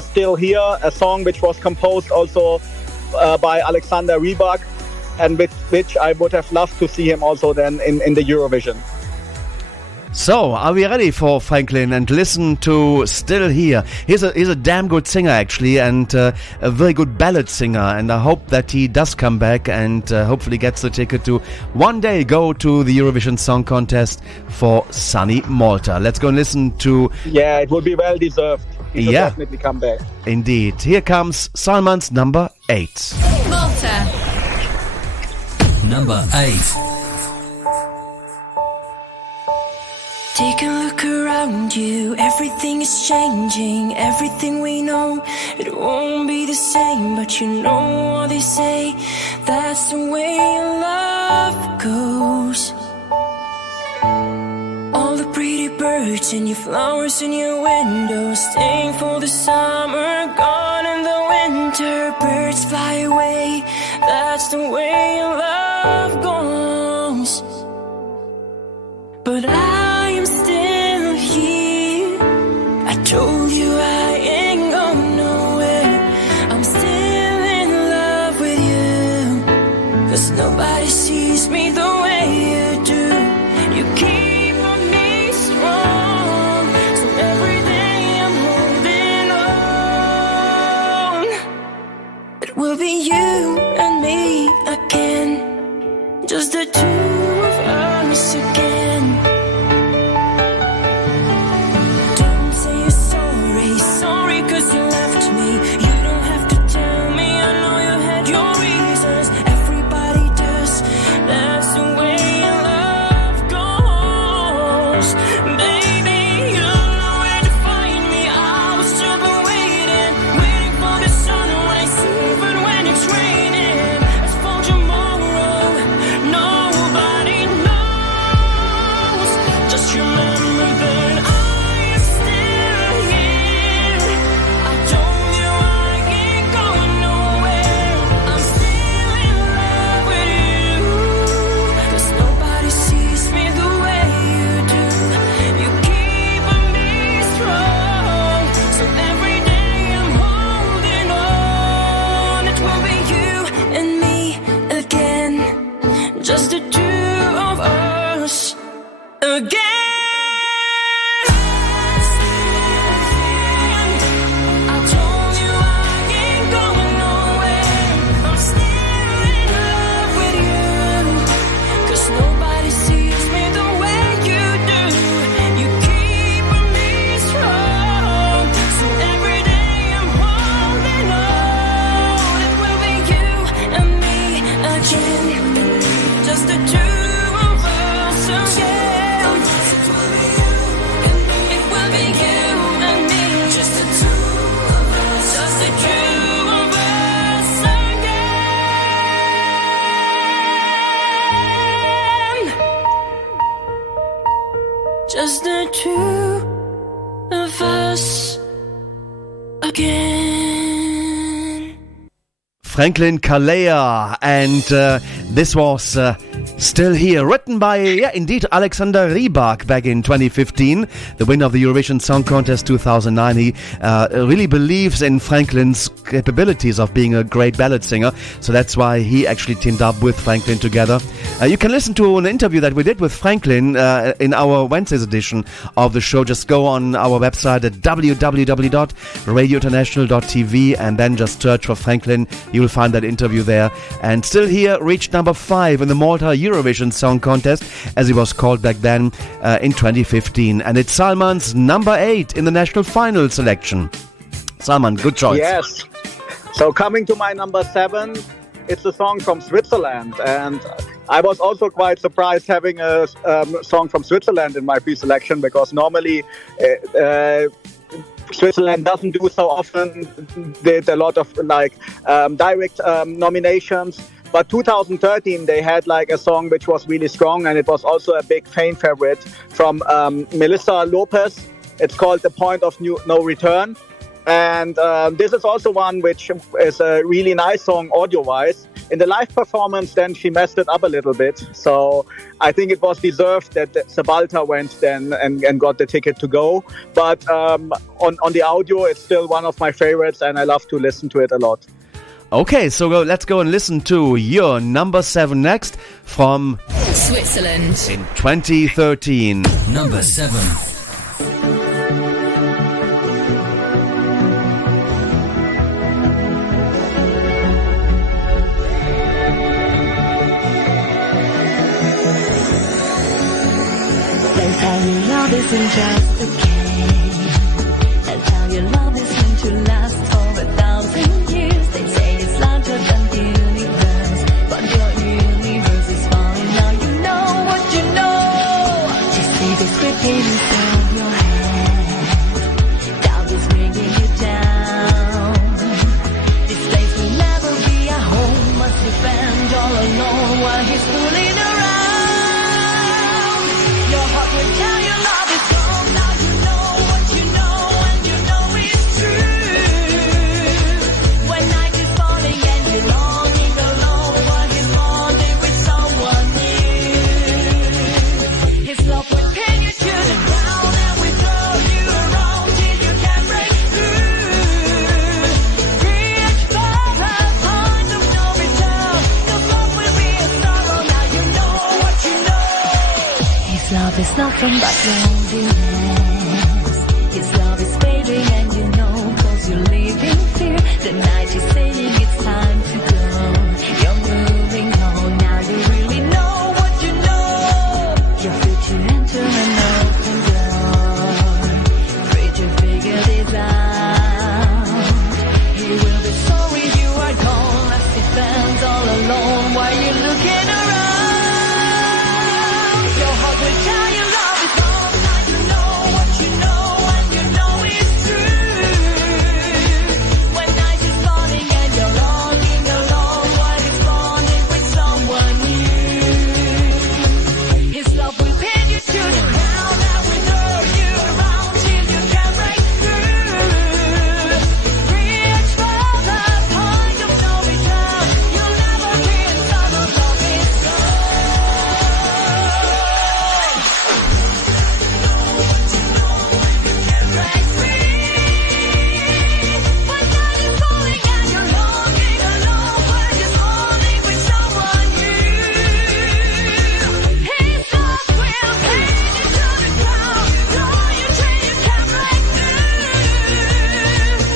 Still Here, a song which was composed also by Alexander Rybak, and with which I would have loved to see him also then in the Eurovision. So, are we ready for Franklin and listen to Still Here? He's a damn good singer actually, and a very good ballad singer, and I hope that he does come back and hopefully gets the ticket to one day go to the Eurovision Song Contest for sunny Malta. Let's go and listen to... Yeah, it would be well deserved. He should definitely come back. Indeed. Here comes Salman's number 8. Malta. Number 8. Take a look around you, everything is changing, everything we know, it won't be the same, but you know what they say, that's the way love goes. All the pretty birds and your flowers in your window, staying for the summer, gone in the winter, birds fly away, that's the way love goes. But I am still here, I told you I ain't going nowhere, I'm still in love with you, 'cause nobody sees me the way you do. You keep me strong, so every day I'm holding on. It will be you and me again, just the two of us again. Don't say you're sorry, sorry 'cause you left me. You don't have to tell me, I know you had your reasons. Everybody does, that's the way love goes. Baby, you know where to find me. I was just waiting, waiting for the sunrise, even when it's raining. As for tomorrow, nobody knows. Just remember that I am still here. I told you I to us again. Franklin Kalea, and this was Still Here, written by, indeed, Alexander Rybak back in 2015, the winner of the Eurovision Song Contest 2009. He really believes in Franklin's capabilities of being a great ballad singer, so that's why he actually teamed up with Franklin together. You can listen to an interview that we did with Franklin in our Wednesday's edition of the show. Just go on our website at www.radiointernational.tv and then just search for Franklin. You will find that interview there. And Still Here reached number 5 in the Malta Eurovision Song Contest, as it was called back then, in 2015. And it's Salman's number 8 in the national final selection. Salman, good choice. Yes. So coming to my number 7, it's a song from Switzerland. And I was also quite surprised having a song from Switzerland in my pre-selection, because normally Switzerland doesn't do so often. Did a lot of direct nominations. But 2013, they had a song which was really strong, and it was also a big fan favorite from Melissa Lopez. It's called The Point of No Return. And this is also one which is a really nice song audio-wise. In the live performance, then she messed it up a little bit. So I think it was deserved that Sabalta went then and got the ticket to go. But on the audio, it's still one of my favorites, and I love to listen to it a lot. Okay, so let's go and listen to your number 7 next from Switzerland in 2013. Number 7. They tell you love isn't just a game. They tell you love is meant to last for 1,000 years. They say it's larger than the universe, but your universe is falling. Now you know what you know. Just see the script inside your head. Doubt is bringing you down. This place will never be a home. Must defend all alone while he's fooling around. Your heart will tell you love is wrong. Now you know what you know, and you know it's true. When night is falling and you're longing alone while he's bonding with someone new. His love will pin you to the ground and will throw you around till you can break through. Reach for the point of no return. Your love will be a sorrow. Now you know what you know. His love is nothing but loneliness. His love is fading and you know, 'cause you live in fear. The night is saying it's time to go. You're moving on, now you really know what you know. You're free to enter an open door. Free to figure this out. He will be sorry you are gone. Left his fans all alone while you're looking around. Your heart will tell you love is wrong. Now you know what you know, and you know it's true. When night is falling and you're longing alone while he's bonding with someone new. His love will pin you to the ground and will throw you around till you can break through. Reach for the point of no return. You'll never be in sorrow, love is break free. When night is falling and you're longing alone while you're bonding with someone new. His love will pin you to the ground, throw you till you can break through.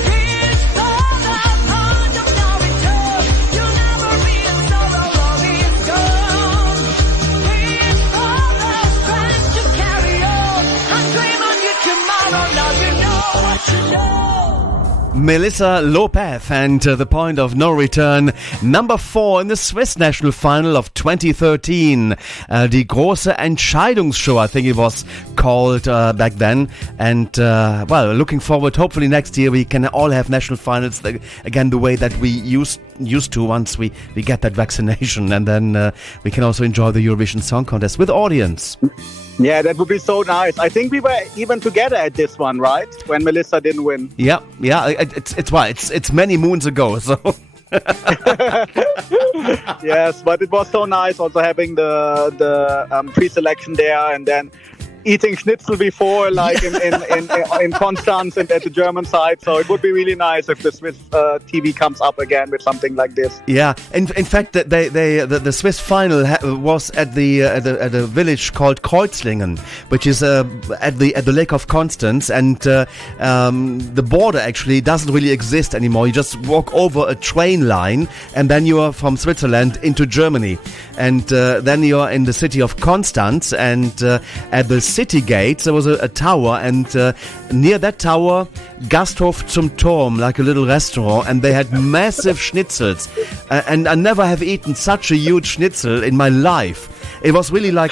Reach for the point of no return. You'll never be in sorrow, love is gone. Reach for the strength to carry on and dream on you tomorrow. Now you know what you know. Melissa Lopez and The Point of No Return, number 4 in the Swiss national final of 2013. Die große Entscheidungsshow, I think it was called back then. And, looking forward, hopefully next year we can all have national finals again the way that we used to once we get that vaccination. And then we can also enjoy the Eurovision Song Contest with audience. Yeah, that would be so nice. I think we were even together at this one, right? When Melissa didn't win. Yeah. It's many moons ago. So. Yes, but it was so nice also having the pre-selection there and then eating schnitzel before, like in Constance and at the German side. So it would be really nice if the Swiss TV comes up again with something like this. Yeah, in fact, the Swiss final was at the village called Kreuzlingen, which is at the Lake of Constance, and the border actually doesn't really exist anymore. You just walk over a train line, and then you are from Switzerland into Germany, and then you are in the city of Constance, and at the city gates there was a tower, and near that tower, Gasthof zum Turm, like a little restaurant, and they had massive schnitzels, and I never have eaten such a huge schnitzel in my life. It was really like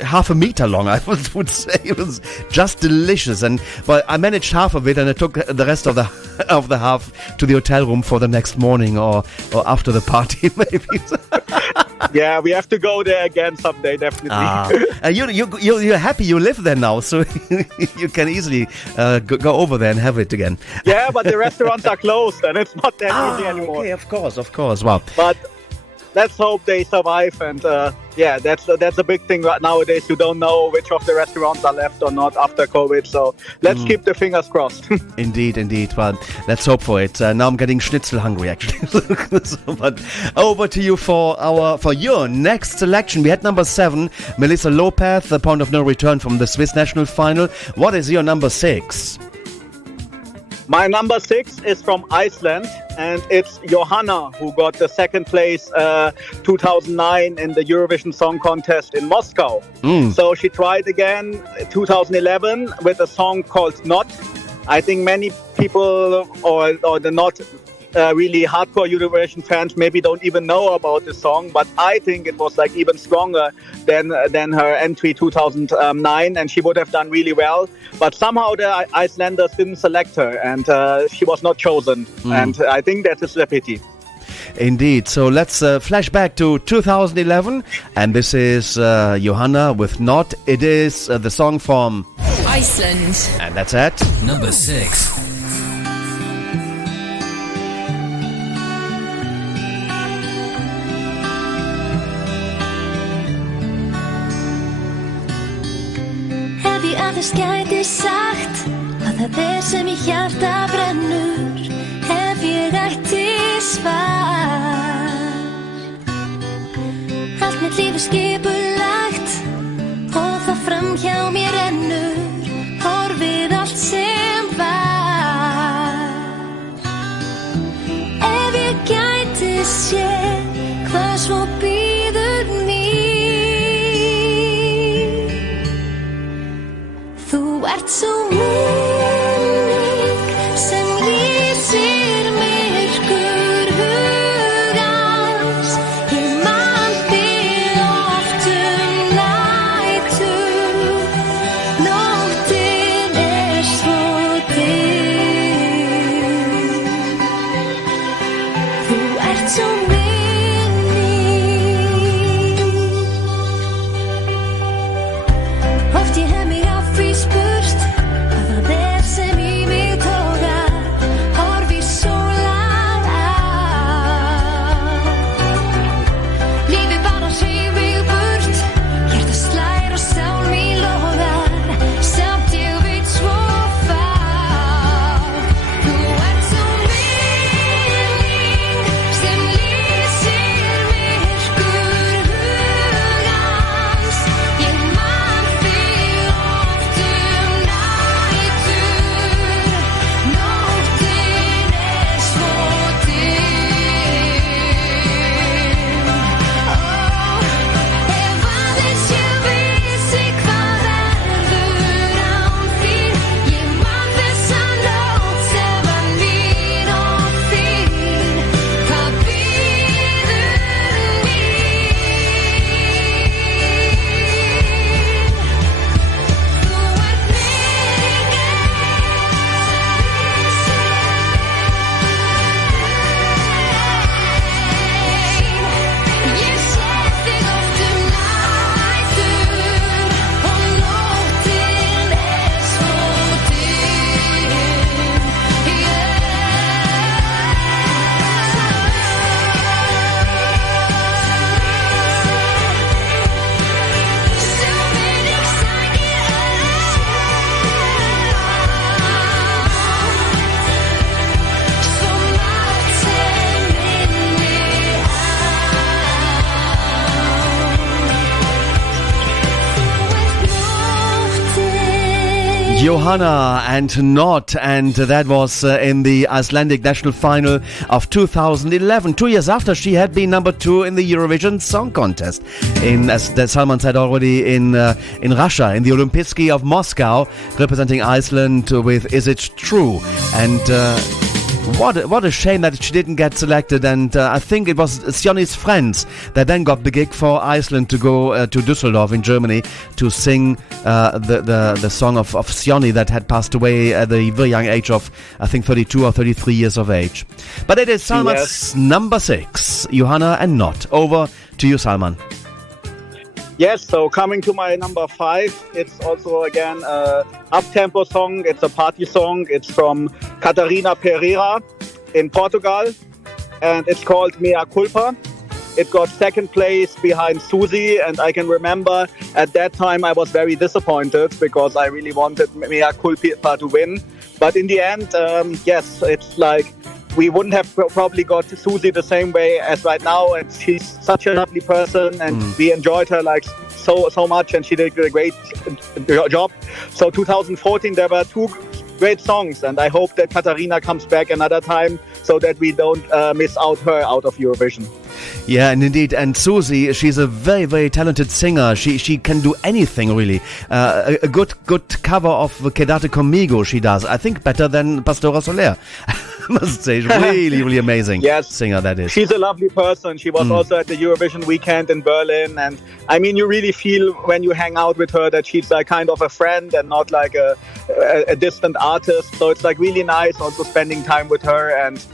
half a meter long, I would say. It was just delicious, but I managed half of it, and I took the rest of the half to the hotel room for the next morning or after the party, maybe. Yeah, we have to go there again someday, definitely. You're happy you live there now, so you can easily go over there and have it again. Yeah, but the restaurants are closed, and it's not that easy anymore. Okay, of course. Wow. But let's hope they survive, and that's a big thing right nowadays. You don't know which of the restaurants are left or not after COVID, so let's keep the fingers crossed. Indeed. Well, let's hope for it. Now I'm getting schnitzel hungry, actually. But over to you for your next selection. We had number 7, Melissa Lopez, The Point of No Return from the Swiss national final. What is your number 6? My number 6 is from Iceland, and it's Johanna, who got the second place 2009 in the Eurovision Song Contest in Moscow. So she tried again 2011 with a song called Not. I think many people or the not really hardcore Eurovision fans maybe don't even know about this song, but I think it was like even stronger than her entry 2009, and she would have done really well. But somehow the Icelanders didn't select her, and she was not chosen. And I think that is a pity. Indeed. So let's flash back to 2011, and this is Johanna with Not. It is the song from Iceland. And that's at number 6. Aðeins gæti sagt að það sem í hjarta brennur ef ég ætti svar. Allt mitt líf skipulagt og það framhjá mér rennur, horfið allt sem var. Ef ég gæti séð hvað svo bíður mín. Þú ert svo minning sem lýsir myrkur hugans. Ég man þig oft nætur, nóttin svo dimm. Þú ert svo minning Johanna and Not, and that was in the Icelandic national final of 2011, 2 years after she had been number 2 in the Eurovision Song Contest, as Salman said already, in Russia, in the Olympijski of Moscow, representing Iceland with Is It True? And what a shame that she didn't get selected, and I think it was Sioni's friends that then got the gig for Iceland to go to Düsseldorf in Germany to sing the song of Sioni that had passed away at the very young age of, I think, 32 or 33 years of age. But it is Salman's number 6, Johanna and Not. Over to you, Salman. Yes, so coming to my number 5, it's also again a up-tempo song. It's a party song. It's from Catarina Pereira in Portugal, and it's called Mea Culpa. It got second place behind Susie, and I can remember at that time I was very disappointed because I really wanted Mea Culpa to win. But in the end, yes, it's like we wouldn't have probably got Susie the same way as right now, and she's such a lovely person, and we enjoyed her like so much, and she did a great job. So 2014 there were 2 great songs, and I hope that Katarina comes back another time so that we don't miss her out of Eurovision. Yeah, and indeed, and Susie, she's a very, very talented singer. She can do anything, really. A good cover of Quédate Conmigo she does. I think better than Pastora Soler. I must say, really, really amazing singer that is. She's a lovely person. She was also at the Eurovision weekend in Berlin, and I mean, you really feel when you hang out with her that she's like kind of a friend and not like a distant artist. So it's like really nice also spending time with her, and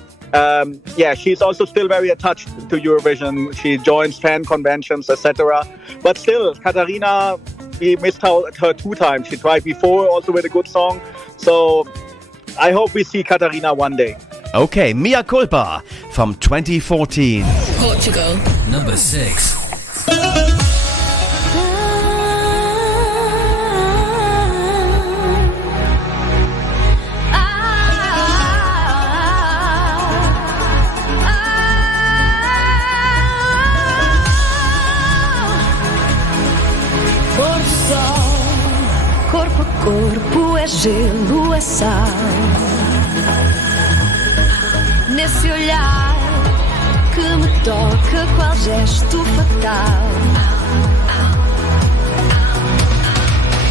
she's also still very attached to Eurovision. She joins fan conventions, etc. But still, Katarina, we missed her 2 times. She tried before also with a good song. So I hope we see Katarina one day. Okay, Mea Culpa from 2014. Portugal. Number 6. Corpo a corpo, é gelo, é sal. Nesse olhar que me toca, qual gesto fatal.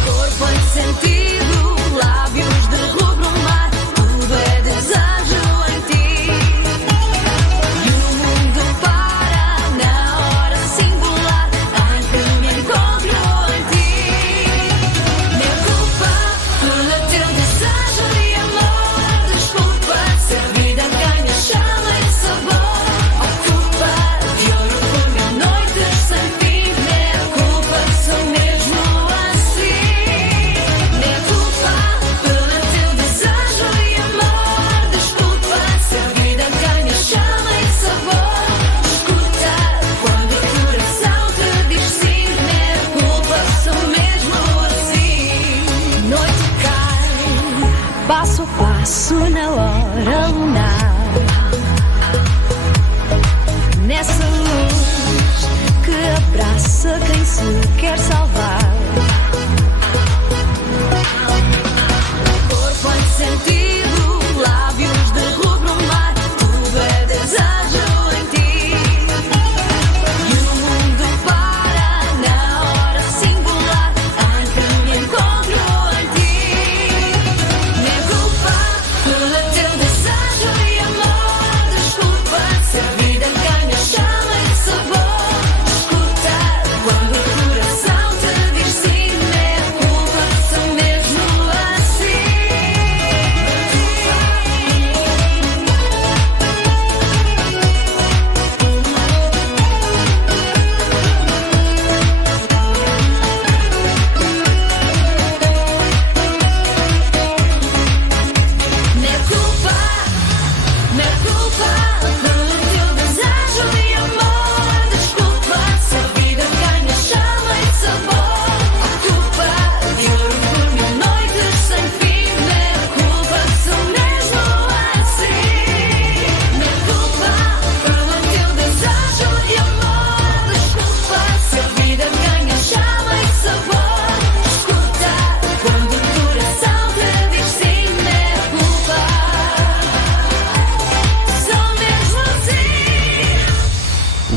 Corpo em sentido, lábios de rubro mar, tudo é desejo em ti. E o mundo para na hora singular em que me encontro em ti. Minha culpa pelo teu desejo de amor, desculpa se a vida ganha chama e sabor. A culpa de ouro por mil noites sem fim. Minha culpa sou mesmo assim. Minha culpa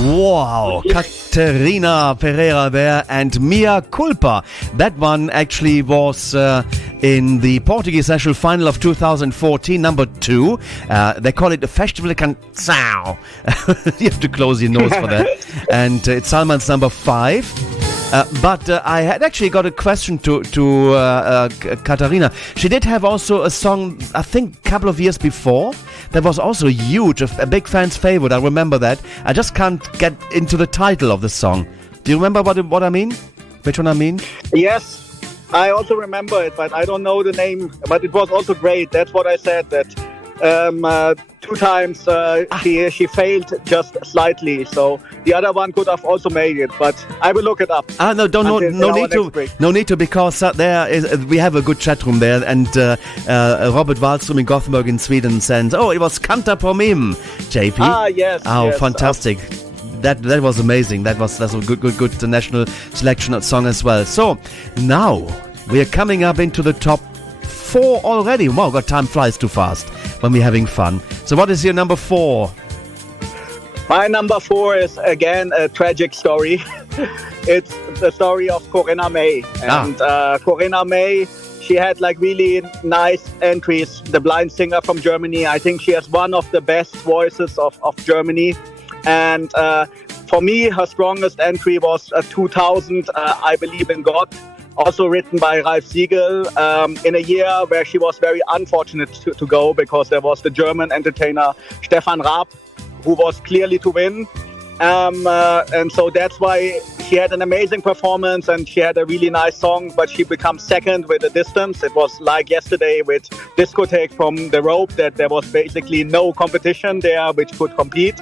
Wow, Caterina Pereira there and Mia Culpa. That one actually was in the Portuguese national final of 2014, number 2. They call it the Festival Canção. You have to close your nose for that. And it's Salman's number 5. But I had actually got a question to Caterina. She did have also a song, I think, a couple of years before. That was also huge, a big fan's favorite. I remember that. I just can't get into the title of the song. Do you remember what I mean? Which one I mean? Yes, I also remember it, but I don't know the name. But it was also great. That's what I said. That 2 times she failed just slightly. So the other one could have also made it, but I will look it up. No need to, because we have a good chat room there, and Robert Wallström in Gothenburg in Sweden sends, it was Canta por mim, JP. Yes. Oh, yes, fantastic. That was amazing. That's a good national selection song as well. So now we are coming up into the top 4 already. Wow, God, time flies too fast when we're having fun. So what is your number 4? My number 4 is again a tragic story. It's the story of Corinna May. And Corinna May, she had like really nice entries. The blind singer from Germany. I think she has one of the best voices of Germany. And for me, her strongest entry was 2000, I Believe in God. Also written by Ralf Siegel, in a year where she was very unfortunate to go, because there was the German entertainer Stefan Raab, who was clearly to win. And so that's why she had an amazing performance and she had a really nice song, but she becomes second with a distance. It was like yesterday with Discotheque from the Rope, that there was basically no competition there which could compete.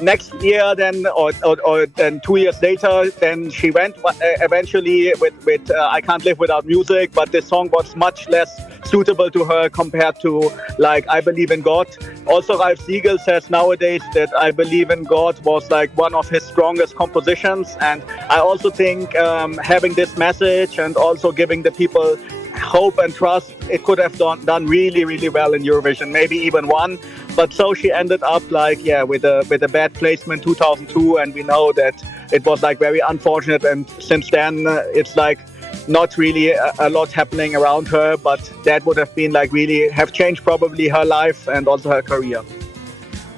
Next year then, or 2 years later, then she went eventually with I Can't Live Without Music, but this song was much less suitable to her compared to like I Believe in God. Also, Ralf Siegel says nowadays that I Believe in God was like one of his strongest compositions, and I also think having this message and also giving the people hope and trust, it could have done really, really well in Eurovision, maybe even won. But so she ended up with a bad placement 2002, and we know that it was like very unfortunate. And since then, it's like not really a lot happening around her. But that would have been like really have changed probably her life and also her career.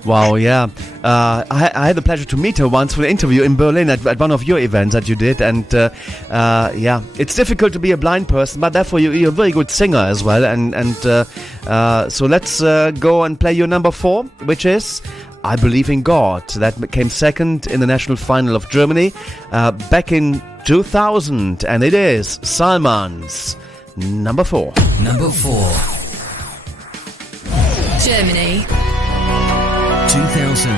Wow, yeah. I had the pleasure to meet her once for an interview in Berlin at one of your events that you did. And yeah, it's difficult to be a blind person, but therefore you're a very good singer as well. And so let's go and play your number 4, which is I Believe in God. That came second in the national final of Germany back in 2000. And it is Salman's number 4. Number 4. Germany. 2000.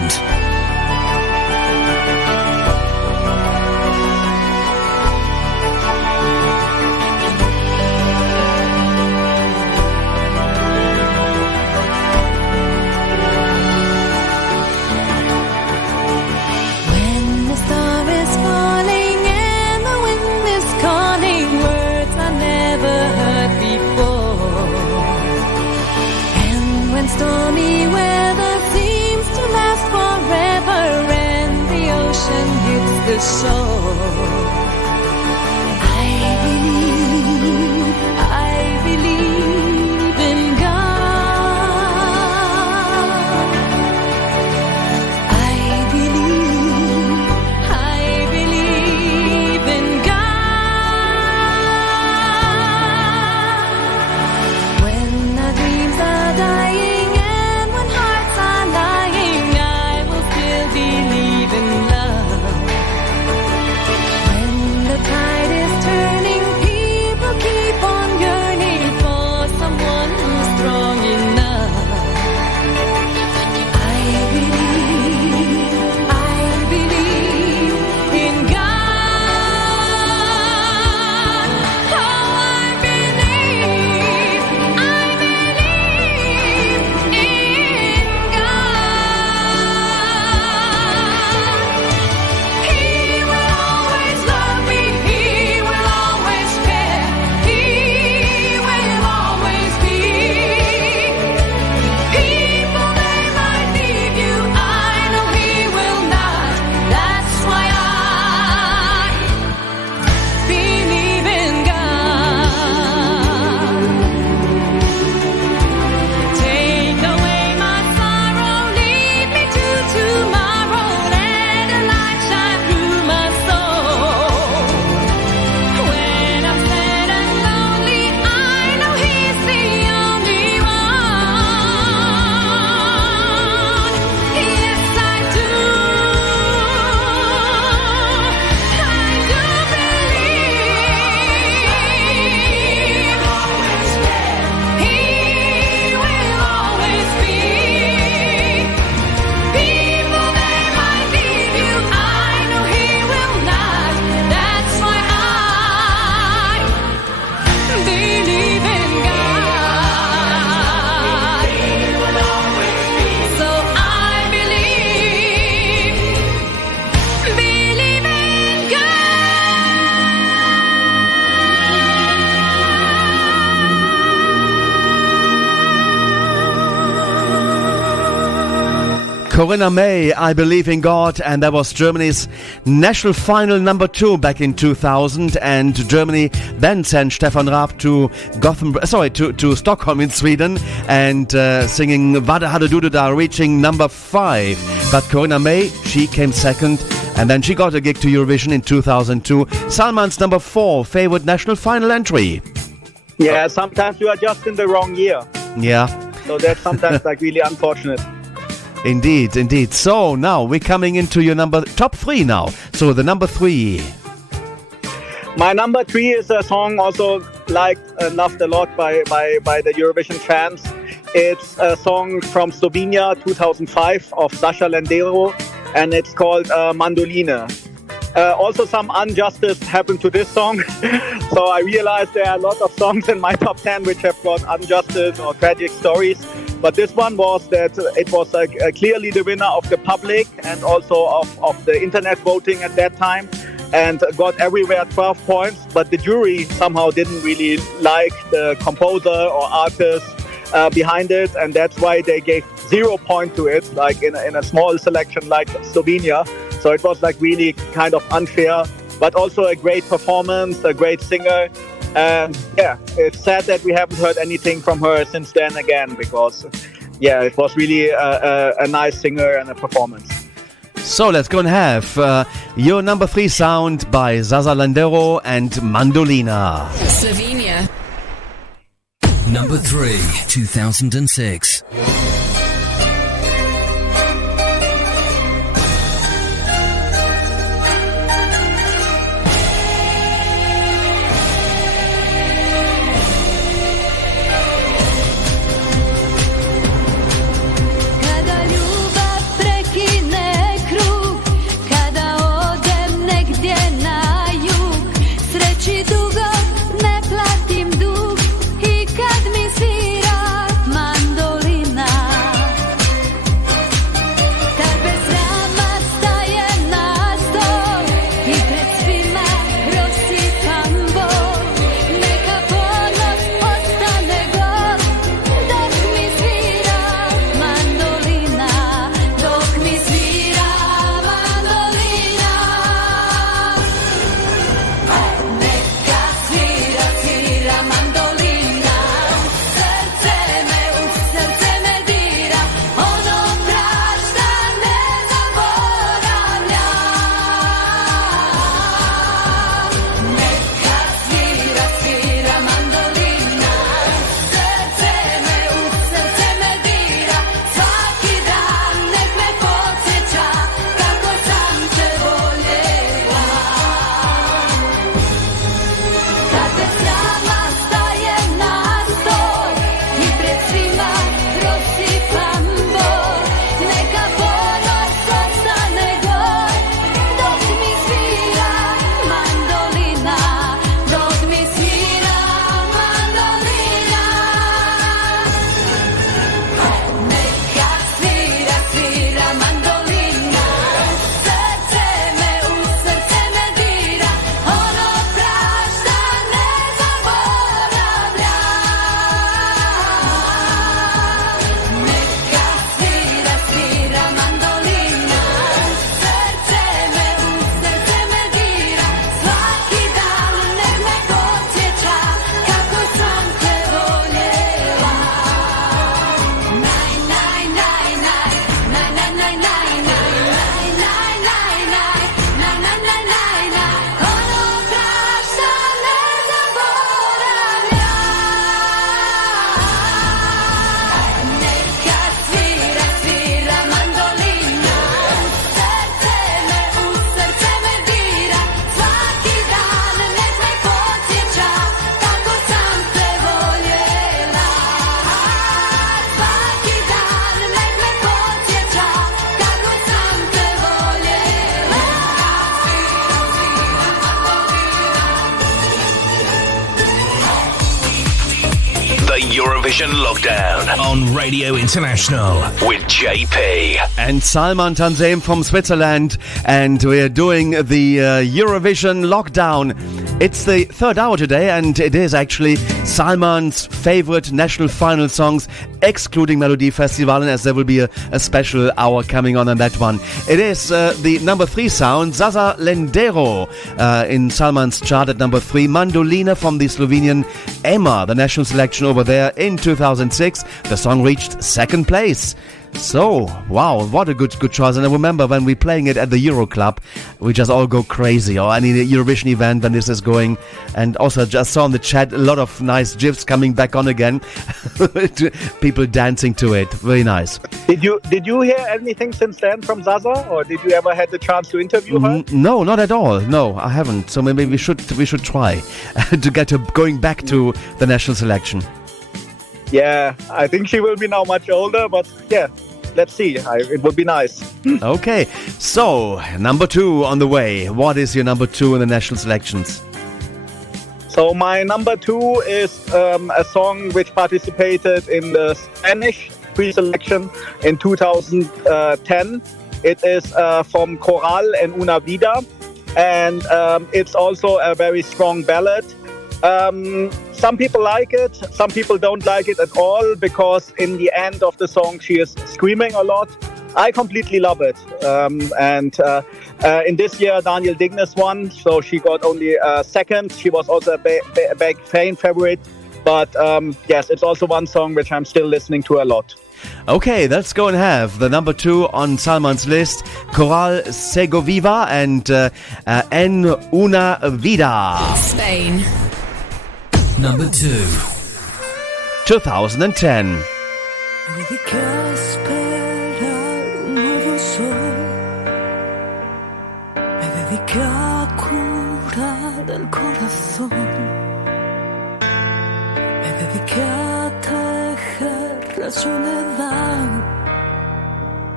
When the star is falling and the wind is calling, words I never heard before. And when stormy weather seems to last forever and the ocean hits the shore, I believe in God. I believe in God. When our dreams are dying and when hearts are lying, I will still believe in love. When Corinna May, I Believe in God, and that was Germany's national final number 2 back in 2000, and Germany then sent Stefan Raab to Stockholm in Sweden, and singing Vada Hade Du Da, reaching number 5. But Corinna May, she came second, and then she got a gig to Eurovision in 2002. Salman's number 4 favorite national final entry. Yeah, sometimes you are just in the wrong year. Yeah. So that's sometimes like really unfortunate. Indeed, indeed. So now we're coming into your top 3 now. So the number 3. My number 3 is a song also liked and loved a lot by the Eurovision fans. It's a song from Slovenia 2005 of Saša Landero, and it's called Mandolina. Also some injustice happened to this song. So I realized there are a lot of songs in my top 10 which have got injustice or tragic stories. But this one was that it was clearly the winner of the public and also of the internet voting at that time, and got everywhere 12 points. But the jury somehow didn't really like the composer or artist behind it, and that's why they gave 0 point to it, like in a small selection like Slovenia. So it was like really kind of unfair, but also a great performance, a great singer. And yeah, it's sad that we haven't heard anything from her since then again, because yeah, it was really a nice singer and a performance. So let's go and have your number 3 sound by Saša Landero and Mandolina. Slovenia. Number 3, 2006. Dugo ne platim dug i kad mi svira mandolina. Eurovision Lockdown on Radio International with JP. And Salman Tanzeem from Switzerland. And we're doing the Eurovision Lockdown. It's the third hour today, and it is actually Salman's favorite national final songs, excluding Melody Festival, as there will be a special hour coming on that one. It is the number 3 sound, Zaza Lendero, in Salman's chart at number 3. Mandolina from the Slovenian Emma, the national selection over there in 2006. The song reached second place. So, wow, what a good choice. And I remember when we're playing it at the Euro Club, we just all go crazy, or any Eurovision event when this is going. And also just saw in the chat a lot of nice gifs coming back on again. People dancing to it. Very nice. Did you hear anything since then from Zaza, or did you ever had the chance to interview her? No, not at all. No, I haven't. So maybe we should try to get her going back to the national selection. Yeah, I think she will be now much older, but yeah, let's see. It would be nice. Okay, so number 2 on the way. What is your number 2 in the national selections? So my number 2 is a song which participated in the Spanish pre-selection in 2010. It is from Coral and Una Vida, and it's also a very strong ballad. Some people like it, some people don't like it at all, because in the end of the song she is screaming a lot. I completely love it. And in this year Daniel Dignes won, so she got only second. She was also a big fan favorite. But yes, it's also one song which I'm still listening to a lot. Okay, let's go and have the number 2 on Salman's list, Coral Segoviva and En Una Vida. Spain. Number 2. 2010. Me dediqué a esperar un nuevo sol. Me dediqué a curar el corazón. Me dediqué a tejer la soledad.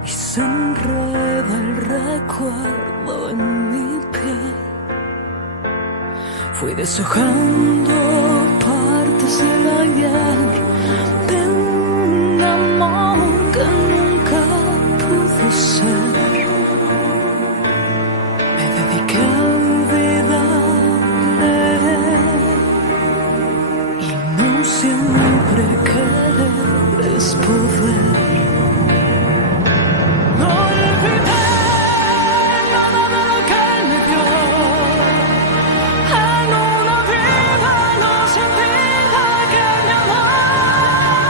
Y se enreda el recuerdo en mi piel. Fui deshojando partes del ayer de un amor que nunca pudo ser. Me dediqué a olvidarle y no siempre querer es poder. No olvidé nada de lo que él me dio. En una vida no se olvida que me amaba.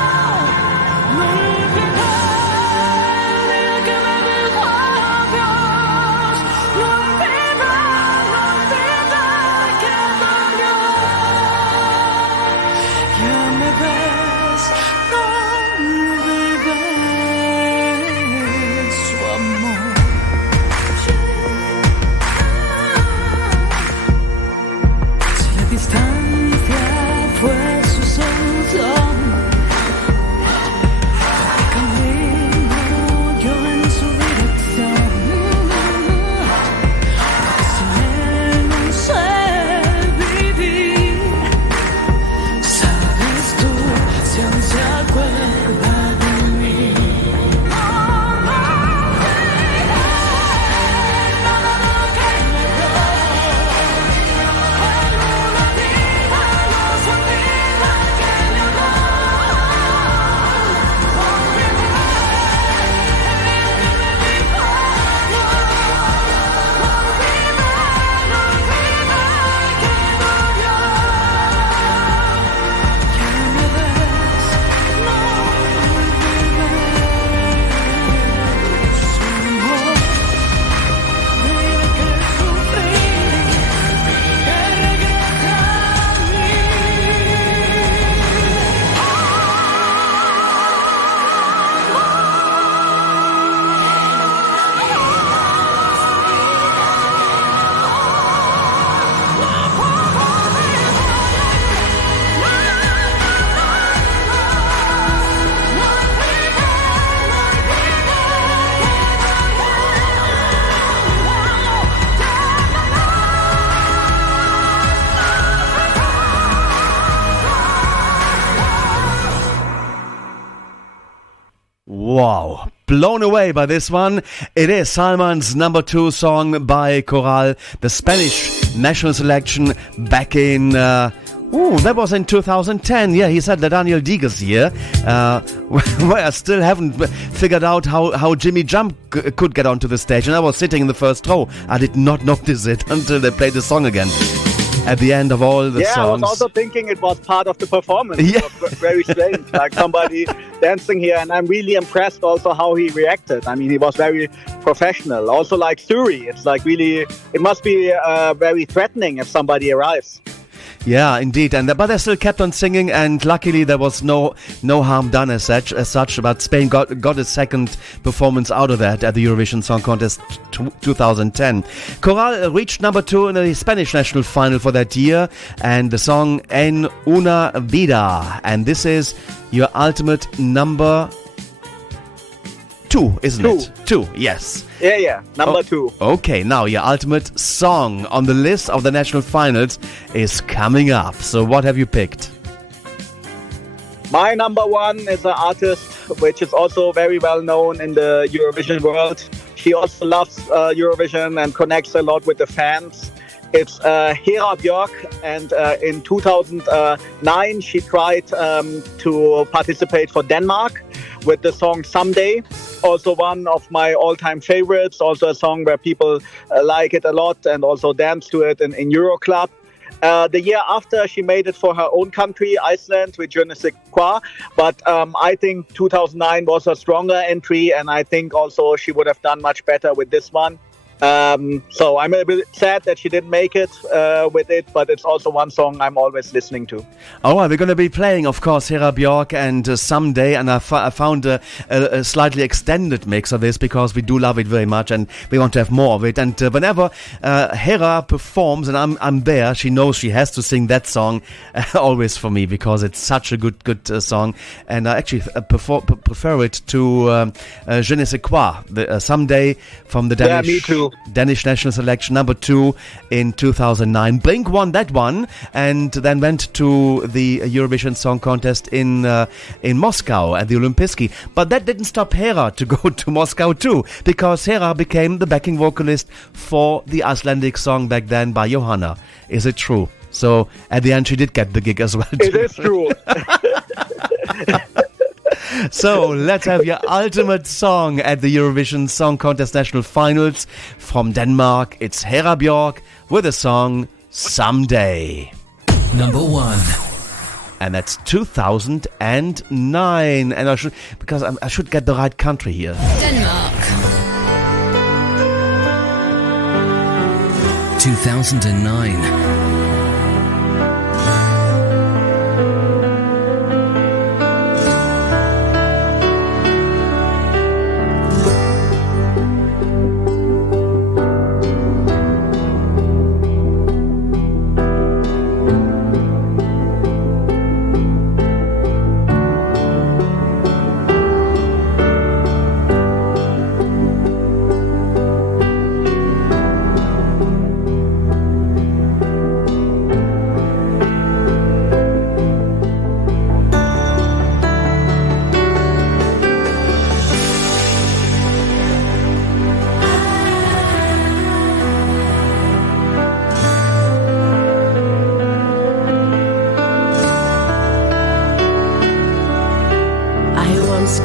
Wow, blown away by this one. It is Salman's number 2 song by Coral, the Spanish national selection back in... that was in 2010. Yeah, he said the Daniel Digas year, where I still haven't figured out how Jimmy Jump could get onto the stage. And I was sitting in the first row. I did not notice it until they played the song again. At the end of all the songs. I was also thinking it was part of the performance. Yeah. It was very strange, like somebody dancing here. And I'm really impressed also how he reacted. I mean, he was very professional. Also like Suri, it's like really, it must be very threatening if somebody arrives. Yeah, indeed, but they still kept on singing, and luckily there was no harm done as such. But Spain got a second performance out of that at the Eurovision Song Contest 2010. Coral reached number 2 in the Spanish national final for that year, and the song En Una Vida, and this is your ultimate number 2, isn't it? 2, yes. Yeah, number 2. Okay, now your ultimate song on the list of the national finals is coming up. So what have you picked? My number 1 is an artist which is also very well known in the Eurovision world. She also loves Eurovision and connects a lot with the fans. It's Hera Björk, and in 2009 she tried to participate for Denmark with the song Someday. Also one of my all-time favorites, also a song where people like it a lot and also dance to it in Euroclub. The year after, she made it for her own country, Iceland, with Je ne sais quoi. But I think 2009 was a stronger entry, and I think also she would have done much better with this one. So I'm a bit sad that she didn't make it with it, but it's also one song I'm always listening to. All right, we're going to be playing, of course, Hera Björk and Someday, and I found a slightly extended mix of this because we do love it very much and we want to have more of it. And whenever Hera performs and I'm there, she knows she has to sing that song always for me because it's such a good song, and I actually prefer it to Je ne sais quoi, Someday from the Danish. Yeah, me too. Danish national selection number 2 in 2009. Blink won that one and then went to the Eurovision Song Contest in Moscow at the Olympiski. But that didn't stop Hera to go to Moscow too, because Hera became the backing vocalist for the Icelandic song back then by Johanna. Is it true? So at the end she did get the gig as well too. It is true. So let's have your ultimate song at the Eurovision Song Contest National Finals from Denmark. It's Hera Björk with the song Someday. Number 1. And that's 2009. And I should get the right country here. Denmark. 2009.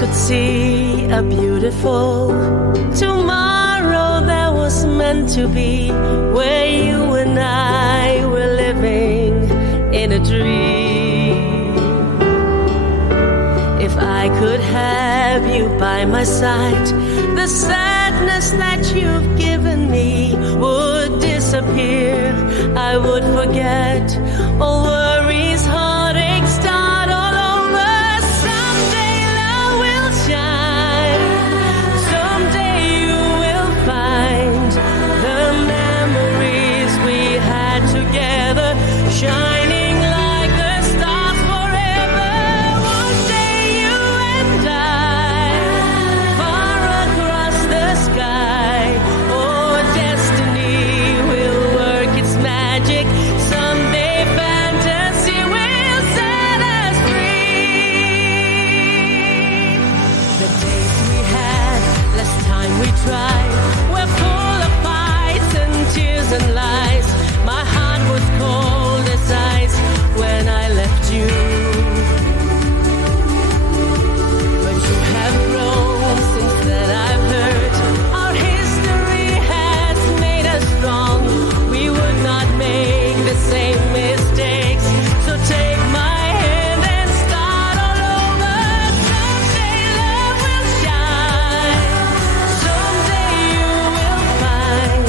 Could see a beautiful tomorrow that was meant to be, where you and I were living in a dream. If I could have you by my side, the sadness that you've given me would disappear. I would forget all worries, heartaches, start all over. Someday love will shine. Someday you will find the memories we had together shining like the stars forever. One day you and I, far across the sky. Oh, destiny will work its magic. Someday fantasy tried were full of fights and tears and lies. My heart was cold as ice when I left you. But you have grown since then, I've heard. Our history has made us strong. We would not make the same mistakes. So take my hand and start all over. Someday love will shine. Someday you will find.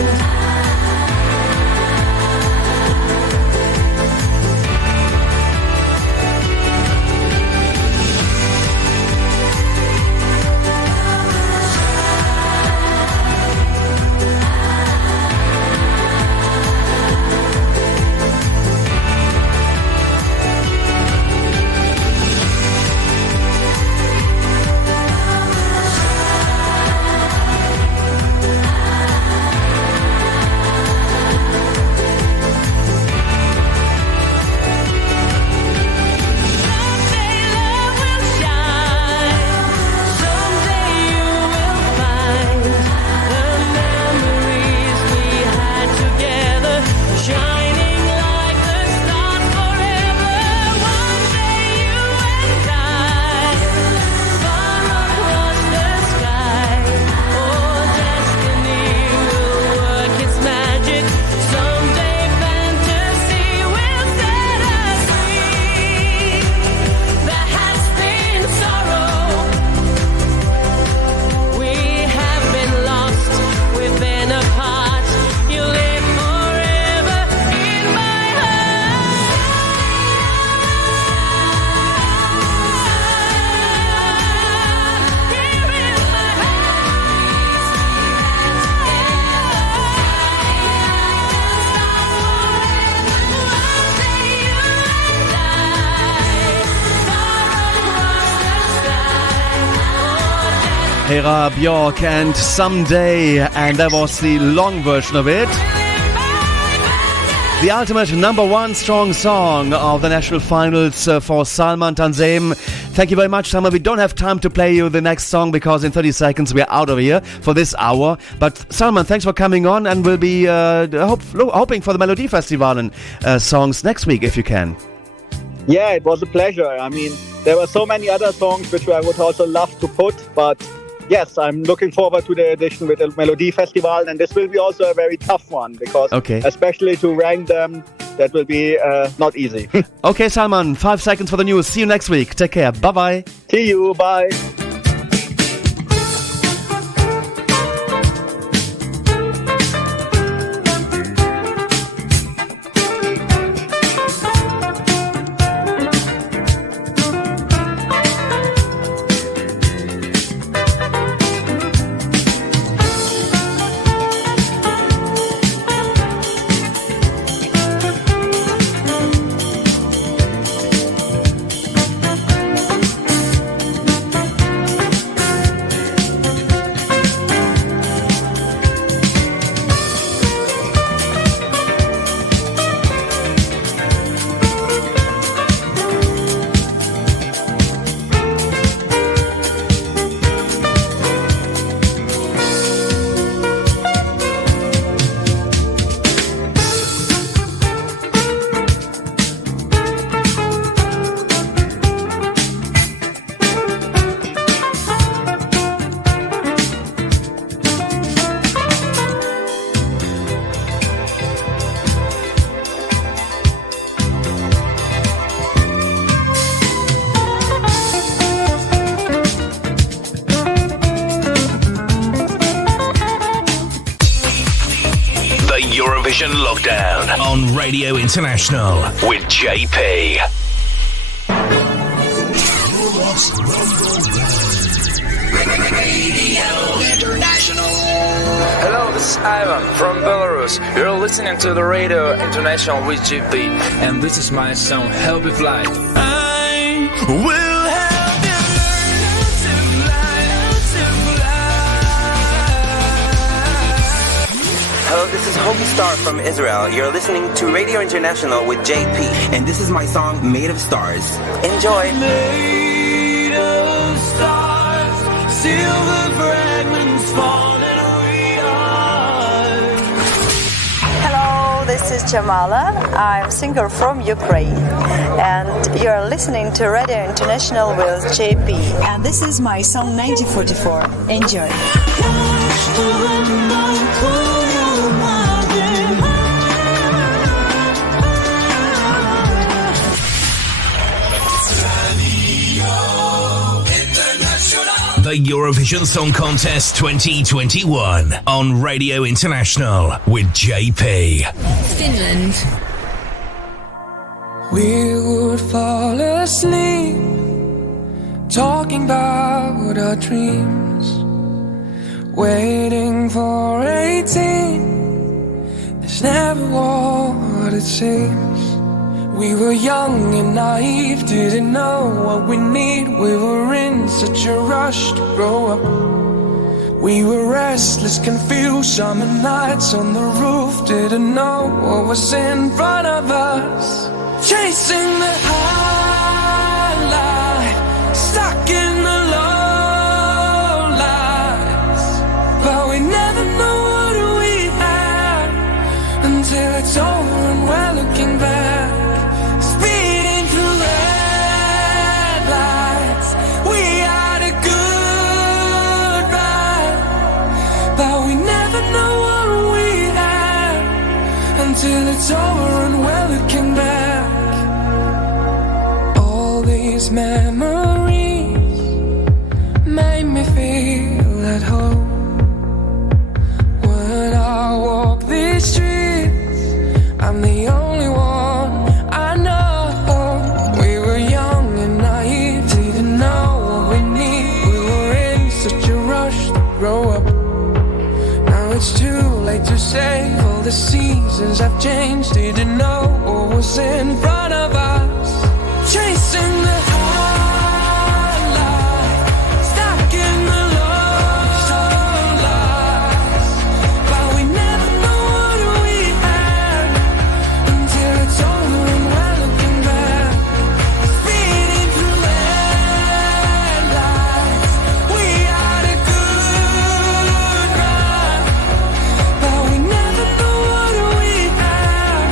Hera Bjork and Someday, and that was the long version of it. The ultimate #1 strong song of the national finals for Salman Tanzeem. Thank you very much, Salman. We don't have time to play you the next song because in 30 seconds we're out of here for this hour. But Salman, thanks for coming on, and we'll be hoping for the Melody Festival and songs next week if you can. Yeah, it was a pleasure. I mean, there were so many other songs which I would also love to put, but yes, I'm looking forward to the edition with the Melody Festival, and this will be also a very tough one because especially to rank them, that will be not easy. Okay, Salman, 5 seconds for the news. See you next week. Take care. Bye-bye. See you. Bye. Eurovision Lockdown on Radio International with JP. Radio International. Hello, this is Ivan from Belarus. You're listening to the Radio International with JP, and this is my song Happy Fly. I will help you learn how to fly, Hello, this is Hopi Star from Israel. You're listening to Radio International with JP, and this is my song Made of Stars. Enjoy. Made of stars, silver fragments falling Jamala. I'm singer from Ukraine. And you're listening to Radio International with JP. And this is my song 1944. Enjoy. The Eurovision Song Contest 2021 on Radio International with JP. Finland. We would fall asleep talking about our dreams, waiting for 18. It's never what it seems. We were young and naive, didn't know what we need. We were in such a rush to grow up. We were restless, confused, summer nights on the roof, didn't know what was in front of us. Chasing the high life, stuck in the low lights. But we never know what we had until it's over and we're looking back. Till it's over and we're looking back. All these memories made me feel at home. When I walk these streets, I'm the only one I know. We were young and naive, didn't know what we need. We were in such a rush to grow up. Now it's too late to save. All the seasons have changed, didn't know what was in front of us. Chasing the high life, stuck in the low lights. But we never know what we had until it's over and we're looking back. Speeding through red lights, we had a good ride. But we never know what we had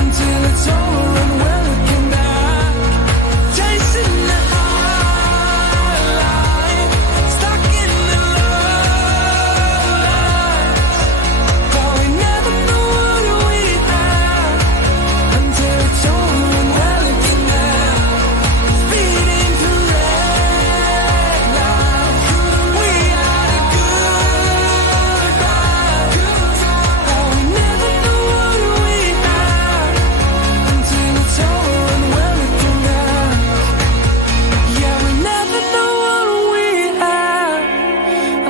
until it's over and we're looking back. Chasing the high life, stuck in the low lights. But we never know what we had until it's over and we're looking back. Speeding through red lights, we had a good ride. But we never know what we had until it's over and we're looking back. Yeah, we never know what we had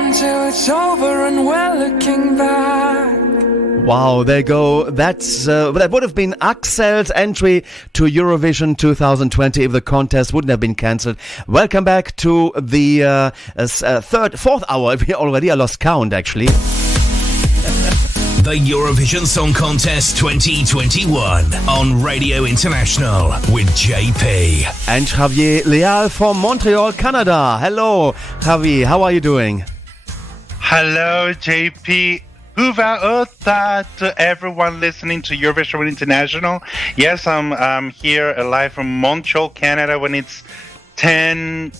until it's over and we're looking back. Wow, there you go. That would have been Axel's entry to Eurovision 2020 if the contest wouldn't have been cancelled. Welcome back to the fourth hour. I lost count actually. The Eurovision Song Contest 2021 on Radio International with JP. And Javier Leal from Montreal, Canada. Hello, Javi. How are you doing? Hello, JP. Huva Ota to everyone listening to Eurovision International. Yes, I'm here live from Montreal, Canada when it's 10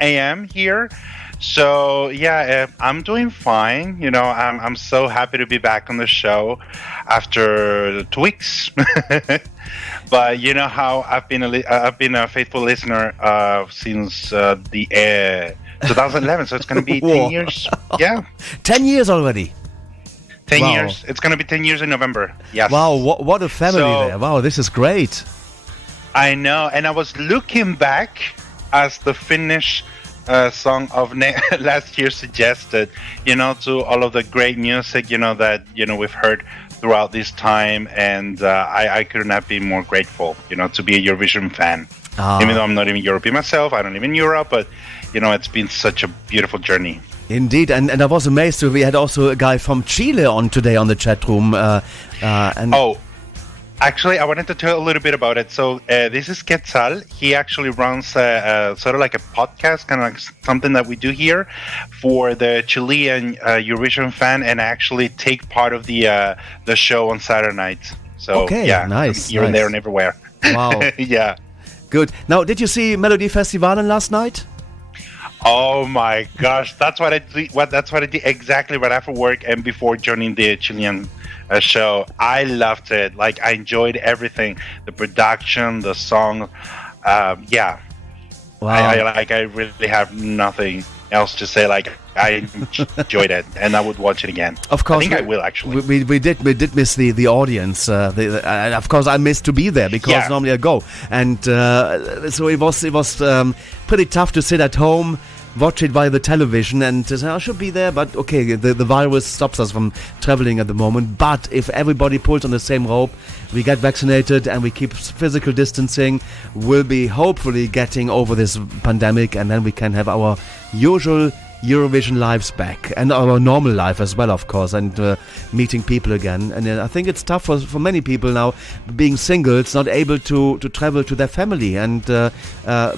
a.m. here. So yeah, I'm doing fine. You know, I'm so happy to be back on the show after 2 weeks. But you know how I've been a faithful listener since the 2011. So it's going to be 10 years. Yeah, 10 years already. 10 Wow. years. It's going to be 10 years in November. Yes. Wow, what a family So- there. Wow, this is great. I know, and I was looking back as the Finnish song of last year suggested, you know, to all of the great music, you know, that, you know, we've heard throughout this time, and I couldn't have been more grateful, you know, to be a Eurovision fan. Even though I'm not even European myself, I don't live in Europe, but, you know, it's been such a beautiful journey. Indeed, and I was amazed. We had also a guy from Chile on today on the chat room. Actually, I wanted to tell a little bit about it. So this is Quetzal. He actually runs sort of like a podcast, kind of like something that we do here for the Chilean Eurovision fan, and I actually take part of the show on Saturday nights. So Okay, yeah, nice, here and nice. there and everywhere. Wow. Yeah. Good. Now, did you see Melody Festivalen last night? Oh my gosh, that's what I did. That's what I did exactly right after work and before joining the Chilean show. I loved it. Like, I enjoyed everything, the production, the song. Yeah. Wow. I really have nothing else to say. Like, I enjoyed it, and I would watch it again. Of course, I think I will actually. We did miss the audience. And of course, I missed to be there because normally I go, and so it was pretty tough to sit at home, watch it via the television, and say I should be there, but okay, the virus stops us from traveling at the moment. But if everybody pulls on the same rope, we get vaccinated and we keep physical distancing, we'll be hopefully getting over this pandemic, and then we can have our usual Eurovision lives back, and our normal life as well, of course, and meeting people again. And I think it's tough for many people now, being singles, not able to travel to their family and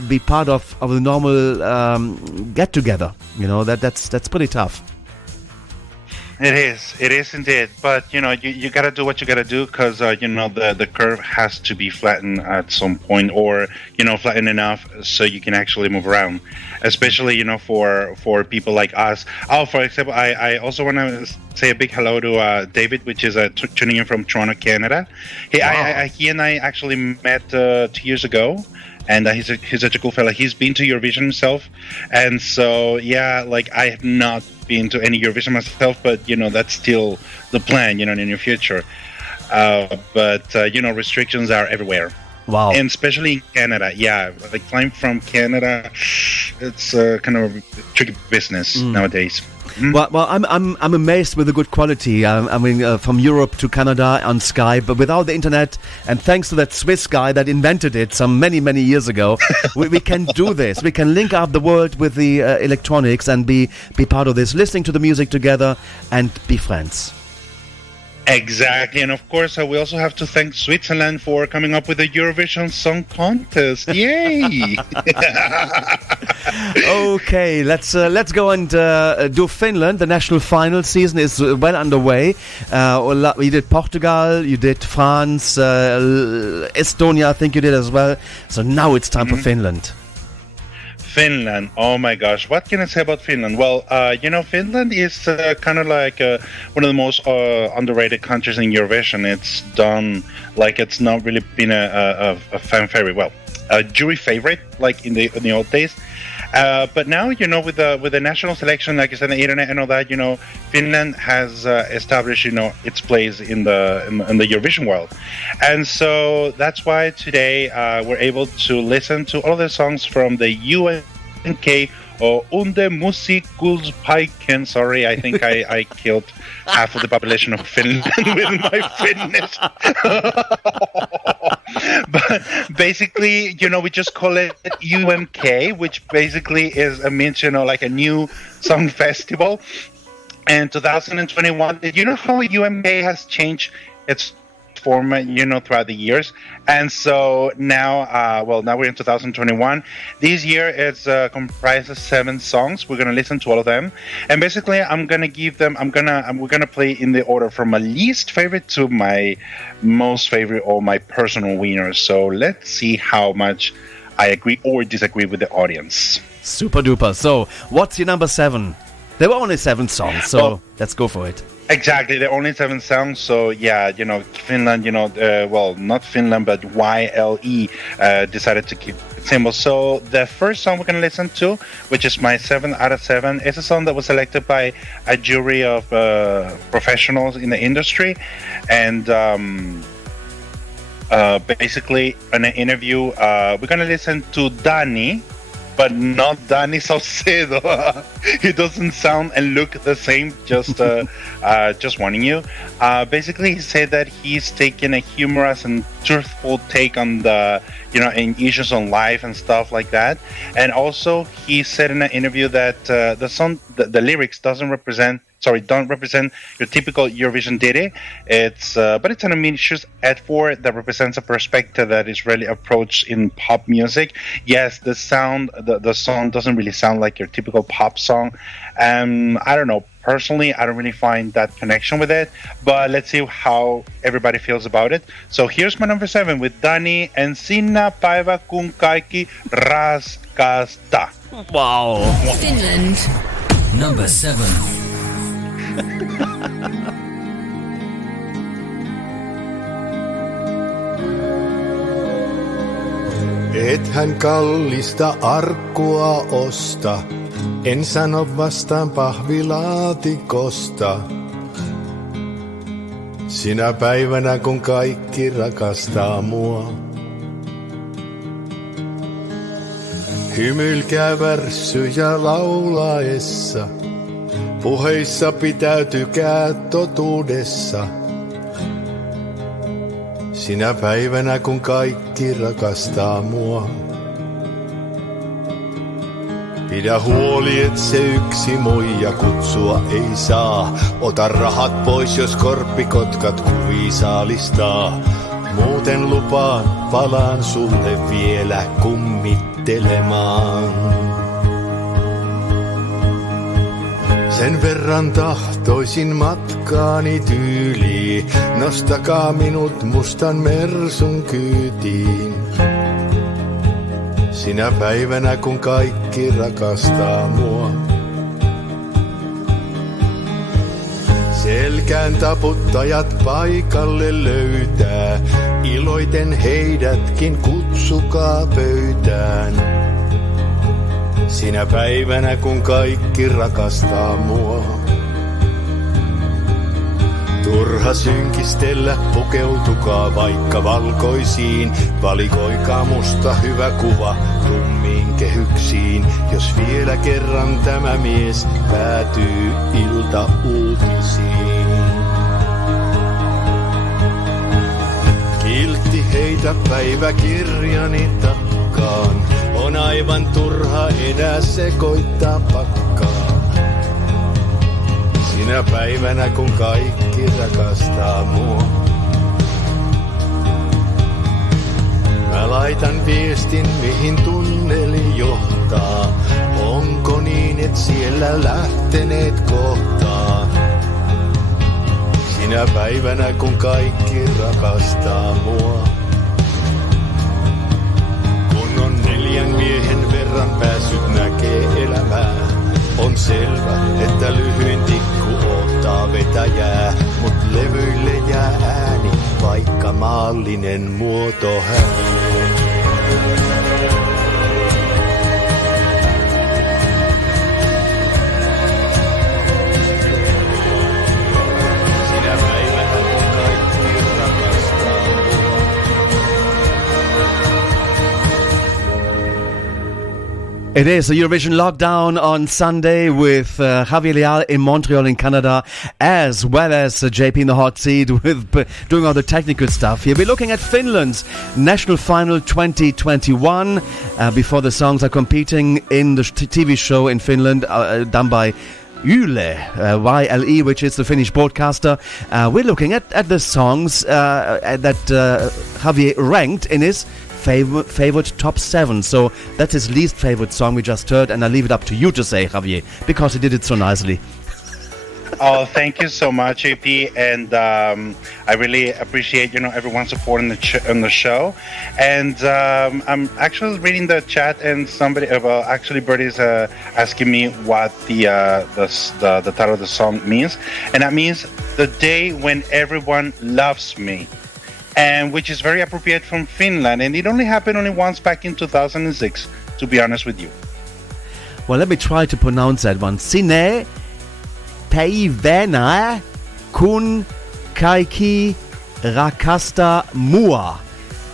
be part of the normal get together. You know, that's pretty tough. It is indeed. But you gotta do what you gotta do, because the curve has to be flattened at some point, or flattened enough so you can actually move around. Especially for people like us. Oh, for example, I also want to say a big hello to David, which is tuning in from Toronto, Canada. He and I actually met 2 years ago. And he's such a cool fella. He's been to Eurovision himself, and so like I have not been to any Eurovision myself, but that's still the plan, in the near future. But restrictions are everywhere. Wow. And especially in Canada, like flying from Canada, it's kind of a tricky business nowadays. Well, I'm amazed with the good quality. I mean, from Europe to Canada on Skype, but without the internet, and thanks to that Swiss guy that invented it some many years ago, we can do this. We can link up the world with the electronics and be part of this, listening to the music together and be friends. Exactly, and of course, we also have to thank Switzerland for coming up with the Eurovision Song Contest. Yay! Okay, let's go and do Finland. The national final season is well underway. You did Portugal, you did France, Estonia, I think you did as well. So now it's time for Finland. Finland, oh my gosh, what can I say about Finland? Well, Finland is kind of like one of the most underrated countries in Eurovision. It's done like it's not really been a fan favorite, well, a jury favorite like in the old days. But now, with the national selection, like I said, the internet and all that, Finland has established, its place in the Eurovision world, and so that's why today we're able to listen to all the songs from the UK or Unde Musiikkulspaiken. Sorry, I think I killed half of the population of Finland with my Finnish. But basically, we just call it UMK, which basically means, like a new song festival. And 2021, you know how UMK has changed its format, throughout the years. And so now, now we're in 2021. This year it's comprised of 7 songs. We're gonna listen to all of them, and basically we're gonna play in the order from my least favorite to my most favorite, or my personal winners. So let's see how much I agree or disagree with the audience. Super duper. So what's your number 7? There were only 7 songs, so let's go for it. Exactly, there are only 7 songs, so Finland, not Finland, but YLE decided to keep it simple. So the first song we're going to listen to, which is my 7 out of 7, is a song that was selected by a jury of professionals in the industry, and basically in an interview, we're going to listen to Dani, but not Dani Saucedo. He doesn't sound and look the same, just warning you. Basically, he said that he's taken a humorous and truthful take on the, in issues on life and stuff like that. And also, he said in an interview that the song, the lyrics doesn't represent don't represent your typical Eurovision ditty. But it's an ambitious effort that represents a perspective that is really approached in pop music. Yes, the song doesn't really sound like your typical pop song. I don't know. Personally, I don't really find that connection with it, but let's see how everybody feels about it. So here's my number 7 with Dani and Sinna Päivä kun kaikki raskasta. Wow. Finland. Number 7. Ethän kallista arkkua osta, en sano vastaan pahvilaatikosta. Sinä päivänä kun kaikki rakastaa mua. Hymyilkää värssyjä laulaessa, puheissa pitäytykää totuudessa. Sinä päivänä kun kaikki rakastaa mua. Pidä huoli, et se yksi muija kutsua ei saa. Ota rahat pois, jos korppikotkat kuvii saalistaa. Muuten lupaan, palaan sulle vielä kummittelemaan. Sen verran tahtoisin matkaani tyyliin. Nostakaa minut mustan mersun kyytiin. Sinä päivänä kun kaikki rakastaa mua. Selkään taputtajat paikalle löytää. Iloiten heidätkin kutsukaa pöytään. Sinä päivänä kun kaikki rakastaa mua. Turha synkistellä, pukeutukaa vaikka valkoisiin. Valikoikaa musta hyvä kuva tummiin kehyksiin. Jos vielä kerran tämä mies päätyy iltauutisiin. Kiltti heitä päiväkirjani takkaan. On aivan turha enää sekoittaa pakkaa. Sinä päivänä kun kaikki rakastaa mua. Mä laitan viestin mihin tunneli johtaa. Onko niin et siellä lähteneet kohtaan? Sinä päivänä kun kaikki rakastaa mua. Kun on 4 miehen verran päässyt näkee elämää. On selvä, että lyhyin tikku odottaa vetäjää, mut levyille jää ääni, vaikka maallinen muoto häviää. Sinä päivänä kun kaikki rakastaa mua. It is a Eurovision Lockdown on Sunday with Javier Leal in Montreal in Canada, as well as JP in the hot seat with doing all the technical stuff here. We're looking at Finland's National Final 2021 before the songs are competing in the TV show in Finland done by Yle, YLE, which is the Finnish broadcaster. We're looking at the songs that Javier ranked in his favorite top 7. So that's his least favorite song we just heard, and I leave it up to you to say, Javier, because he did it so nicely. Oh, thank you so much, JP, and I really appreciate everyone's support on the show. And I'm actually reading the chat, and Birdie's asking me what the title of the song means, and that means the day when everyone loves me. And which is very appropriate from Finland, and it only happened once back in 2006, to be honest with you. Well, let me try to pronounce that one. Sinne päivänä kun kaikki rakastaa mua.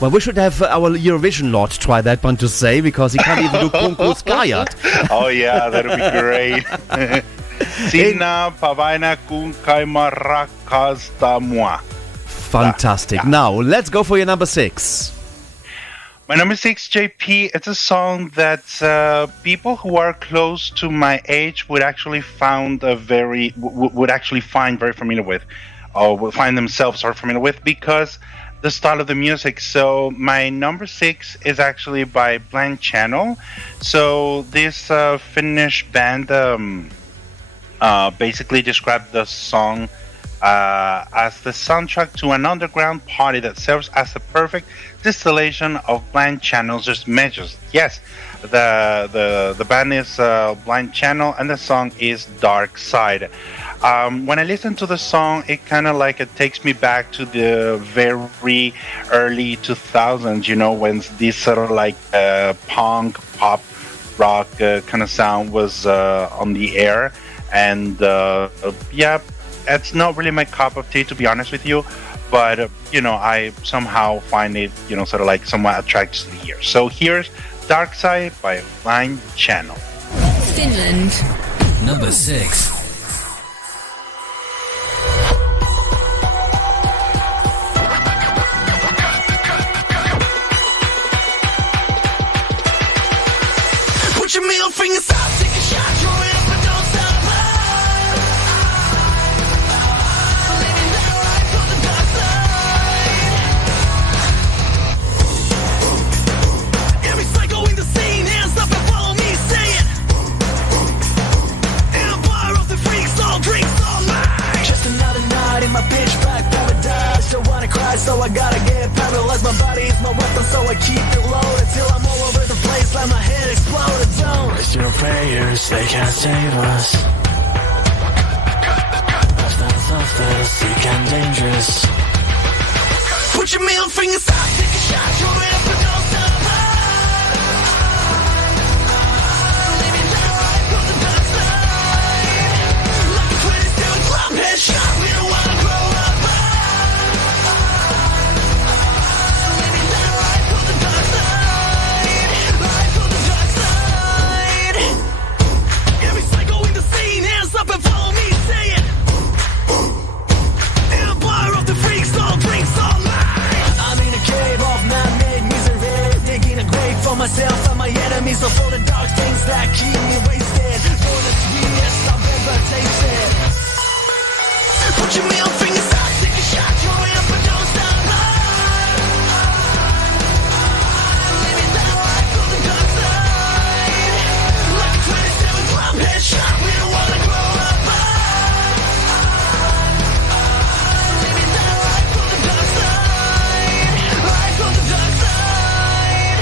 Well, we should have our Eurovision Lord try that one to say, because he can't even do Kunkuskajat. Oh yeah, that would be great. Sinna päivänä kun kaikki rakastaa mua. Fantastic. Now, let's go for your number 6. My number 6, JP, it's a song that people who are close to my age would actually find would actually find very familiar with, or will find themselves are familiar with, because the style of the music. So my number 6 is actually by Blind Channel. So this Finnish band basically described the song as the soundtrack to an underground party that serves as a perfect distillation of Blind Channel's just measures. Yes, the band is Blind Channel, and the song is Dark Side. When I listen to the song, it kind of like it takes me back to the very early 2000s, you know, when this sort of like punk, pop, rock kind of sound was on the air. And yeah, it's not really my cup of tea, to be honest with you. But, you know, I somehow find it, you know, sort of like somewhat attractive to the ear. So here's Dark Side by Blind Channel. Finland. Number 6. Put your middle fingers out, take a shot, throw it up and don't stop. Living that life on the dark side. Every psycho in the scene, hands up and follow me, say it. Empire of the freaks, all drinks, all mine. Just another night in my pitch black paradise. Don't wanna cry, so I gotta get paralyzed. My body is my weapon, so I keep it loaded till I'm all over the place, like my head exploded. Don't waste your prayers, they can't save us. Lifestyles of the sick and dangerous. Put your middle fingers out, take a shot, throw it up and don't stop. Living that life on the dark side. Like a 27 club headshot, we don't wanna grow up. Living that life on the dark side. Life on the dark side. Every psycho in the scene, hands up and follow me, say it. Empire of the freaks, all drinks, all mine. I'm in a cave of man-made misery, digging a grave for myself and my enemies, so for the dark things that keep me wasted. You're the sweetest I've ever tasted. Put your middle fingers out, take a shot, throw it up and don't stop. Living that life on the dark side. Like a 27 club headshot, we don't wanna grow up. Living that life on the dark side. Life on the dark side.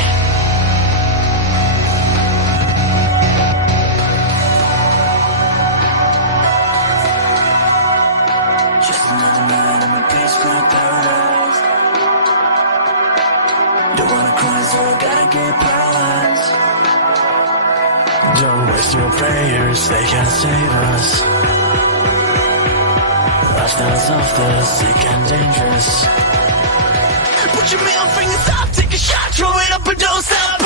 Just another night in my pitch black paradise. Don't wanna cry, so I gotta get paralyzed. Don't waste your prayers, they can't save us. Lifestyles of the sick and dangerous. Put your middle fingers up, take a shot, throw it up and don't stop.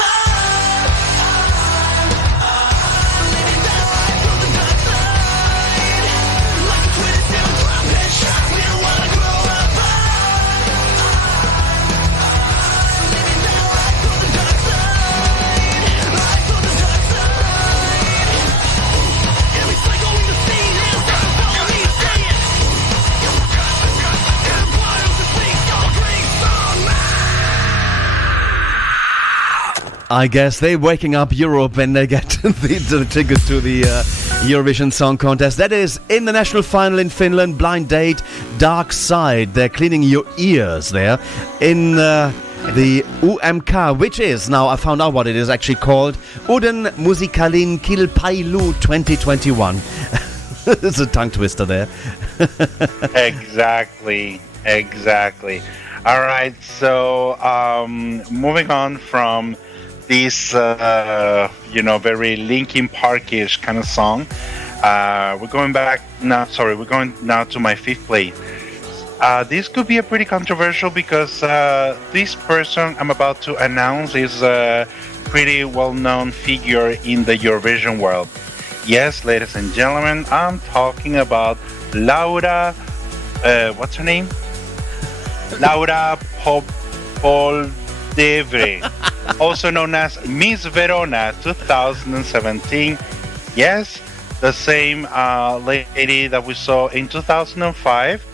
Living that life on the dark side. Like a 27 club headshot, we don't wanna grow up. Living that life on the dark side. Life on the dark side. Every psycho in the scene, hands up and follow me, say it. Empire of the freaks, all drinks, all mine. I guess they're waking up Europe when they get the tickets to the Eurovision Song Contest. That is in the national final in Finland, Blind Date, Dark Side. They're cleaning your ears there in the UMK, which is, now I found out what it is actually called, Uden Musikalin Kilpailu 2021. It's a tongue twister there. Exactly. All right, so moving on from this, very Linkin Park-ish kind of song, we're going now to my 5th place. This could be a pretty controversial because this person I'm about to announce is a pretty well-known figure in the Eurovision world. Yes, ladies and gentlemen, I'm talking about Laura, what's her name? Laura Popoldevre. also known as Miss Verona 2017. Yes, the same lady that we saw in 2005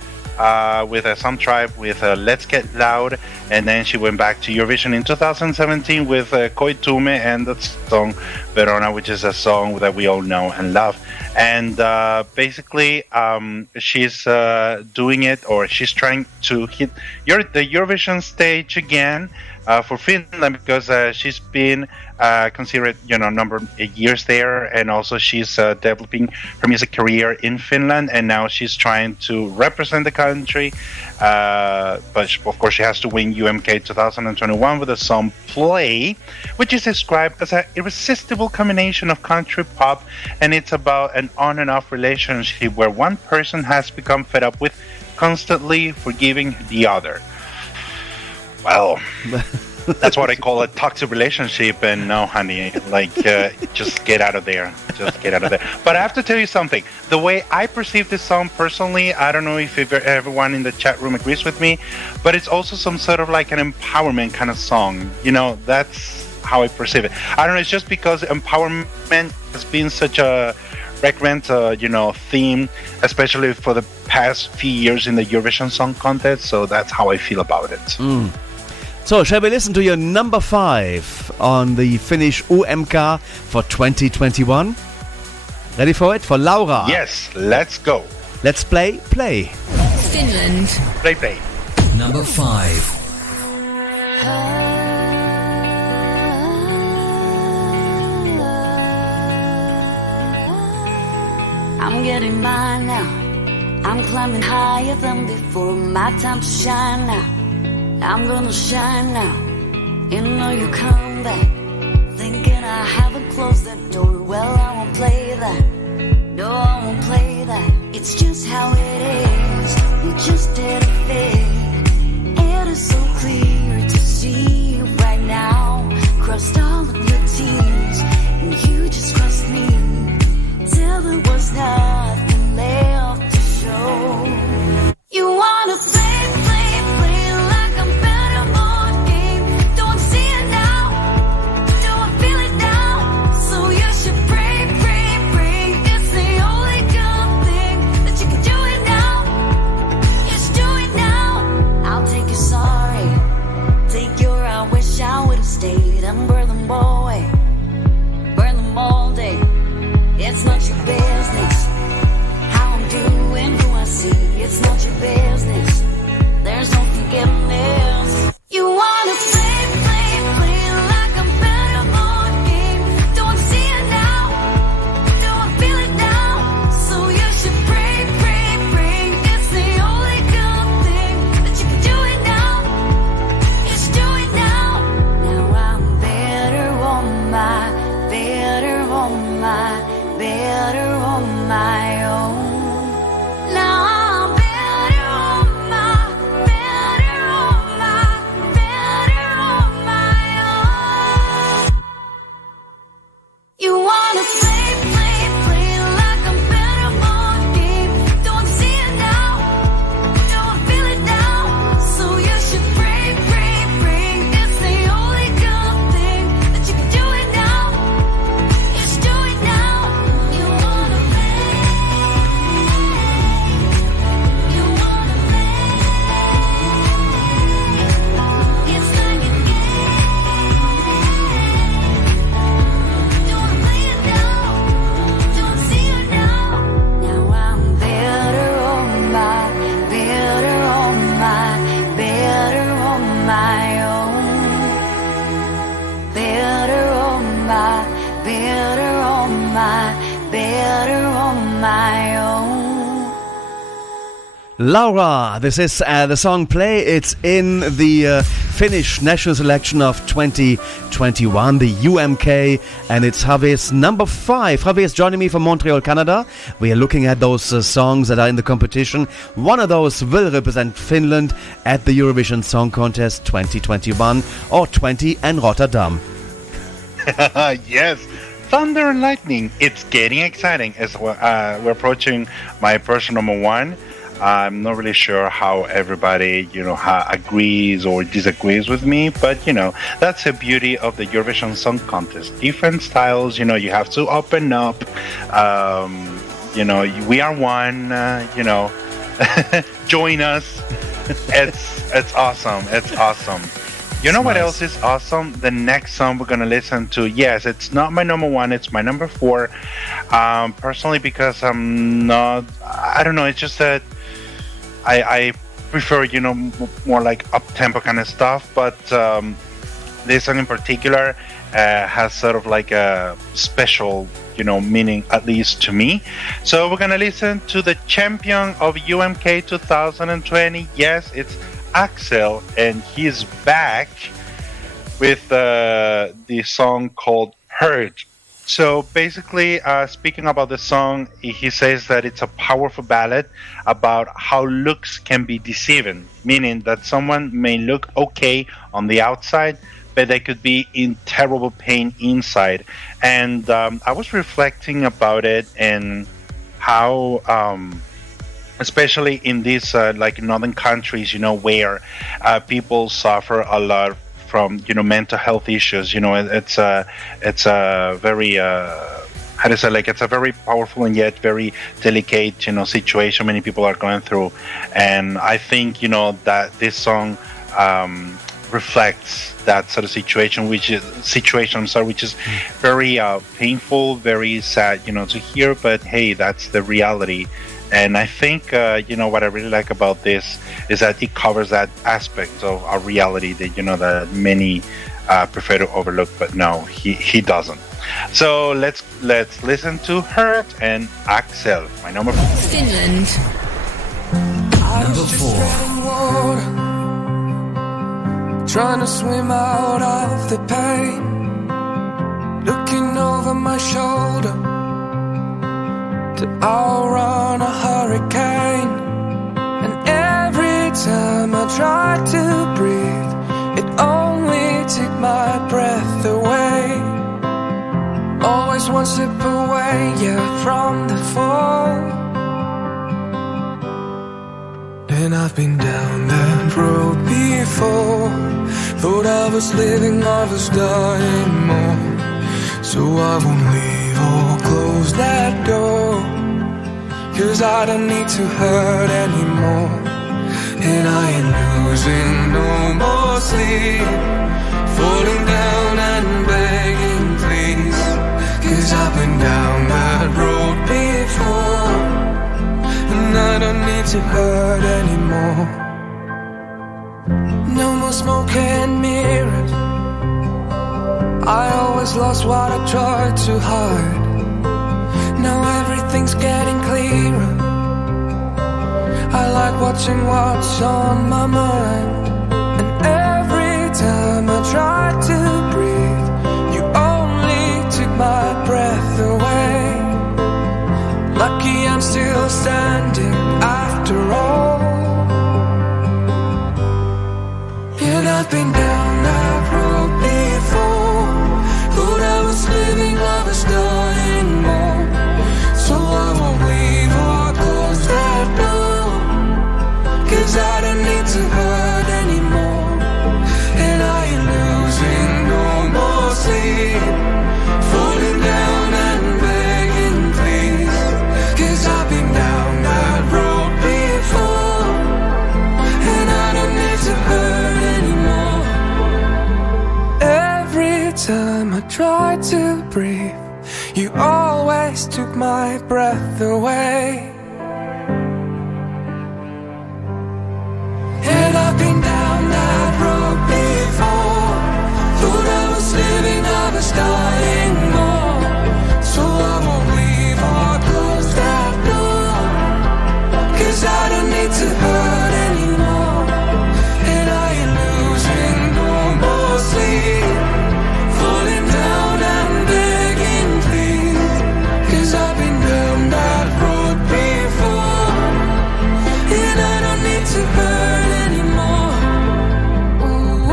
with Some Tribe with Let's Get Loud, and then she went back to Eurovision in 2017 with Koitume and the song Verona, which is a song that we all know and love. And basically, she's doing it, or she's trying to hit the Eurovision stage again for Finland, because she's been considered, number of years there, and also she's developing her music career in Finland, and now she's trying to represent the country. But of course, she has to win UMK 2021 with the song "Play," which is described as an irresistible combination of country pop, and it's about an on and off relationship where one person has become fed up with constantly forgiving the other. Well, that's what I call a toxic relationship, and no, honey, just get out of there. Just get out of there. But I have to tell you something. The way I perceive this song personally, I don't know if everyone in the chat room agrees with me, but it's also some sort of like an empowerment kind of song. That's how I perceive it. I don't know, it's just because empowerment has been such a recurrent, theme, especially for the past few years in the Eurovision Song Contest, so that's how I feel about it. So, shall we listen to your number 5 on the Finnish UMK for 2021? Ready for it? For Laura? Yes, let's go. Let's play. Finland. Play. Number 5. I'm getting mine now. I'm climbing higher than before. My time to shine now. I'm gonna shine now. You come back, thinking I haven't closed that door. Well, I won't play that. No, I won't play that. It's just how it is. We just did a thing. It is so clear to see right now. Crossed all of your T's, and you just trust me till there was nothing left to show. You wanna play like I'm better on game. Don't see it now, don't feel it now. So you should pray. It's the only good thing that you can do it now. Just do it now. I'll take your sorry, take your I wish I would've stayed, and burn them away, burn them all day. It's not your business how I'm doing, who I see. It's not your business. There's no forgiveness. You wanna play like I'm better on game. Don't see it now, don't feel it now. So you should pray. It's the only good thing that you can do it now. Just do it now. Now I'm better on my own. Now I'm better on my own. You wanna play like I'm better on game. Don't see it now, don't feel it now. So you should pray. It's the only good thing that you can do it now. Just do it now. You wanna play. You wanna play. It's like a game. Don't play it now. Don't see it now. Now I'm better on my own. Better on my own. Laura, this is the song Play. It's in the Finnish national selection of 2021, the UMK, and it's Javi's number 5. Javi is joining me from Montreal, Canada. We are looking at those songs that are in the competition. One of those will represent Finland at the Eurovision Song Contest 2021 or 20 and Rotterdam. Yes, Thunder and Lightning. It's getting exciting as we're approaching my personal number 1. I'm not really sure how everybody, agrees or disagrees with me, but, that's the beauty of the Eurovision Song Contest. Different styles, you have to open up. We are one, join us. It's awesome. It's awesome. You know what else is awesome? The next song we're going to listen to. Yes, it's not my number one. It's my number 4. Personally, because I don't know. It's just that I prefer, more like up-tempo kind of stuff. But this song in particular has sort of like a special, meaning, at least to me. So we're going to listen to the champion of UMK 2020. Yes, it's Axel, and he's back with the song called Hurt. So basically, speaking about the song, he says that it's a powerful ballad about how looks can be deceiving, meaning that someone may look okay on the outside, but they could be in terrible pain inside. And I was reflecting about it and how especially in these like northern countries, where people suffer a lot from mental health issues. It's a very how to say, like, it's a very powerful and yet very delicate situation many people are going through. And I think that this song reflects that sort of situation, which is very painful, very sad to hear, but hey, that's the reality. And I think, what I really like about this is that it covers that aspect of our reality that, that many prefer to overlook, but no, he doesn't. So let's listen to Hurt and Axel, my number 4. Finland. Number 4. Trying to swim out of the pain, looking over my shoulder to outrun a hurricane. And every time I tried to breathe, it only took my breath away. Always one step away, from the fall. And I've been down that road before. Thought I was living, I was dying more. So I won't leave or close that door, 'cause I don't need to hurt anymore. And I ain't losing no more sleep, falling down and begging please, 'cause I've been down that road before. And I don't need to hurt anymore. No more smoke and mirrors, I always lost what I tried to hide. Now everything's getting clearer. I like watching what's on my mind. And every time I try to breathe, you only took my breath away. Lucky I'm still standing after all. And I've been down that road before. Thought I was living, I was dying more. So I won't leave or close that door, 'cause I don't need to hurt anymore. And I ain't losing no more sleep, falling down and begging please, 'cause I've been down that road before. And I don't need to hurt anymore. Every time I tried to breathe, you always took my breath away. And I've been down that road before. Thought I was living, I was dying more. So I won't leave or close that door, 'cause I don't need to hurt anymore. And I ain't losing no more sleep, falling down and begging please, 'cause I've been down that road before. And I don't need to hurt anymore. Ooh,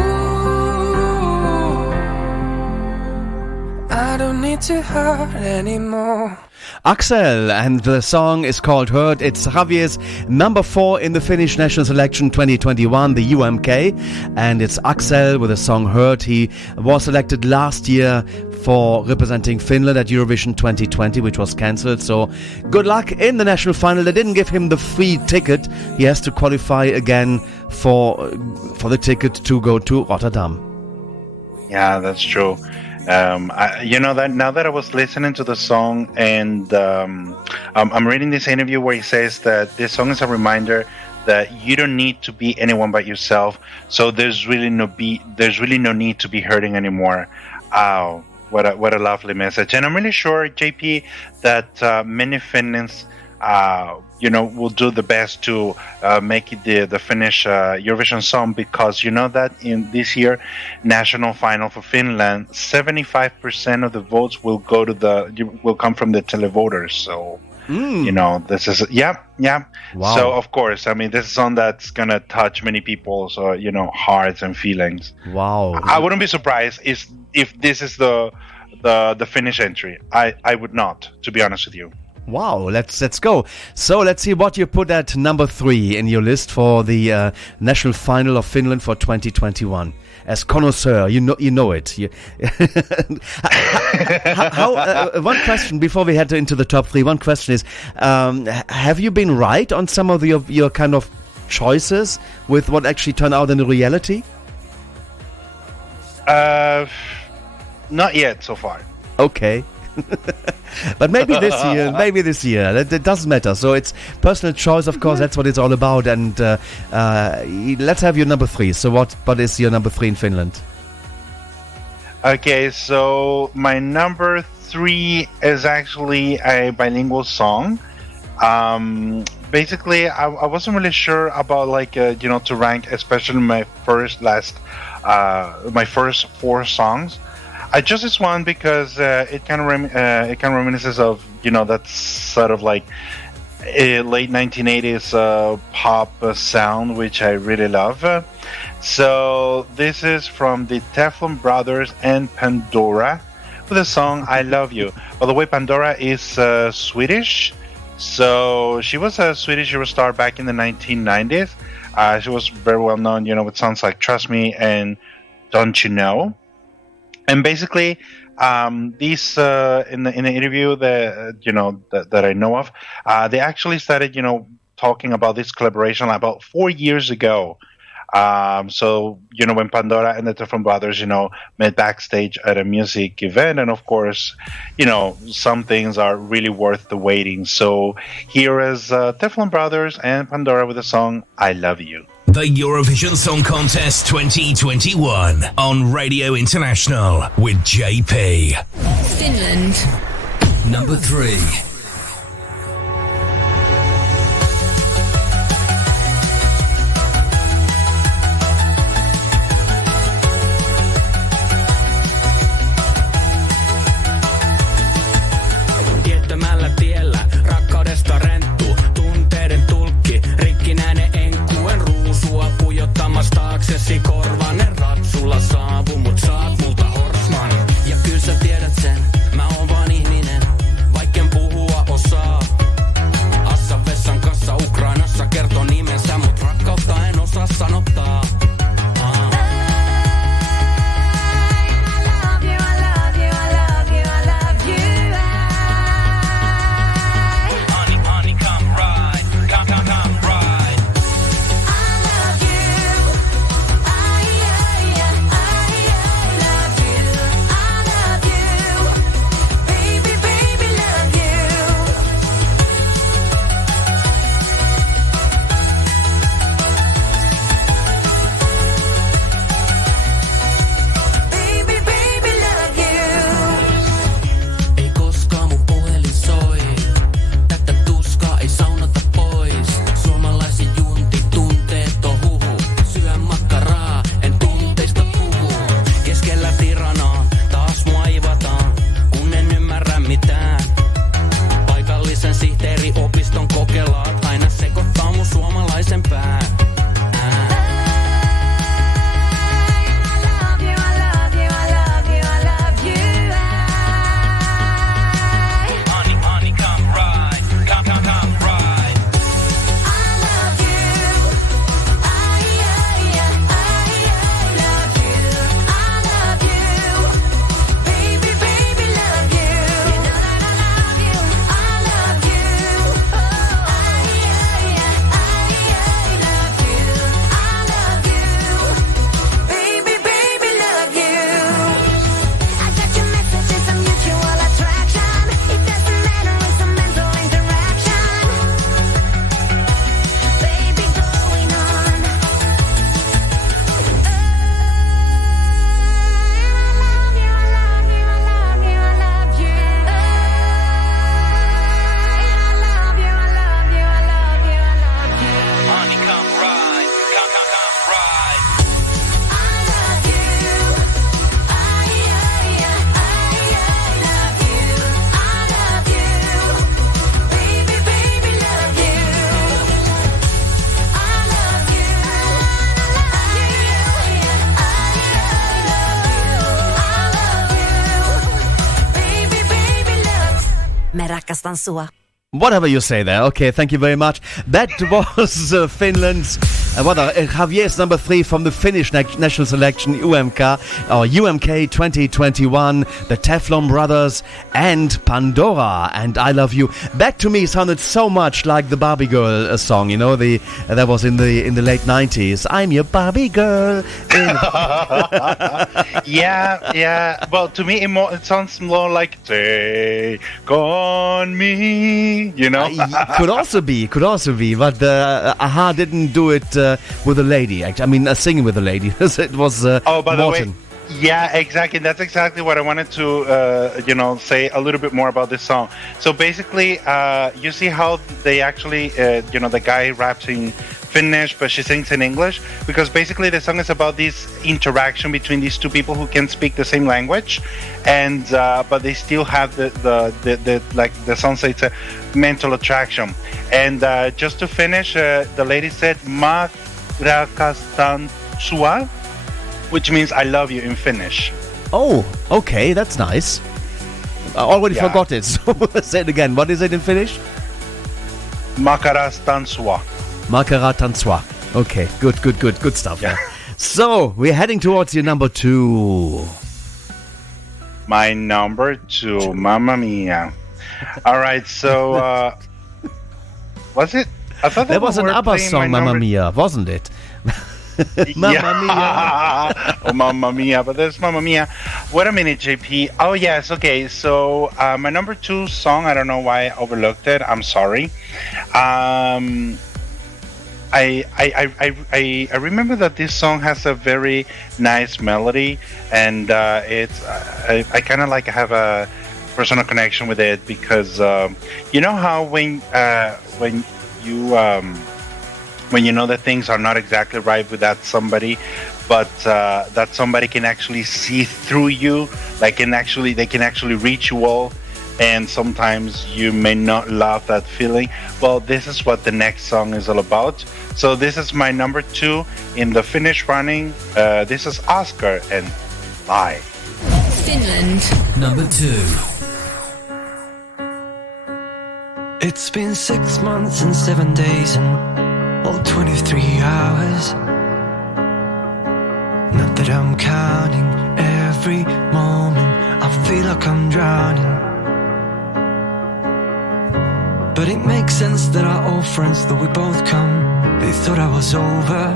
I don't need to hurt anymore. Axel, and the song is called Hurt. It's Javier's number 4 in the Finnish National Selection 2021, the UMK, and it's Axel with the song Hurt. He was selected last year for representing Finland at Eurovision 2020, which was cancelled. So good luck in the national final. They didn't give him the free ticket. He has to qualify again for the ticket to go to Rotterdam. Yeah, that's true. That now that I was listening to the song, and I'm reading this interview where he says that this song is a reminder that you don't need to be anyone but yourself. So there's really no need to be hurting anymore. What a lovely message. And I'm really sure, JP, that many Finns will do the best to make it the Finnish Eurovision song, because you know that in this year national final for Finland, 75% of the votes will come from the televoters. So this is Wow. So of course, I mean, this is a song that's gonna touch many people's hearts and feelings. Wow. I wouldn't be surprised if this is the Finnish entry. I would not, to be honest with you. Wow, let's go. So let's see what you put at number 3 in your list for the national final of Finland for 2021. As connoisseur, you know it. One question before we head into the top 3. One question is, have you been right on some of your kind of choices with what actually turned out in the reality? Not yet so far. Okay. But maybe this year. It doesn't matter. So it's personal choice, of course. That's what it's all about. And let's have your number 3. So what is your number 3 in Finland? Okay, so my number 3 is actually a bilingual song. Basically, I wasn't really sure about to rank, especially my first 4 songs. I chose this one because it kind of reminisces of that sort of like late 1980s pop sound, which I really love. So this is from the Teflon Brothers and Pandora with the song "I Love You." By the way, Pandora is Swedish, so she was a Swedish Eurostar back in the 1990s. She was very well known, with songs like "Trust Me" and "Don't You Know." And basically, these in the interview that I know of, they actually started talking about this collaboration about 4 years ago. So when Pandora and the Teflon Brothers met backstage at a music event, and of course some things are really worth the waiting. So here is Teflon Brothers and Pandora with the song "I Love You." The Eurovision Song Contest 2021 on Radio International with JP. Finland. Number 3. Tiettömällä tiellä rakkaudesta renttu, tunteiden tulkki, rikkinäinen enkkuen ruusua pujottamassa taaksesi korvanen ratsulla saavu, mut saat multa horsman. Ja kyllä sä tiedät sen, mä oon vaan ihminen, vaikken puhua rakastan sua. Whatever you say there. Okay, thank you very much. That was Finland's Javier's number 3 from the Finnish national selection UMK 2021, the Teflon Brothers and Pandora and I Love You. Back to Me sounded so much like the Barbie Girl song, you know, that was in the late 90s. I'm your Barbie girl. Yeah. Well, to me it sounds more like Take On Me. You know, could also be, but Aha didn't do it with a lady. I mean, singing with a lady. It was by the way, Morten. yeah, exactly. That's exactly what I wanted to, say a little bit more about this song. So basically, you see how they actually, the guy raps in Finnish, but she sings in English, because basically the song is about this interaction between these two people who can speak the same language, and but they still have the like the song says, a mental attraction. And just to finish, the lady said "Ma rakastan sua," which means "I love you" in Finnish. Oh, okay, that's nice. I already forgot it, so say it again. What is it in Finnish? Makarastan sua. Makaratanswa. Okay, good stuff. Yeah. So, we're heading towards your number 2. My number 2, Mamma Mia. All right, so, was it? I thought that was an ABBA song, Mamma Mia, wasn't it? Mamma Mia. Oh, Mamma Mia, but there's Mamma Mia. Wait a minute, JP. Oh, yes, okay, so my number 2 song, I don't know why I overlooked it. I'm sorry. I remember that this song has a very nice melody, and I kind of like have a personal connection with it, because you know how when you know that things are not exactly right with that somebody, but that somebody can actually see through you, they can actually reach you all. And sometimes you may not love that feeling. Well, this is what the next song is all about. So this is my number 2 in the Finnish running. This is Oscar and Lie. Finland. Number 2. It's been 6 months and 7 days and all 23 hours. Not that I'm counting every moment. I feel like I'm drowning. But it makes sense that our old friends, that we both come, they thought I was over.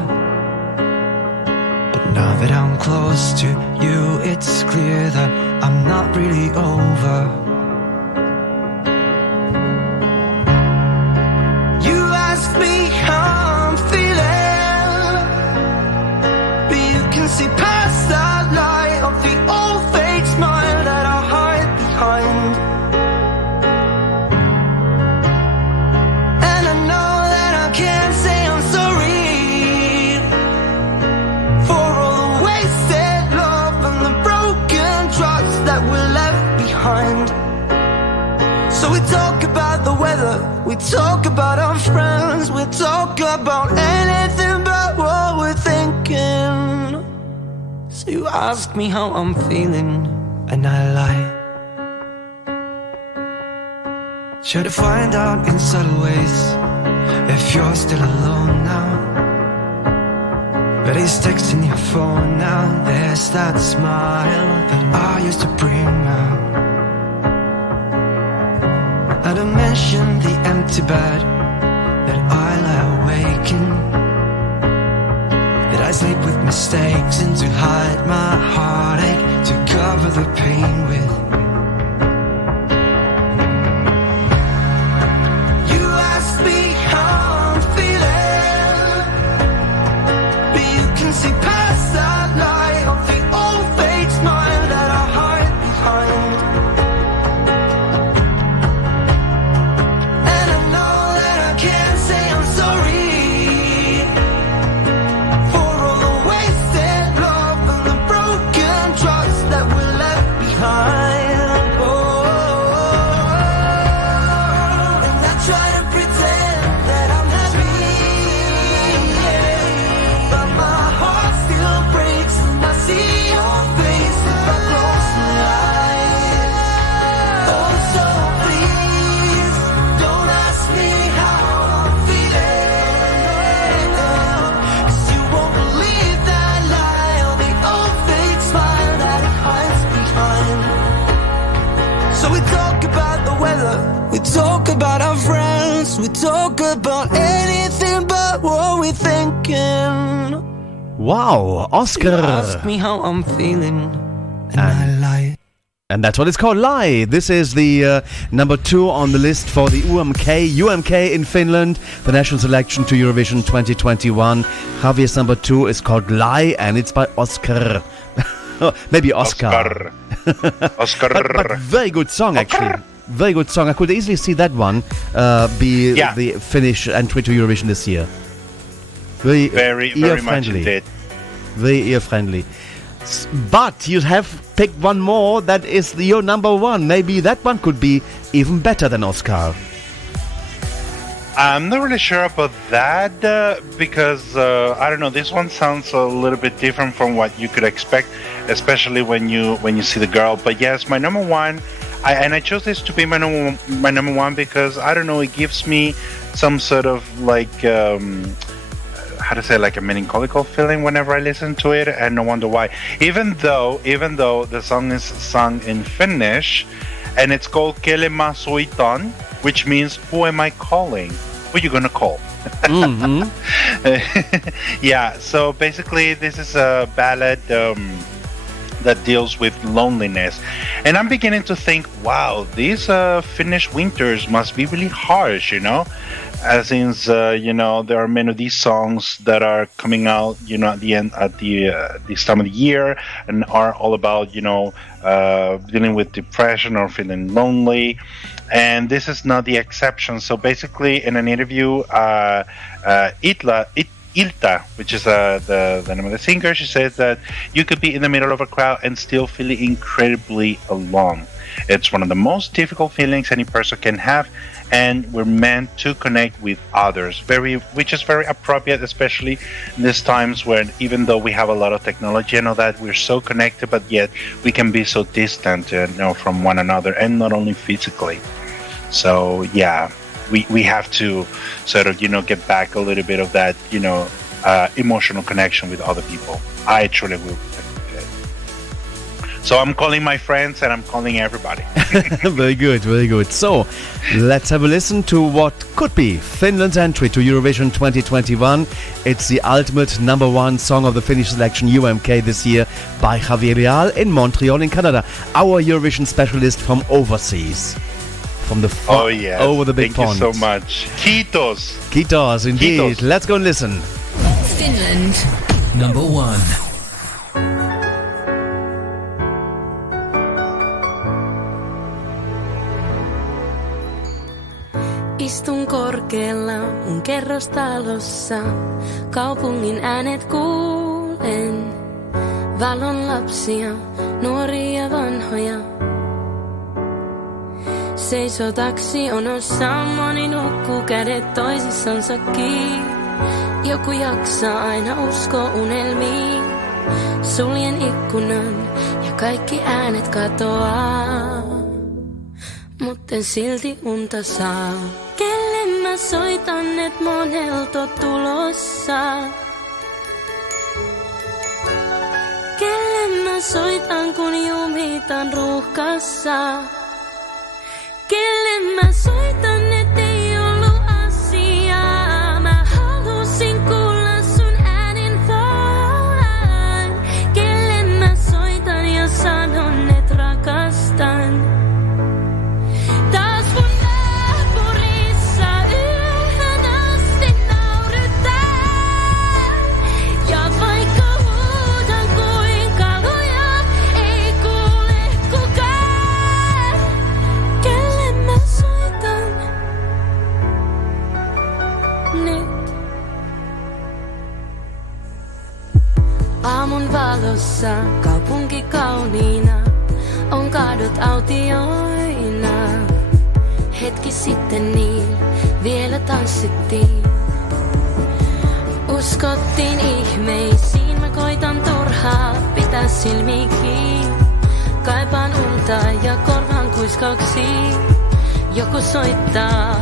But now that I'm close to you, it's clear that I'm not really over. You ask me how I'm feeling, but you can see past that lie of the old fake smile that I hide behind. So we talk about the weather, we talk about our friends, we talk about anything but what we're thinking. So you ask me how I'm feeling, and I lie. Try to find out in subtle ways if you're still alone now. But he's texting your phone now. There's that smile that I used to bring out. I don't mention the empty bed that I lie awake in, that I sleep with mistakes and to hide my heartache, to cover the pain with. You ask me how I'm feeling, but you can see past that lie of the old fake smile that I hide behind. Behind. We talk about anything but what we're thinking. Wow, Oscar. You ask me how I'm feeling, and I lie. And that's what it's called, Lie. This is the number 2 on the list for the UMK in Finland, the national selection to Eurovision 2021. Javier's number 2 is called Lie, and it's by Oscar. Maybe Oscar. Oscar. but very good song, actually. Very good song. I could easily see that one be the Finnish entry to Eurovision this year. Very much indeed. Very ear-friendly. But you have picked one more that is your number 1. Maybe that one could be even better than Oscar. I'm not really sure about that because I don't know. This one sounds a little bit different from what you could expect, especially when you see the girl. But yes, my number 1, I chose this to be my number 1 because I don't know. It gives me some sort of like how to say, like a melancholical feeling whenever I listen to it, and no wonder why. Even though the song is sung in Finnish, and it's called Kelle mä soitan, which means who am I calling? Who are you gonna call? Mm-hmm. Yeah. So basically, this is a ballad that deals with loneliness, and I'm beginning to think, wow, these Finnish winters must be really harsh, since there are many of these songs that are coming out, at the end this time of the year, and are all about dealing with depression or feeling lonely, and this is not the exception. So basically, in an interview, Ilta, which is the name of the singer, she says that you could be in the middle of a crowd and still feel incredibly alone. It's one of the most difficult feelings any person can have, and we're meant to connect with others, which is very appropriate, especially in these times when, even though we have a lot of technology and all that, we're so connected, but yet we can be so distant from one another, and not only physically. So yeah, we have to sort of get back a little bit of that emotional connection with other people. I truly will. So I'm calling my friends and I'm calling everybody. Very good, very good. So let's have a listen to what could be Finland's entry to Eurovision 2021. It's the ultimate number 1 song of the Finnish selection UMK this year by Javier Leal in Montreal in Canada, our Eurovision specialist from overseas. From the over the big pond. Thank you so much. Kiitos. Kiitos, indeed. Kiitos. Let's go and listen. Finland. Number 1. Istun korkealla mun kerrostalossa, kaupungin äänet kuulen. Valon lapsia, nuoria vanhoja. Seisoo taksi onossa, moni nukkuu kädet toisissansa kiinni. Joku jaksaa aina uskoa unelmiin. Suljen ikkunan ja kaikki äänet katoaa. Mutten silti unta saa. Kelle mä soitan, et monelta tulossa? Kelle mä soitan, kun jumitan ruuhkassa? Kelle mä soitan, et ei ollut asiaa? Mä halusin kuulla sun äänen vaan. Kelle mä soitan ja sanon, et rakastan? Aamun valossa kaupunki kauniina, on kadut autioina. Hetki sitten niin vielä tanssittiin. Uskottiin ihmeisiin, mä koitan turhaa pitää silmi kiinni. Kaipaan unta ja korvan kuiskauksiin. Joku soittaa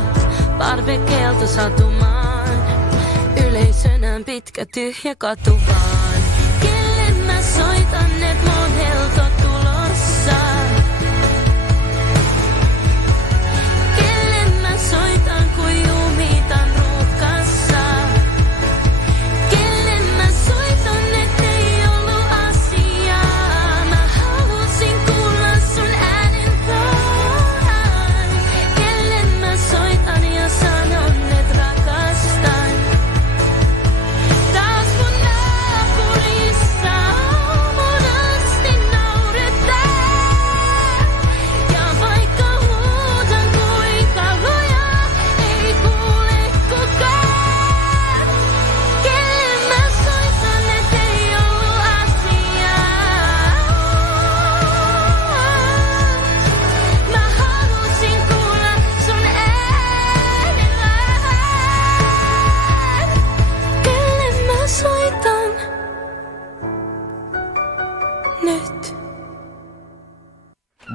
parvekkeelta satumaan. Yleisönään pitkä tyhjä katu vaan. Kelle mä soitan, et monelta tulossa? Kelle mä soitan, kun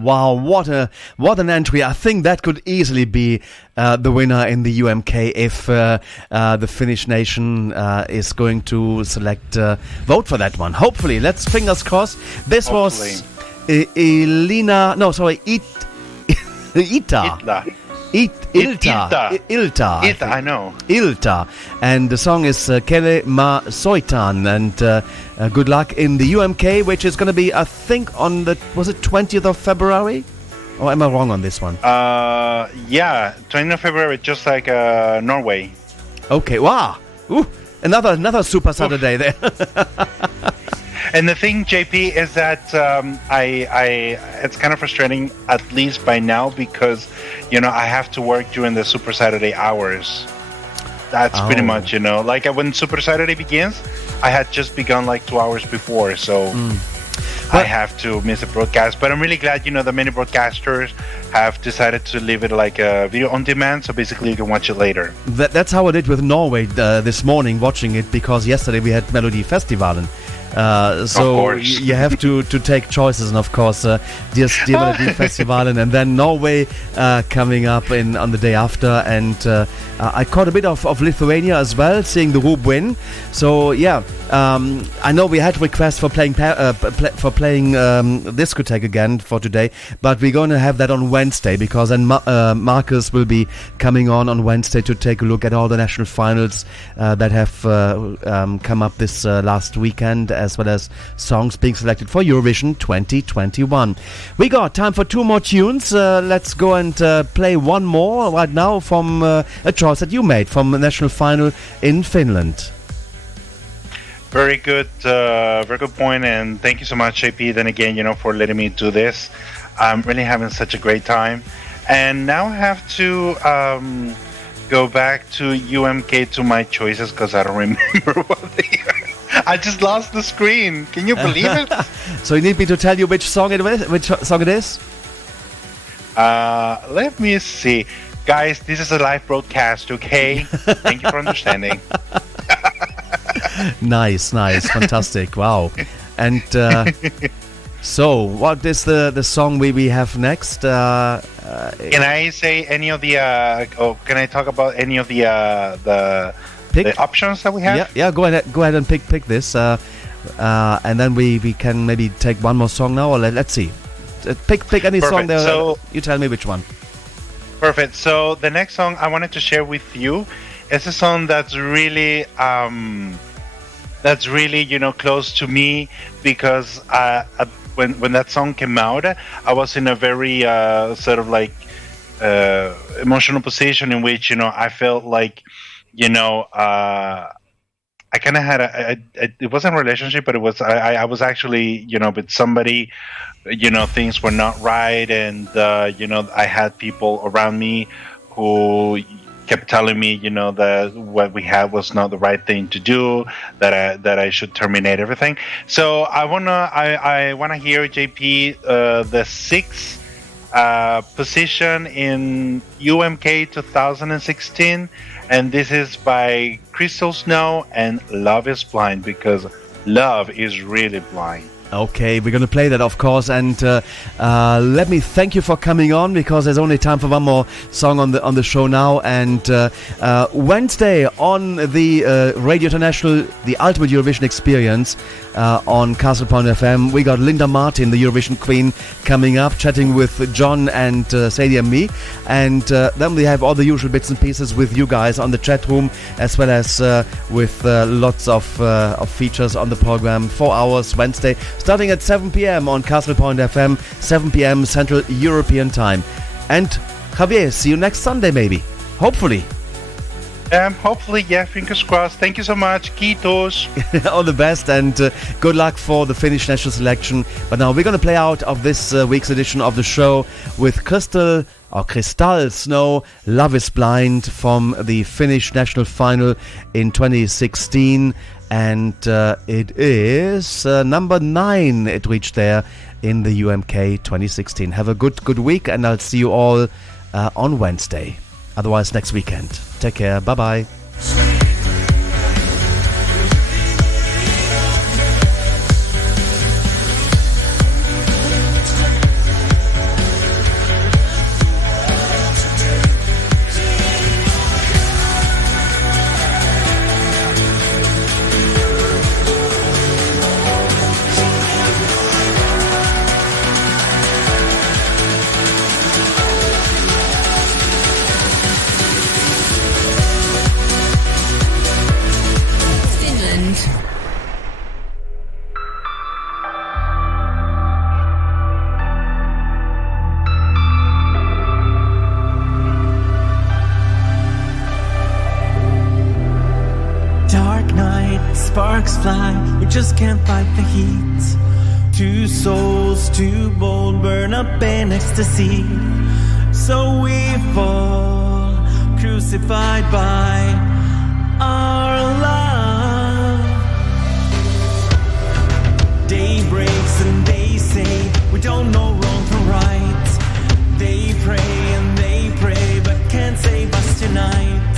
Wow, what an entry. I think that could easily be the winner in the UMK if the Finnish nation is going to vote for that one. Hopefully, let's fingers crossed. This was Ilta. Ilta, I know. Ilta. And the song is Kele Ma Soitan. And good luck in the UMK, which is going to be, I think, on the, was it 20th of February? Or am I wrong on this one? Yeah, 20th of February, just like Norway. Okay, wow. Ooh, another Super Saturday there. And the thing, JP, is that it's kind of frustrating, at least by now, because, I have to work during the Super Saturday hours. That's pretty much, like when Super Saturday begins, I had just begun like 2 hours before, so I have to miss a broadcast. But I'm really glad, the many broadcasters have decided to leave it like a video on demand, so basically you can watch it later. That's how I did with Norway this morning, watching it, because yesterday we had Melody Festivalen. So you have to take choices, and of course the Melody Festivalen, and then Norway coming up on the day after, and I caught a bit of Lithuania as well, seeing the Rube win. So yeah, I know we had requests for playing discotheque again for today, but we're going to have that on Wednesday, because then Marcus will be coming on Wednesday to take a look at all the national finals that have come up this last weekend, as well as songs being selected for Eurovision 2021. We got time for 2 more tunes. Let's go and play one more right now from a choice that you made from the national final in Finland. Very good point, and thank you so much, JP. Then again, for letting me do this. I'm really having such a great time, and now I have to go back to UMK to my choices because I don't remember what they are. I just lost the screen. Can you believe it? So you need me to tell you which song it is? Let me see. Guys, this is a live broadcast, okay? Thank you for understanding. Nice, fantastic, wow. And so, what is the song we have next? Can I say any of the? Can I talk about any of the options that we have? Yeah. Go ahead and pick this, and then we can maybe take one more song now, or let's see. Pick any Perfect. song there. So, you tell me which one. Perfect. So the next song I wanted to share with you is a song that's really close to me, because when that song came out, I was in a very sort of like emotional position in which I felt like I kind of had it wasn't a relationship, but it was I was actually with somebody, things were not right, and I had people around me who kept telling me that what we had was not the right thing to do, that I should terminate everything. So I wanna hear, JP, the 6th position in UMK 2016, and this is by Crystal Snow and Love is Blind, because love is really blind. Okay, we're going to play that, of course, and let me thank you for coming on, because there's only time for one more song on the show now. And Wednesday on the Radio International, the Ultimate Eurovision Experience on Castle Point FM, we got Linda Martin, the Eurovision Queen, coming up, chatting with John and Sadie and me, and then we have all the usual bits and pieces with you guys on the chat room, as well as with lots of features on the program. 4 hours Wednesday, starting at 7 p.m. on Castle Point FM, 7 p.m. Central European Time. And Javier, see you next Sunday, maybe. Hopefully. Hopefully, yeah, fingers crossed. Thank you so much. Kiitos. All the best, and good luck for the Finnish national selection. But now we're going to play out of this week's edition of the show with Crystal Snow, Love is Blind, from the Finnish national final in 2016. And it is number 9. It reached there in the UMK 2016. Have a good week, and I'll see you all on Wednesday. Otherwise, next weekend. Take care. Bye-bye. sparks fly, we just can't fight the heat. Two souls, too bold, burn up in ecstasy. So we fall, crucified by our love. Day breaks and they say we don't know wrong from right. They pray and they pray but can't save us tonight.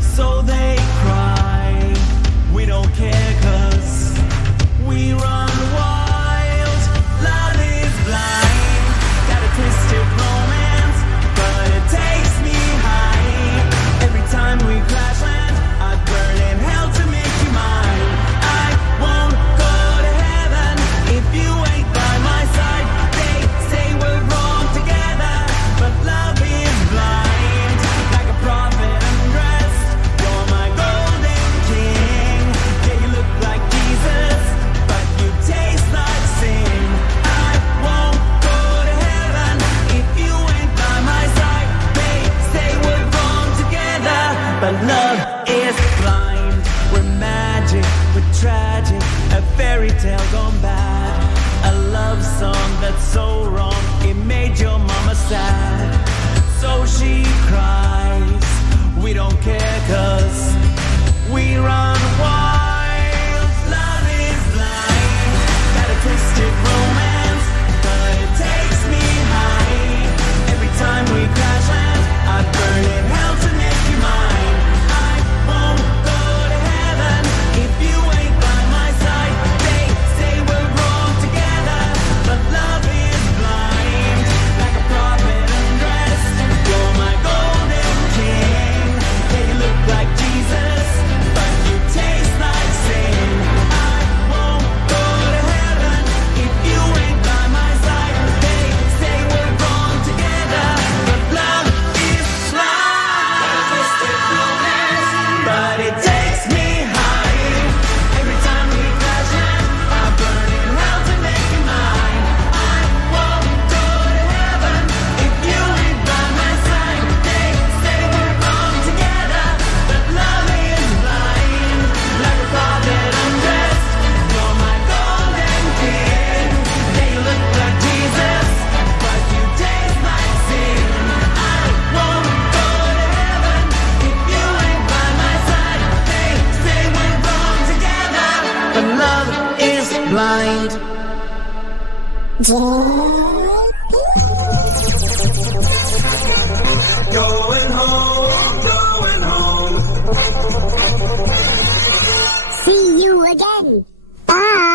So they cry, we don't care 'cause we run wild. Love is blind, got a twisted romance, but it takes me high. Every time we crash land, I'd burn in hell to make you mine. I won't go to heaven if you ain't by my side. They say we're wrong together, but love is blind. Like a prophet undressed, you're my golden king. Yeah, you look like Jesus, but you taste like sin. I won't go to heaven if you ain't by my side. They say we're wrong together, but love is blind. We're magic, we're tragic, a fairy tale gone bad. A love song that's so wrong, it made your mama sad. So she cries, we don't care 'cause we run wild. Love is blind, got a twisted romance, but it takes me high. Every time we crash land, I'd burn in hell to make you mine. I won't go to heaven if you ain't by my side. They say we're wrong together, but love is blind. Like a prophet undressed, you're my golden king. Yeah, you look like Jesus, but you taste like sin. I won't go to heaven if you ain't by my side. They say we're wrong together, but love is blind. Twisted romance, but it takes me high. Every time we crash land, I burn in hell to make you mine. I won't go to heaven if you ain't by my side. They say we're wrong together, but love is blind. Like a prophet undressed, you're my golden king. Yeah, you look like Jesus, but you taste like sin. I won't go to heaven if you ain't by my side. They say we're wrong together, but love is blind. Going home, going home. See you again. Bye.